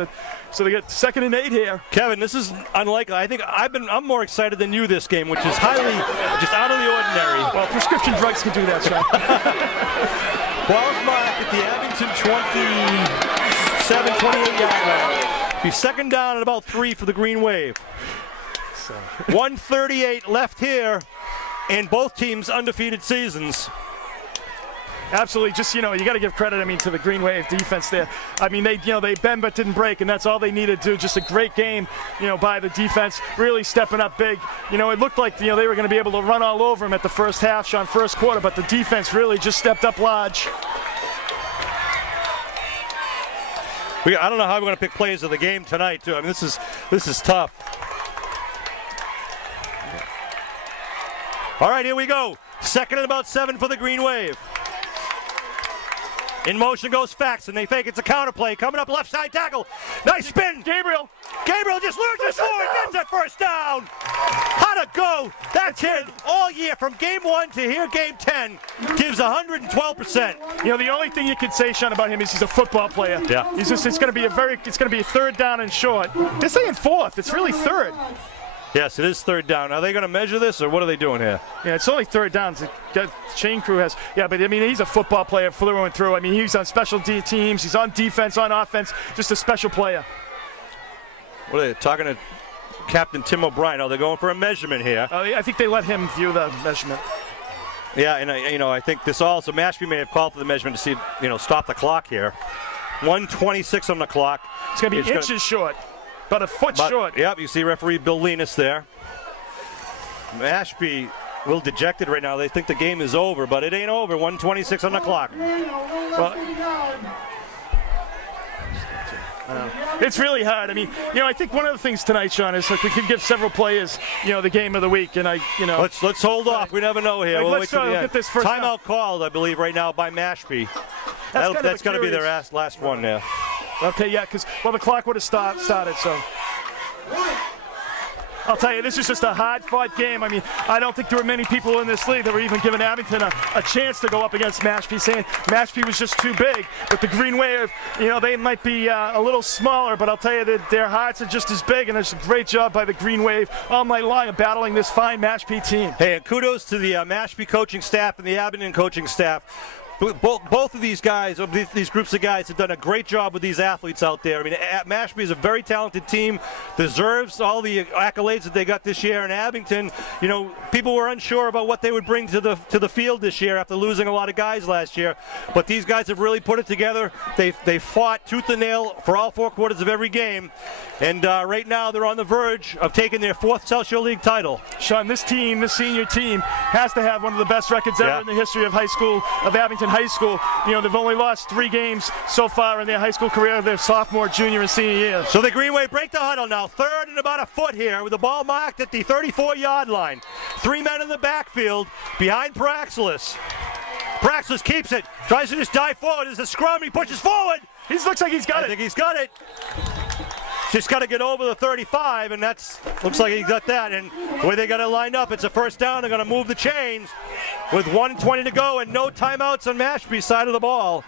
So they get 2nd and 8 here. Kevin, this is unlikely. I think I'm more excited than you this game, which is highly just out of the ordinary. Well, prescription drugs can do that, Sean. Ball's marked at the Abington 27, 28-yard line. Be second down and about 3 for the Green Wave. 1:38 left here in both teams' undefeated seasons. Absolutely, just you got to give credit. I mean, to the Green Wave defense there. I mean, they bend but didn't break, and that's all they needed to do. Just a great game, by the defense, really stepping up big. It looked like they were going to be able to run all over them at the first half, Sean, first quarter, but the defense really just stepped up large. I don't know how we're going to pick plays of the game tonight, too. I mean, this is tough. All right, here we go. Second and about 7 for the Green Wave. In motion goes Faxon. They fake it's a counter play. Coming up left side tackle. Nice spin. Gabriel just lures this forward. Gets that first down. How'd it go? That kid all year from game 1 to here game 10 gives 112%. The only thing you can say, Sean, about him is he's a football player. Yeah. It's going to be a third down and short. They're saying fourth. It's really third. Yes, it is third down. Are they going to measure this, or what are they doing here? Yeah, it's only third down. The chain crew has. Yeah, but I mean, he's a football player through and through. I mean, he's on special teams. He's on defense, on offense. Just a special player. What are they talking to Captain Tim O'Brien? Oh, they're going for a measurement here. I think they let him view the measurement. Yeah, and I think this also Mashpee may have called for the measurement to see, stop the clock here. 1:26 on the clock. It's going to be inches short. About a foot short. Yep, you see referee Bill Linus there. Mashpee a little dejected right now. They think the game is over, but it ain't over. 1:26 on the clock. Well, it's really hard. I mean, I think one of the things tonight, Sean, is like we could give several players, the game of the week, and Let's hold off. We never know here. Let's get this first timeout called, I believe, right now by Mashpee. That's got to be their last one there. Okay, yeah, because, the clock would have started, so. I'll tell you, this is just a hard-fought game. I mean, I don't think there were many people in this league that were even giving Abington a chance to go up against Mashpee, saying Mashpee was just too big. But the Green Wave, they might be a little smaller, but I'll tell you that their hearts are just as big, and it's a great job by the Green Wave all night long of battling this fine Mashpee team. Hey, and kudos to the Mashpee coaching staff and the Abington coaching staff. Both of these guys, these groups of guys, have done a great job with these athletes out there. I mean, Mashpee is a very talented team, deserves all the accolades that they got this year. And Abington, people were unsure about what they would bring to the field this year after losing a lot of guys last year. But these guys have really put it together. They fought tooth and nail for all 4 quarters of every game. And right now they're on the verge of taking their 4th South Shore League title. Sean, this senior team, has to have one of the best records ever in the history of Abington High School. They've only lost 3 games so far in their high school career, their sophomore, junior, and senior year. So the Green Wave break the huddle now. Third and about a foot here with the ball marked at the 34-yard line. 3 men in the backfield behind Praxelis. Praxelis keeps it. Tries to just dive forward. There's a scrum. He pushes forward. Looks like he's got it. I think he's got it. Just got to get over the 35, and looks like he got that. And the way they got it lined up, it's a first down. They're going to move the chains with 1:20 to go and no timeouts on Mashpee's side of the ball.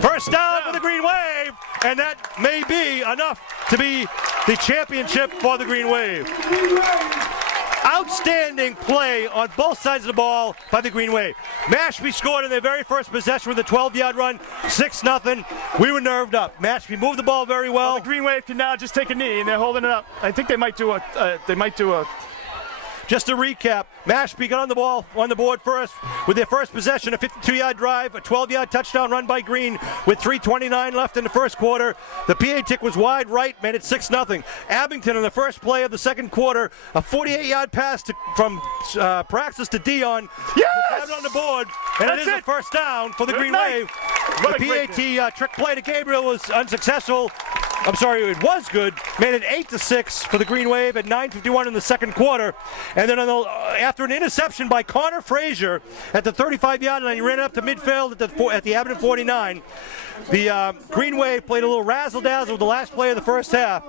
First down for the Green Wave, and that may be enough to be the championship for the Green Wave. Outstanding play on both sides of the ball by the Green Wave. Mashpee scored in their very first possession with a 12-yard run, 6-0. We were nerved up. Mashpee moved the ball very well. The Green Wave can now just take a knee, and they're holding it up. I think they might do a. Just to recap, Mashpee got on the board first with their first possession, a 52-yard drive, a 12-yard touchdown run by Green with 3:29 left in the first quarter. The PA tick was wide right, made it 6-0. Abington on the first play of the second quarter, a 48-yard pass from Praxis to Dion. Yes! Put that on the board, and it is a first down for the Green Wave. The PAT trick play to Gabriel was unsuccessful. I'm sorry, it was good. Made it 8-6 for the Green Wave at 9:51 in the second quarter. And then after an interception by Connor Frazier at the 35-yard line, he ran up to midfield at the Abington 49. The Green Wave played a little razzle-dazzle with the last play of the first half.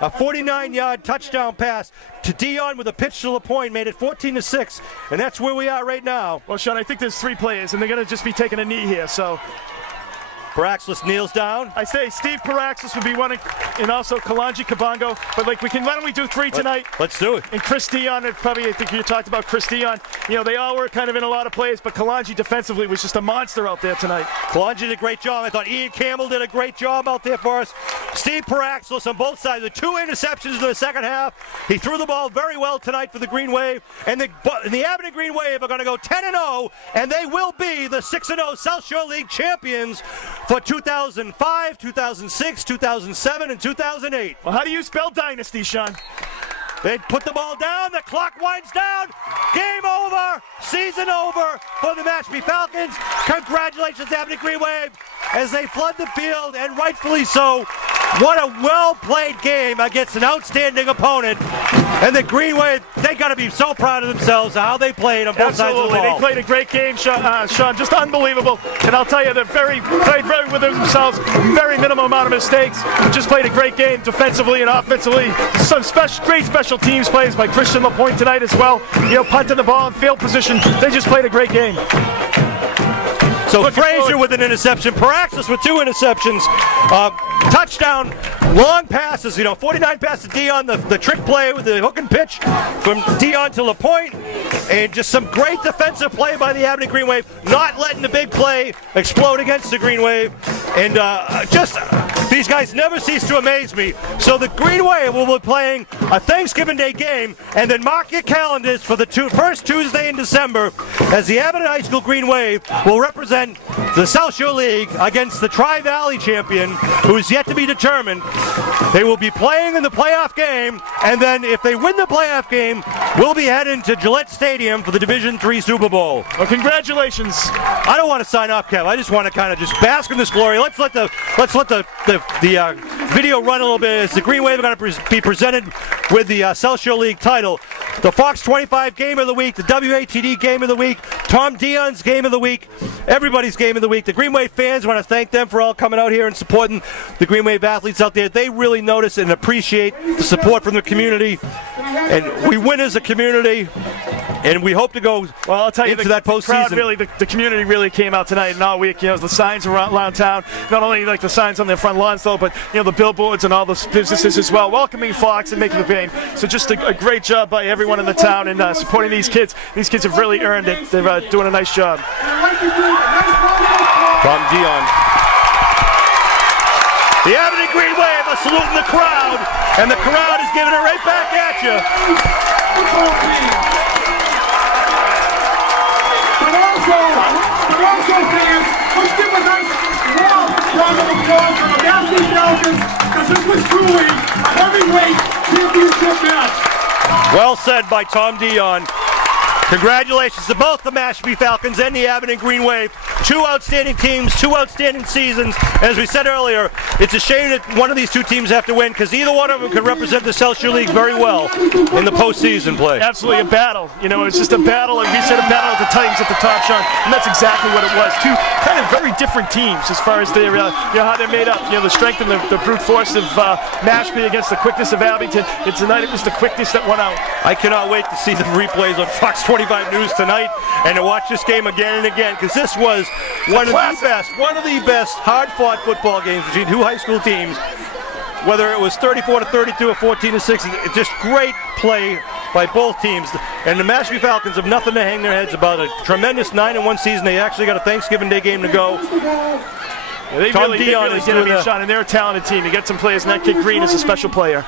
A 49-yard touchdown pass to Dion with a pitch to LaPointe made it 14-6, and that's where we are right now. Well, Sean, I think there's 3 players, and they're going to just be taking a knee here, so. Paraxlis kneels down. I say Steve Paraxlis would be one, and also Kalanji Kabongo. But like, why don't we do 3 tonight? Let's do it. And Chris Dion, and probably I think you talked about Chris Dion. You know, they all were kind of in a lot of plays, but Kalanji defensively was just a monster out there tonight. Kalanji did a great job. I thought Ian Campbell did a great job out there for us. Steve Paraxlis on both sides with 2 interceptions in the second half. He threw the ball very well tonight for the Green Wave, and the Abington Green Wave are going to go 10-0, and they will be the 6-0 South Shore League champions for 2005, 2006, 2007, and 2008. Well, how do you spell dynasty, Sean? They put the ball down, the clock winds down, game over, season over for the Mashpee Falcons. Congratulations, Abington Green Wave, as they flood the field, and rightfully so. What a well-played game against an outstanding opponent. And the Green Wave, they got to be so proud of themselves, how they played on both sides of the ball. They played a great game, Sean, just unbelievable. And I'll tell you, they played very with themselves, very minimal amount of mistakes. Just played a great game defensively and offensively. Some great special teams plays by Christian LaPointe tonight as well. You know, punting the ball in field position. They just played a great game. So Frazier with an interception, Paraxlis with 2 interceptions, touchdown, long passes, 49 passes to Dion, the trick play with the hook and pitch from Dion to LaPointe, and just some great defensive play by the Abington Green Wave, not letting the big play explode against the Green Wave, and these guys never cease to amaze me. So the Green Wave will be playing a Thanksgiving Day game, and then mark your calendars for the first Tuesday in December, as the Abington High School Green Wave will represent the South Shore League against the Tri-Valley champion, who is yet to be determined. They will be playing in the playoff game, and then if they win the playoff game, we'll be heading to Gillette Stadium for the Division III Super Bowl. Well, congratulations. I don't want to sign off, Kev. I just want to kind of just bask in this glory. Let's let the video run a little bit, as the Green Wave are going to be presented with the South Shore League title. The Fox 25 Game of the Week, the WATD Game of the Week, Tom Dion's Game of the Week, everybody's Game of the Week. The Green Wave fans, want to thank them for all coming out here and supporting the Green Wave athletes out there. They really notice and appreciate the support from the community, and we win as a community, and we hope to go I'll tell you, into that postseason. Really, the community really came out tonight and all week. You know, the signs around town, not only like the signs on their front lawns though, but the billboards and all the businesses as well, welcoming Fox and making the game. So just a great job by everyone in the town and supporting these kids. These kids have really earned it. They're doing a nice job. Tom Dion. The Abington Green Wave are saluting the crowd, and the crowd is giving it right back at you. But also fans, let's give a nice warm round of applause for the Mashpee Falcons, because this was truly a heavyweight championship match. Well said by Tom Dion. Congratulations to both the Mashpee Falcons and the Abington Green Wave. 2 outstanding teams, 2 outstanding seasons. As we said earlier, it's a shame that one of these 2 teams have to win, because either one of them could represent the South Shore League very well in the postseason play. Absolutely a battle. It's just a battle, and we said a battle of the Titans at the top, Sean, and that's exactly what it was. 2 kind of very different teams as far as their, how they're made up. The strength and the brute force of Mashpee against the quickness of Abington. And tonight it was the quickness that won out. I cannot wait to see the replays on Fox 25 News tonight and to watch this game again and again, because this was one of the best hard-fought football games between 2 high school teams. Whether it was 34-32 or 14-6, just great play by both teams. And the Mashpee Falcons have nothing to hang their heads about. A tremendous 9-1 season. They actually got a Thanksgiving Day game to go. Yeah, they really did. Sean, and they're a talented team. You get some players, and that kid Green is a special player.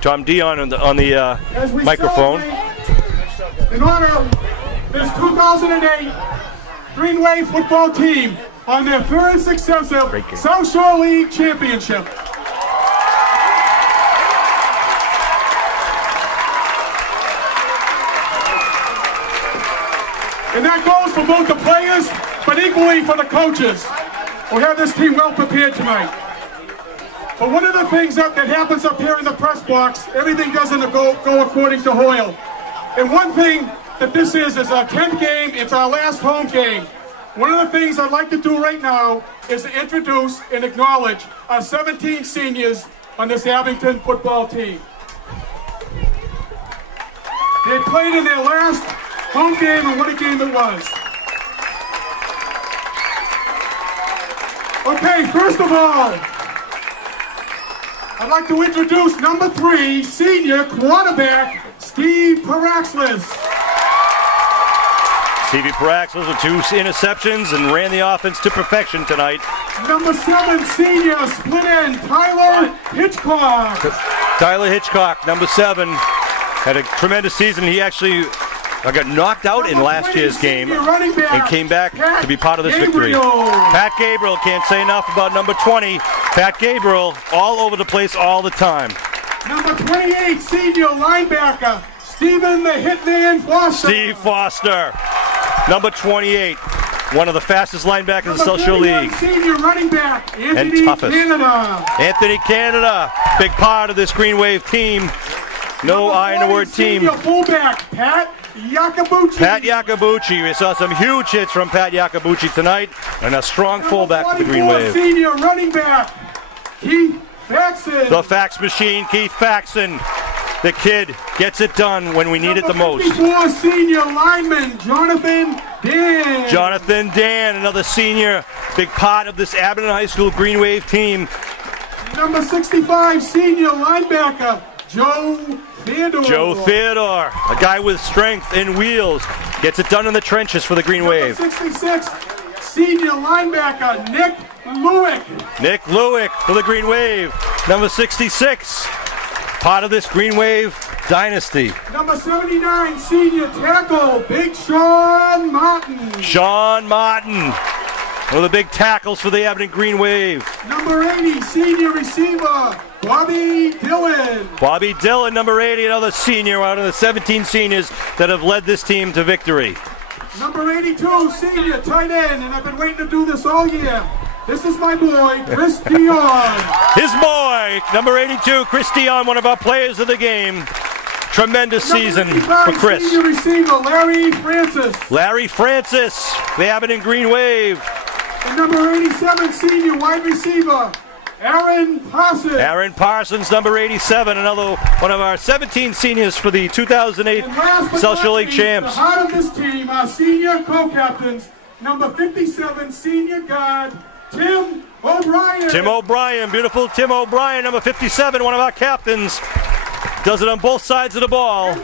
Tom Dion on the microphone. In honor of this 2008 Green Wave football team on their 3rd successive South Shore League championship. And that goes for both the players, but equally for the coaches, who have this team well prepared tonight. But one of the things that happens up here in the press box, everything doesn't go according to Hoyle. And one thing that this is our 10th game, it's our last home game. One of the things I'd like to do right now is to introduce and acknowledge our 17 seniors on this Abington football team. They played in their last home game, and what a game it was. Okay, first of all, I'd like to introduce number 3, senior quarterback, Steve Paraxlis. Stevie Paraxlis with 2 interceptions and ran the offense to perfection tonight. Number 7, senior split end, Tyler Hitchcock. Tyler Hitchcock, number 7, had a tremendous season. He actually got knocked out in last year's game and came back to be part of this victory. Pat Gabriel, can't say enough about number 20. Pat Gabriel, all over the place all the time. Number 28, senior linebacker, Stephen the Hitman Foster. Steve Foster, number 28. One of the fastest linebackers in the Social League. Senior running back, Anthony and toughest. Canada. Anthony Canada, big part of this Green Wave team. No I in the word team. Senior fullback, Pat Yakabuchi. Pat Yakabuchi. We saw some huge hits from Pat Yakabuchi tonight, and a strong fullback for the Green Wave. Senior running back, Keith Faxon. The fax machine, Keith Faxon. The kid gets it done when we need it the most. 54 senior lineman, Jonathan Dan. Jonathan Dan, another senior, big part of this Abington High School Green Wave team. Number 65 senior linebacker, Joe Theodore. Joe Theodore, a guy with strength and wheels, gets it done in the trenches for the Green Wave. Number 66 senior linebacker, Nick Lewick. Nick Lewick for the Green Wave. Number 66. Part of this Green Wave dynasty. Number 79, senior tackle, Big Sean Martin. Sean Martin, one of the big tackles for the Abington Green Wave. Number 80, senior receiver, Bobby Dillon. Bobby Dillon, number 80, another senior out of the 17 seniors that have led this team to victory. Number 82, senior tight end, and I've been waiting to do this all year. This is my boy, Chris Dion. His boy, number 82, Chris Dion, one of our players of the game. Tremendous season for Chris. Senior receiver, Larry Francis. Larry Francis, the Abington Green Wave. And number 87, senior wide receiver, Aaron Parsons. Aaron Parsons, number 87, another one of our 17 seniors for the 2008 Social League champs. The heart of this team, our senior co-captains, number 57, senior guard, Tim O'Brien. Tim O'Brien, beautiful Tim O'Brien, number 57, one of our captains. Does it on both sides of the ball.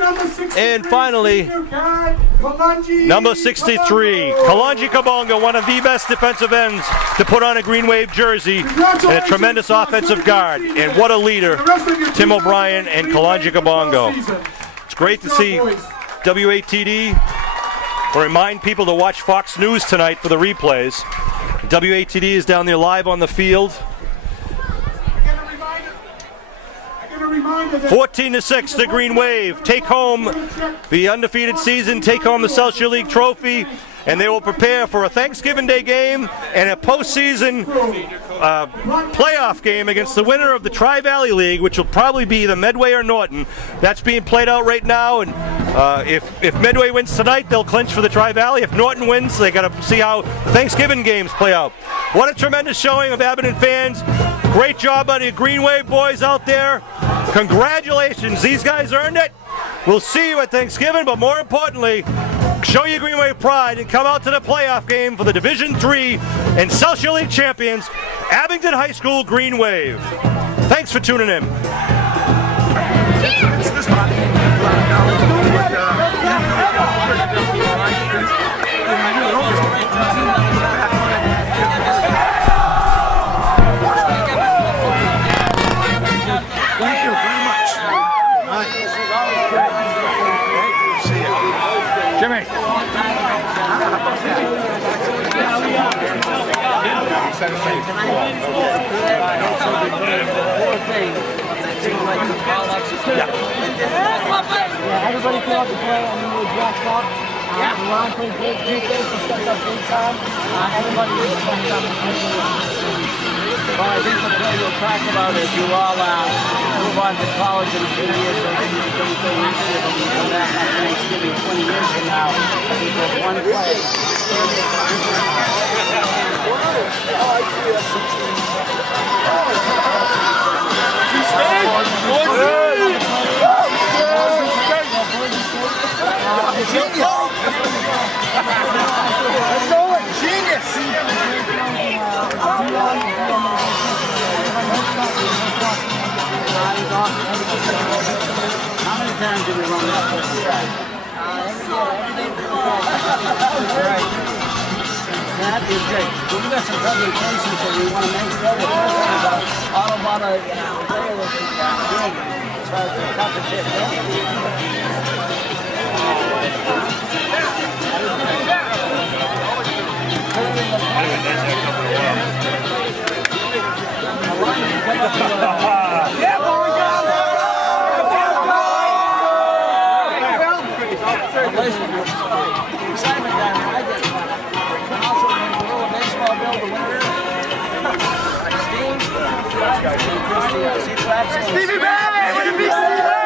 And finally, number 63, Kalonji Kabonga, one of the best defensive ends to put on a Green Wave jersey, and a tremendous offensive guard. And what a leader, Tim O'Brien and Kalonji Kabonga. It's great to see WATD. I'll remind people to watch Fox News tonight for the replays. WATD is down there live on the field. 14-6, the Green Wave take home the undefeated season, take home the Social League trophy, and they will prepare for a Thanksgiving Day game and a postseason playoff game against the winner of the Tri-Valley League, which will probably be either Medway or Norton. That's being played out right now, and if Medway wins tonight, they'll clinch for the Tri-Valley. If Norton wins, they got to see how the Thanksgiving games play out. What a tremendous showing of Abington fans. Great job by the Green Wave boys out there. Congratulations, these guys earned it. We'll see you at Thanksgiving, but more importantly, show your Green Wave pride and come out to the playoff game for the Division III and Social League champions, Abington High School Green Wave. Thanks for tuning in. Thank you very much. Jimmy. Everybody came out to play. I mean, we dressed up. Ron played great defense and stepped up big time. Everybody was stepped up. Well, I think the play you'll talk about is you all move on to college in a few years, so I think you can go next year, but you come back on Thanksgiving 20 years from now. I think there's one play. Genius! turns and we run that first track. That is great. Well, we got some presentations that we want to make sure. The first one is all about a game as far as the competition. Yeah, boy, we got it! Excitement down here. I get fun. And also, when we roll a baseball bill, the winner. Stevie Bay! Would it be Stevie Bay?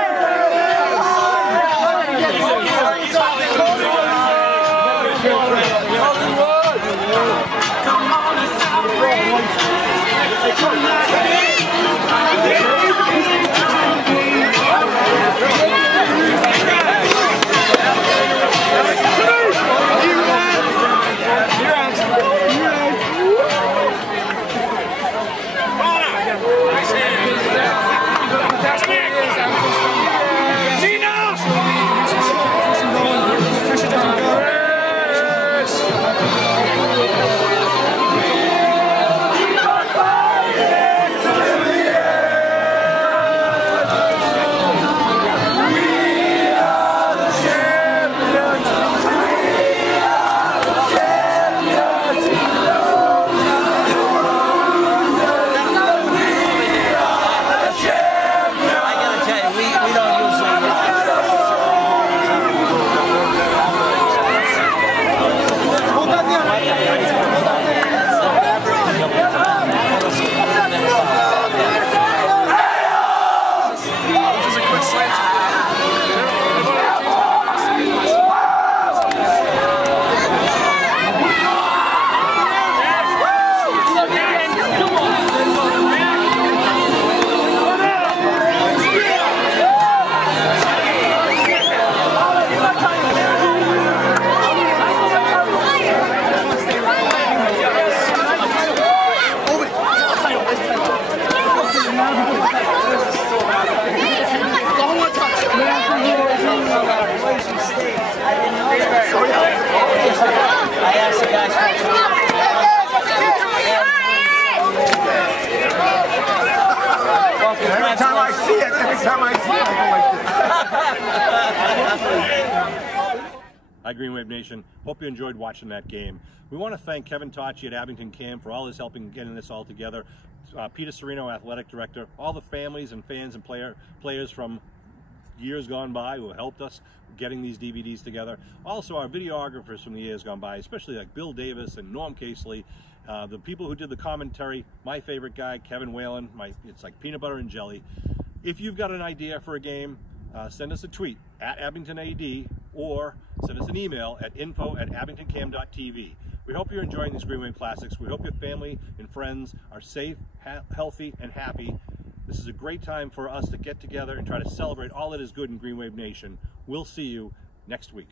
Hi, Greenwave Nation. Hope you enjoyed watching that game. We want to thank Kevin Tocci at Abington Cam for all his help in getting this all together. Peter Serino, Athletic Director, all the families and fans and players from years gone by who helped us getting these DVDs together. Also our videographers from the years gone by, especially like Bill Davis and Norm Casely. The people who did the commentary, my favorite guy, Kevin Whalen, it's like peanut butter and jelly. If you've got an idea for a game, send us a tweet at AbingtonAD or send us an email at info@abingtoncam.tv. We hope you're enjoying these Greenwave Classics. We hope your family and friends are safe, healthy, and happy. This is a great time for us to get together and try to celebrate all that is good in Greenwave Nation. We'll see you next week.